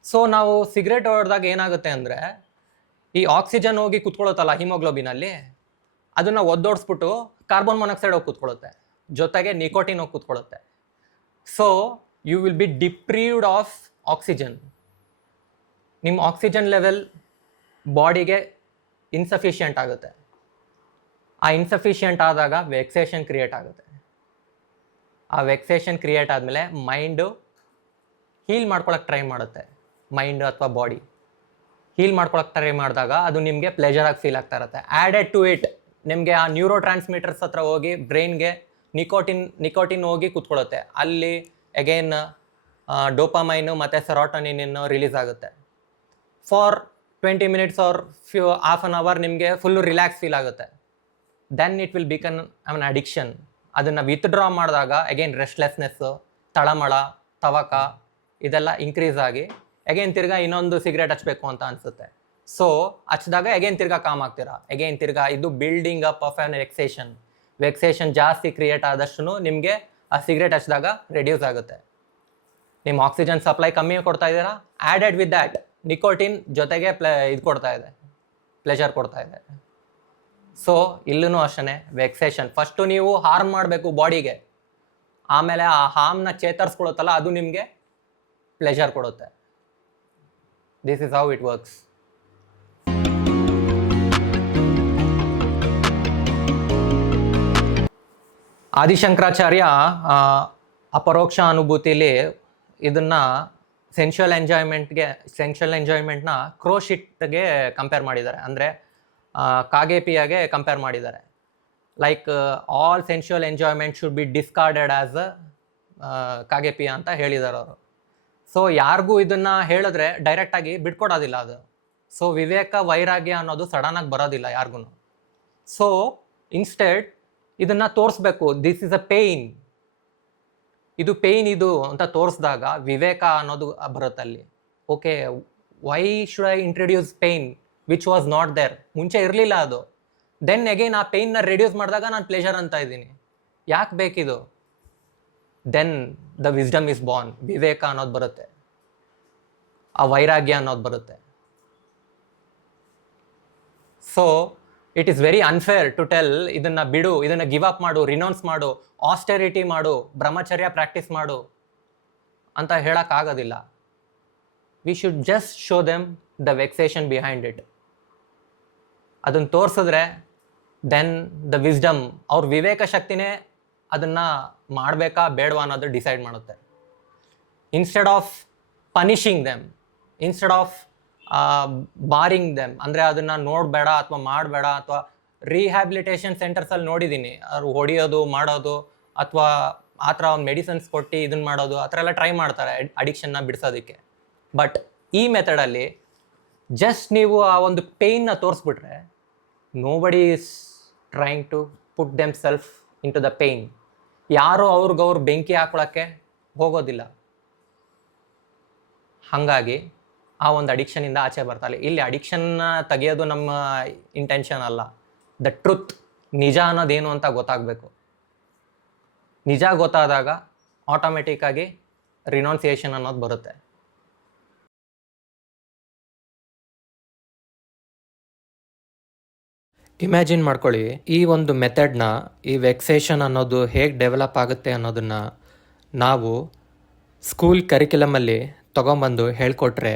ಸೊ ನಾವು ಸಿಗರೇಟ್ ಹೊಡೆದಾಗ ಏನಾಗುತ್ತೆ ಅಂದರೆ, ಈ ಆಕ್ಸಿಜನ್ ಹೋಗಿ ಕುತ್ಕೊಳ್ಳುತ್ತಲ್ಲ ಹೀಮೋಗ್ಲೋಬಿನಲ್ಲಿ, ಅದನ್ನು ಒದ್ದೋಡಿಸ್ಬಿಟ್ಟು ಕಾರ್ಬನ್ ಮೊನಾಕ್ಸೈಡ್ ಹೋಗಿ ಕೂತ್ಕೊಳ್ಳುತ್ತೆ, ಜೊತೆಗೆ ನಿಕೋಟಿನ್ ಹೋಗಿ ಕೂತ್ಕೊಳ್ಳುತ್ತೆ. So you will be deprived of oxygen. ನಿಮ್ಮ ಆಕ್ಸಿಜನ್ ಲೆವೆಲ್ ಬಾಡಿಗೆ ಇನ್ಸಫಿಷಿಯೆಂಟ್ ಆಗುತ್ತೆ. ಆ ಇನ್ಸಫಿಷಿಯೆಂಟ್ ಆದಾಗ ವೆಕ್ಸೇಷನ್ ಕ್ರಿಯೇಟ್ ಆಗುತ್ತೆ. ಆ ವೆಕ್ಸೇಷನ್ ಕ್ರಿಯೇಟ್ ಆದಮೇಲೆ ಮೈಂಡು ಹೀಲ್ ಮಾಡ್ಕೊಳಕ್ಕೆ ಟ್ರೈ ಮಾಡುತ್ತೆ. ಮೈಂಡ್ ಅಥವಾ ಬಾಡಿ ಹೀಲ್ ಮಾಡ್ಕೊಳಕ್ಕೆ ಟ್ರೈ ಮಾಡಿದಾಗ ಅದು ನಿಮಗೆ ಪ್ಲೆಜರಾಗಿ ಫೀಲ್ ಆಗ್ತಾ ಇರುತ್ತೆ. ಆ್ಯಡೆಡ್ ಟು ಇಟ್ ನಿಮಗೆ ಆ ನ್ಯೂರೋ ಟ್ರಾನ್ಸ್ಮಿಟರ್ಸ್ ಹತ್ರ ಹೋಗಿ ಬ್ರೈನ್ಗೆ ನಿಕೋಟಿನ್ ಹೋಗಿ ಕೂತ್ಕೊಳ್ಳುತ್ತೆ. ಅಲ್ಲಿ ಅಗೈನ್ ಡೋಪಾಮೈನು ಮತ್ತು ಸೆರೋಟೋನಿನ್ ರಿಲೀಸ್ ಆಗುತ್ತೆ. For 20 minutes or half an hour ನಿಮಗೆ ಫುಲ್ಲು ರಿಲ್ಯಾಕ್ಸ್ ಫೀಲ್ ಆಗುತ್ತೆ. Then it will become an addiction. ಅದನ್ನು ವಿತ್ಡ್ರಾ ಮಾಡಿದಾಗ ಅಗೇನ್ ರೆಸ್ಟ್ಲೆಸ್ನೆಸ್ಸು, ತಳಮಳ, ತವಕ ಇದೆಲ್ಲ ಇನ್ಕ್ರೀಸ್ ಆಗಿ ಅಗೇನ್ ತಿರ್ಗಾ ಇನ್ನೊಂದು ಸಿಗರೇಟ್ ಹಚ್ಚಬೇಕು ಅಂತ ಅನಿಸುತ್ತೆ. ಸೊ ಹಚ್ಚಿದಾಗ ಅಗೇನ್ ತಿರ್ಗಾ ಕಾಮ್ ಆಗ್ತೀರಾ. ಅಗೇನ್ ತಿರ್ಗಾ ಇದು ಬಿಲ್ಡಿಂಗ್ ಅಪ್ ಆಫ್ ಆನ್ ವೆಕ್ಸೇಷನ್ ಜಾಸ್ತಿ ಕ್ರಿಯೇಟ್ ಆದಷ್ಟು ನಿಮಗೆ ಆ ಸಿಗರೇಟ್ ಹಚ್ಚಿದಾಗ ರೆಡ್ಯೂಸ್ ಆಗುತ್ತೆ. ನಿಮ್ಮ ಆಕ್ಸಿಜನ್ ಸಪ್ಲೈ ಕಮ್ಮಿ ಕೊಡ್ತಾ ಇದ್ದೀರಾ, ಆ್ಯಡೆಡ್ ವಿತ್ ದ್ಯಾಟ್ ನಿಕೋಟಿನ್ ಜೊತೆಗೆ ಇದು ಕೊಡ್ತಾ ಇದೆ, ಪ್ಲೆಜರ್ ಕೊಡ್ತಾ ಇದೆ. ಸೊ ಇಲ್ಲೂ ಅಷ್ಟೇ ವೆಕ್ಸೇಷನ್ ಫಸ್ಟು ನೀವು ಹಾರ್ಮ್ ಮಾಡಬೇಕು ಬಾಡಿಗೆ, ಆಮೇಲೆ ಆ ಹಾರ್ಮ್ನ ಚೇತರಿಸ್ಕೊಳುತ್ತಲ್ಲ ಅದು ನಿಮಗೆ ಪ್ಲೆಜರ್ ಕೊಡುತ್ತೆ. This is how it works. Adi Shankaracharya ಅಪರೋಕ್ಷ ಅನುಭೂತಿಲಿ ಇದನ್ನು ಸೆನ್ಶುವಲ್ ಎಂಜಾಯ್ಮೆಂಟ್ನ ಕ್ರೋಶಿಟ್ಗೆ ಕಂಪೇರ್ ಮಾಡಿದ್ದಾರೆ. ಅಂದರೆ ಕಾಗೆಪಿಯಾಗೆ ಕಂಪೇರ್ ಮಾಡಿದ್ದಾರೆ. Like all sensual enjoyment should be discarded as ಕಾಗೆಪಿಯ ಅಂತ ಹೇಳಿದ್ದಾರೆ ಅವರು. ಸೊ ಯಾರಿಗೂ ಇದನ್ನು ಹೇಳಿದ್ರೆ ಡೈರೆಕ್ಟಾಗಿ ಬಿಟ್ಕೊಡೋದಿಲ್ಲ ಅದು. ಸೊ ವಿವೇಕ ವೈರಾಗ್ಯ ಅನ್ನೋದು ಸಡನ್ನಾಗಿ ಬರೋದಿಲ್ಲ ಯಾರಿಗೂ. ಸೊ ಇನ್ಸ್ಟೆಡ್ ಇದನ್ನು ತೋರಿಸ್ಬೇಕು, ದಿಸ್ ಇಸ್ ಅ ಪೇಯ್ನ್, ಇದು ಪೇಯ್ನ್ ಇದು ಅಂತ ತೋರಿಸಿದಾಗ ವಿವೇಕ ಅನ್ನೋದು ಬರುತ್ತಲ್ಲಿ. Okay, why should I introduce pain which was not there, ಮುಂಚೆ ಇರಲಿಲ್ಲ ಅದು. ದೆನ್ ಅಗೇನ್ ಆ ಪೇಯ್ನ ರೆಡ್ಯೂಸ್ ಮಾಡಿದಾಗ ನಾನು ಪ್ಲೇಜರ್ ಅಂತ ಇದ್ದೀನಿ, ಯಾಕೆ ಬೇಕಿದು? Then the wisdom is born, ವಿವೇಕ ಅನ್ನೋದು ಬರುತ್ತೆ, ಆ ವೈರಾಗ್ಯ ಅನ್ನೋದು ಬರುತ್ತೆ. So it is very unfair to tell ಇದನ್ನು ಬಿಡು, ಇದನ್ನು ಗಿವ್ ಅಪ್ ಮಾಡು, ರಿನೌನ್ಸ್ ಮಾಡು, ಆಸ್ಟೆರಿಟಿ ಮಾಡು, ಬ್ರಹ್ಮಚರ್ಯ ಪ್ರಾಕ್ಟೀಸ್ ಮಾಡು ಅಂತ ಹೇಳೋಕ್ಕಾಗೋದಿಲ್ಲ. We should just show them the vexation behind it. ಅದನ್ನು ತೋರಿಸಿದ್ರೆ ದೆನ್ ದ ವಿಸ್ಡಮ್, ಅವ್ರ ವಿವೇಕ ಶಕ್ತಿನೇ ಅದನ್ನು ಮಾಡಬೇಕಾ ಬೇಡವಾ ಅನ್ನೋದು ಡಿಸೈಡ್ ಮಾಡುತ್ತೆ. Instead of punishing them, instead of ಬಾರಿಂಗ್ them, ಅಂದರೆ ಅದನ್ನು ನೋಡಬೇಡ ಅಥವಾ ಮಾಡಬೇಡ, ಅಥವಾ ರಿಹ್ಯಾಬಿಲಿಟೇಷನ್ ಸೆಂಟರ್ಸಲ್ಲಿ ನೋಡಿದ್ದೀನಿ, ಅವ್ರು ಹೊಡಿಯೋದು ಮಾಡೋದು ಅಥವಾ ಆ ಥರ ಒಂದು ಮೆಡಿಸಿನ್ಸ್ ಕೊಟ್ಟು ಇದನ್ನು ಮಾಡೋದು ಆ ಥರ ಎಲ್ಲ ಟ್ರೈ ಮಾಡ್ತಾರೆ ಅಡಿಕ್ಷನ್ನ ಬಿಡಿಸೋದಕ್ಕೆ. ಬಟ್ ಈ ಮೆಥಡಲ್ಲಿ ಜಸ್ಟ್ ನೀವು ಆ ಒಂದು ಪೇಯ್ನ ತೋರಿಸ್ಬಿಟ್ರೆ nobody is trying to put them self into the pain. ಯಾರು ಅವ್ರಿಗವ್ರು ಬೆಂಕಿ ಹಾಕೊಳ್ಳೋಕ್ಕೆ ಹೋಗೋದಿಲ್ಲ. ಹಾಗಾಗಿ ಆ ಒಂದು ಅಡಿಕ್ಷನಿಂದ ಆಚೆ ಬರ್ತಾರೆ. ಇಲ್ಲಿ ಅಡಿಕ್ಷನ್ನ ತೆಗೆಯೋದು ನಮ್ಮ ಇಂಟೆನ್ಷನ್ ಅಲ್ಲ. ದ ಟ್ರುತ್, ನಿಜ ಅನ್ನೋದೇನು ಅಂತ ಗೊತ್ತಾಗಬೇಕು. ನಿಜ ಗೊತ್ತಾದಾಗ ಆಟೋಮೆಟಿಕ್ಕಾಗಿ ರಿನೌನ್ಸಿಯೇಷನ್ ಅನ್ನೋದು ಬರುತ್ತೆ. ಇಮ್ಯಾಜಿನ್ ಮಾಡ್ಕೊಳ್ಳಿ, ಈ ಒಂದು ಮೆಥಡ್ನ, ಈ ವೆಕ್ಸೇಷನ್ ಅನ್ನೋದು ಹೇಗೆ ಡೆವಲಪ್ ಆಗುತ್ತೆ ಅನ್ನೋದನ್ನು ನಾವು ಸ್ಕೂಲ್ ಕರಿಕ್ಯುಲಮಲ್ಲಿ ತೊಗೊಂಬಂದು ಹೇಳ್ಕೊಟ್ರೆ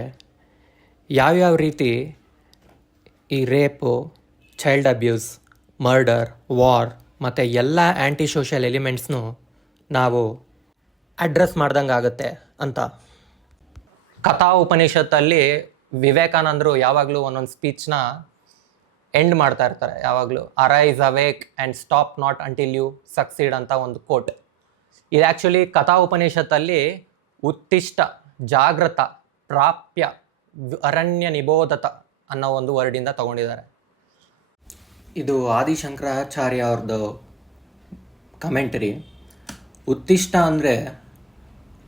ಯಾವ್ಯಾವ ರೀತಿ ಈ rape, child abuse, murder, war ಮತ್ತು ಎಲ್ಲ ಆ್ಯಂಟಿ ಸೋಷಿಯಲ್ ಎಲಿಮೆಂಟ್ಸ್ನು ನಾವು ಅಡ್ರೆಸ್ ಮಾಡ್ದಂಗೆ ಆಗುತ್ತೆ ಅಂತ. ಕಥಾ ಉಪನಿಷತ್ತಲ್ಲಿ ವಿವೇಕಾನಂದರು ಯಾವಾಗಲೂ ಒಂದೊಂದು ಸ್ಪೀಚ್ನ ಎಂಡ್ ಮಾಡ್ತಾ ಇರ್ತಾರೆ. ಯಾವಾಗಲೂ arise awake and stop not until you succeed ಅಂತ ಒಂದು ಕೋಟ್. ಇದು ಆ್ಯಕ್ಚುಲಿ ಕಥಾ ಉಪನಿಷತ್ತಲ್ಲಿ ಉತ್ತಿಷ್ಟ, ಜಾಗೃತ, ಪ್ರಾಪ್ಯ, ಅರಣ್ಯ ನಿಬೋಧತ ಅನ್ನೋ ಒಂದು ವರ್ಡಿಂದ ತಗೊಂಡಿದ್ದಾರೆ. ಇದು ಆದಿಶಂಕರಾಚಾರ್ಯ ಅವ್ರದ್ದು ಕಮೆಂಟರಿ. ಉತ್ತಿಷ್ಟ ಅಂದರೆ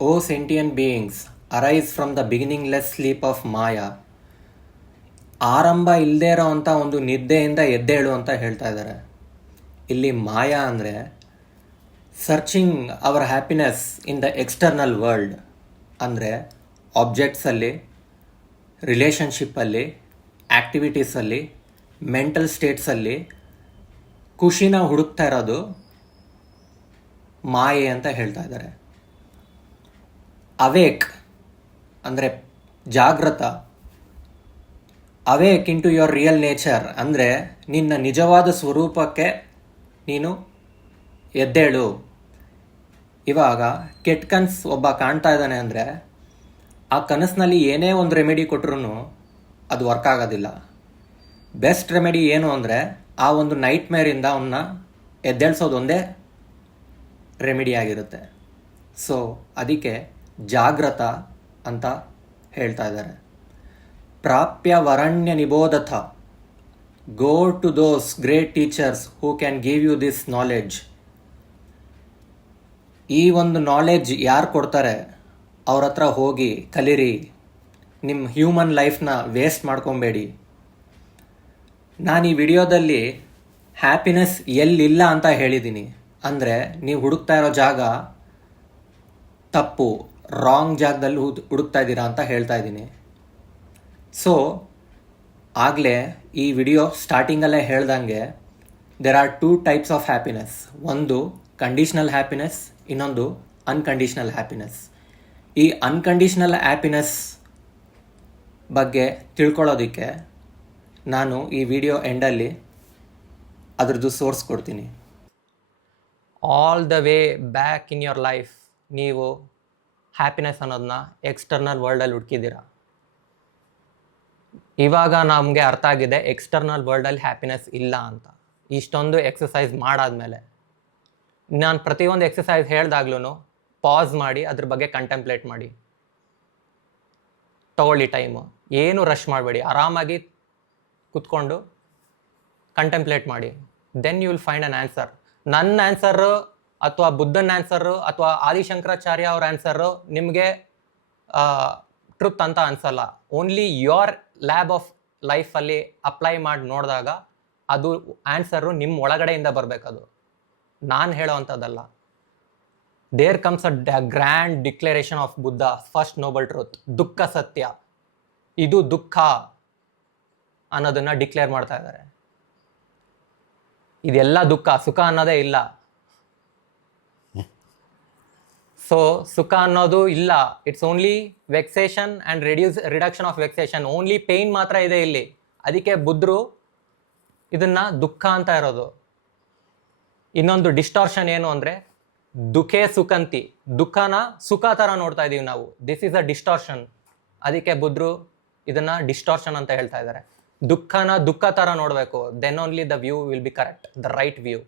O sentient beings arise from the beginningless sleep of maya. ಆರಂಭ ಇಲ್ಲದೇ ಇರೋ ಅಂಥ ಒಂದು ನಿದ್ದೆಯಿಂದ ಎದ್ದೇಳು ಅಂತ ಹೇಳ್ತಾ ಇದ್ದಾರೆ. ಇಲ್ಲಿ ಮಾಯಾ ಅಂದರೆ searching our happiness in the external world, ಅಂದರೆ ಆಬ್ಜೆಕ್ಟ್ಸಲ್ಲಿ, ರಿಲೇಷನ್ಶಿಪ್ಪಲ್ಲಿ, ಆ್ಯಕ್ಟಿವಿಟೀಸಲ್ಲಿ, ಮೆಂಟಲ್ ಸ್ಟೇಟ್ಸಲ್ಲಿ ಖುಷಿನ ಹುಡುಕ್ತಾ ಇರೋದು ಮಾಯೆ ಅಂತ ಹೇಳ್ತಾ ಇದ್ದಾರೆ. ಅವೇಕ್ ಅಂದರೆ ಜಾಗೃತ, awake into your real nature ಅಂದರೆ ನಿನ್ನ ನಿಜವಾದ ಸ್ವರೂಪಕ್ಕೆ ನೀನು ಎದ್ದೇಳು. ಇವಾಗ ಕೆಟ್ಟ ಕನಸು ಒಬ್ಬ ಕಾಣ್ತಾ ಇದ್ದಾನೆ ಅಂದರೆ ಆ ಕನಸಿನಲ್ಲಿ ಏನೇ ಒಂದು ರೆಮಿಡಿ ಕೊಟ್ಟರು ಅದು ವರ್ಕ್ ಆಗೋದಿಲ್ಲ. ಬೆಸ್ಟ್ ರೆಮಿಡಿ ಏನು ಅಂದರೆ ಆ ಒಂದು ನೈಟ್ ಮೇರಿಂದ ಅವನ್ನ ಎದ್ದೇಳಿಸೋದು ಒಂದೇ ರೆಮಿಡಿ ಆಗಿರುತ್ತೆ. ಸೊ ಅದಕ್ಕೆ ಜಾಗೃತ ಅಂತ ಹೇಳ್ತಾ ಇದ್ದಾರೆ. ಪ್ರಾಪ್ಯ ವರಣ್ಯ ನಿಬೋಧತ, go to those great teachers who can give you this knowledge. ಈ ಒಂದು ನಾಲೆಡ್ಜ್ ಯಾರು ಕೊಡ್ತಾರೆ ಅವ್ರ ಹತ್ರ ಹೋಗಿ ಕಲೀರಿ. ನಿಮ್ಮ ಹ್ಯೂಮನ್ ಲೈಫ್ನ ವೇಸ್ಟ್ ಮಾಡ್ಕೊಬೇಡಿ. ನಾನು ಈ ವಿಡಿಯೋದಲ್ಲಿ ಹ್ಯಾಪಿನೆಸ್ ಎಲ್ಲಿಲ್ಲ ಅಂತ ಹೇಳಿದ್ದೀನಿ. ಅಂದರೆ ನೀವು ಹುಡುಕ್ತಾ ಇರೋ ಜಾಗ ತಪ್ಪು, ರಾಂಗ್ ಜಾಗದಲ್ಲಿ ಹುಡುಕ್ತಾ ಇದ್ದೀರಾ ಅಂತ ಹೇಳ್ತಾ ಇದ್ದೀನಿ. ಸೊ ಆಗಲೇ ಈ ವಿಡಿಯೋ ಸ್ಟಾರ್ಟಿಂಗಲ್ಲೇ ಹೇಳ್ದಂಗೆ there are 2 types of happiness. ಒಂದು ಕಂಡೀಷ್ನಲ್ ಹ್ಯಾಪಿನೆಸ್, ಇನ್ನೊಂದು ಅನ್ಕಂಡೀಷ್ನಲ್ ಹ್ಯಾಪಿನೆಸ್. ಈ ಅನ್ಕಂಡೀಷ್ನಲ್ ಹ್ಯಾಪಿನೆಸ್ ಬಗ್ಗೆ ತಿಳ್ಕೊಳ್ಳೋದಕ್ಕೆ ನಾನು ಈ ವಿಡಿಯೋ ಎಂಡಲ್ಲಿ ಅದ್ರದ್ದು ಸೋರ್ಸ್ ಕೊಡ್ತೀನಿ. All the way back in your life ನೀವು ಹ್ಯಾಪಿನೆಸ್ ಅನ್ನೋದನ್ನ ಎಕ್ಸ್ಟರ್ನಲ್ ವರ್ಲ್ಡಲ್ಲಿ ಹುಡುಕಿದ್ದೀರ. ಇವಾಗ ನಮಗೆ ಅರ್ಥ ಆಗಿದೆ ಎಕ್ಸ್ಟರ್ನಲ್ ವರ್ಲ್ಡಲ್ಲಿ ಹ್ಯಾಪಿನೆಸ್ ಇಲ್ಲ ಅಂತ. ಇಷ್ಟೊಂದು ಎಕ್ಸಸೈಸ್ ಮಾಡಾದ್ಮೇಲೆ ನಾನು ಪ್ರತಿಯೊಂದು ಎಕ್ಸಸೈಸ್ ಹೇಳ್ದಾಗ್ಲೂ ಪಾಸ್ ಮಾಡಿ ಅದ್ರ ಬಗ್ಗೆ ಕಂಟೆಂಪ್ಲೇಟ್ ಮಾಡಿ. ತಗೊಳ್ಳಿ ಟೈಮು, ಏನು ರಶ್ ಮಾಡಬೇಡಿ, ಆರಾಮಾಗಿ ಕುತ್ಕೊಂಡು ಕಂಟೆಂಪ್ಲೇಟ್ ಮಾಡಿ. Then you will find an answer. ನನ್ನ ಆನ್ಸರು ಅಥವಾ ಬುದ್ಧನ ಆನ್ಸರು ಅಥವಾ ಆದಿಶಂಕರಾಚಾರ್ಯ ಅವ್ರ ಆನ್ಸರು ನಿಮಗೆ ಟ್ರುತ್ ಅಂತ ಅನ್ಸಲ್ಲ. ಓನ್ಲಿ ಯೋರ್ ಲ್ಯಾಬ್ ಆಫ್ ಲೈಫಲ್ಲಿ ಅಪ್ಲೈ ಮಾಡಿ ನೋಡಿದಾಗ ಅದು ಆನ್ಸರು ನಿಮ್ಮ ಒಳಗಡೆಯಿಂದ ಬರಬೇಕದು, ನಾನು ಹೇಳೋ ಅಂಥದ್ದಲ್ಲ. There comes a grand declaration of Buddha, first noble truth, ದುಃಖ ಸತ್ಯ. ಇದು ದುಃಖ ಅನ್ನೋದನ್ನ ಡಿಕ್ಲೇರ್ ಮಾಡ್ತಾ ಇದ್ದಾರೆ. ಇದೆಲ್ಲ ದುಃಖ, ಸುಖ ಅನ್ನೋದೇ ಇಲ್ಲ. ಸೊ ಸುಖ ಅನ್ನೋದು ಇಲ್ಲ. It's only vexation and reduction of vexation. Only pain ಮಾತ್ರ ಇದೆ ಇಲ್ಲಿ. ಅದಕ್ಕೆ ಬುದ್ಧರು ಇದನ್ನ ದುಃಖ ಅಂತ ಇರೋದು. ಇನ್ನೊಂದು ಡಿಸ್ಟಾರ್ಷನ್ ಏನು ಅಂದರೆ ದುಃಖೇ ಸುಖಂತಿ, ದುಃಖನ ಸುಖ ಥರ ನೋಡ್ತಾ ಇದ್ದೀವಿ ನಾವು. This is a distortion. ಅದಕ್ಕೆ ಬುದ್ಧರು ಇದನ್ನ ಡಿಸ್ಟಾರ್ಷನ್ ಅಂತ ಹೇಳ್ತಾ ಇದ್ದಾರೆ. ದುಃಖನ ದುಃಖ ಥರ ನೋಡಬೇಕು. Then only the view will be correct, the right view.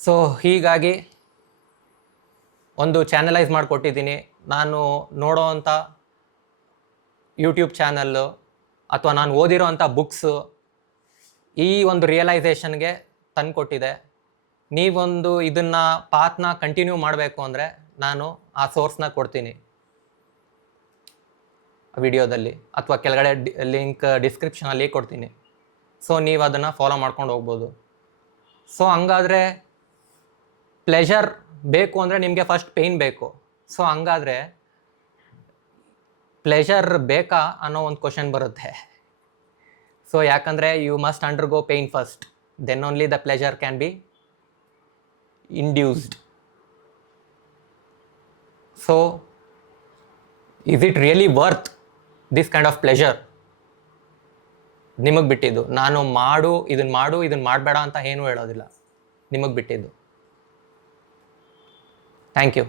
So ಹೀಗಾಗಿ ಒಂದು ಚಾನಲೈಸ್ ಮಾಡಿಕೊಟ್ಟಿದ್ದೀನಿ. ನಾನು ನೋಡೋ ಅಂಥ ಯೂಟ್ಯೂಬ್ ಚಾನಲ್ಲು ಅಥವಾ ನಾನು ಓದಿರೋ ಅಂಥ ಬುಕ್ಸು ಈ ಒಂದು ರಿಯಲೈಸೇಷನ್ಗೆ ತಂದುಕೊಟ್ಟಿದೆ. ನೀವೊಂದು ಇದನ್ನು ಪಾತ್ನ ಕಂಟಿನ್ಯೂ ಮಾಡಬೇಕು ಅಂದರೆ ನಾನು ಆ ಸೋರ್ಸ್ನ ಕೊಡ್ತೀನಿ ವಿಡಿಯೋದಲ್ಲಿ, ಅಥವಾ ಕೆಳಗಡೆ ಲಿಂಕ್ ಡಿಸ್ಕ್ರಿಪ್ಷನಲ್ಲಿ ಕೊಡ್ತೀನಿ. ಸೊ ನೀವು ಅದನ್ನು ಫಾಲೋ ಮಾಡ್ಕೊಂಡು ಹೋಗ್ಬೋದು. ಸೊ ಹಂಗಾದರೆ ಪ್ಲೆಷರ್ ಬೇಕು ಅಂದರೆ ನಿಮಗೆ ಫಸ್ಟ್ ಪೇಯ್ನ್ ಬೇಕು. ಸೊ ಹಂಗಾದರೆ ಪ್ಲೆಷರ್ ಬೇಕಾ ಅನ್ನೋ ಒಂದು ಕ್ವಶನ್ ಬರುತ್ತೆ. ಸೊ ಯಾಕಂದರೆ you must undergo pain first, then only the pleasure can be induced. So is it really worth this kind of pleasure? ನಿಮಗೆ ಬಿಟ್ಟಿದ್ದು. ನಾನು ಇದನ್ನು ಮಾಡಬೇಡ ಅಂತ ಏನೂ ಹೇಳೋದಿಲ್ಲ, ನಿಮಗೆ ಬಿಟ್ಟಿದ್ದು. Thank you.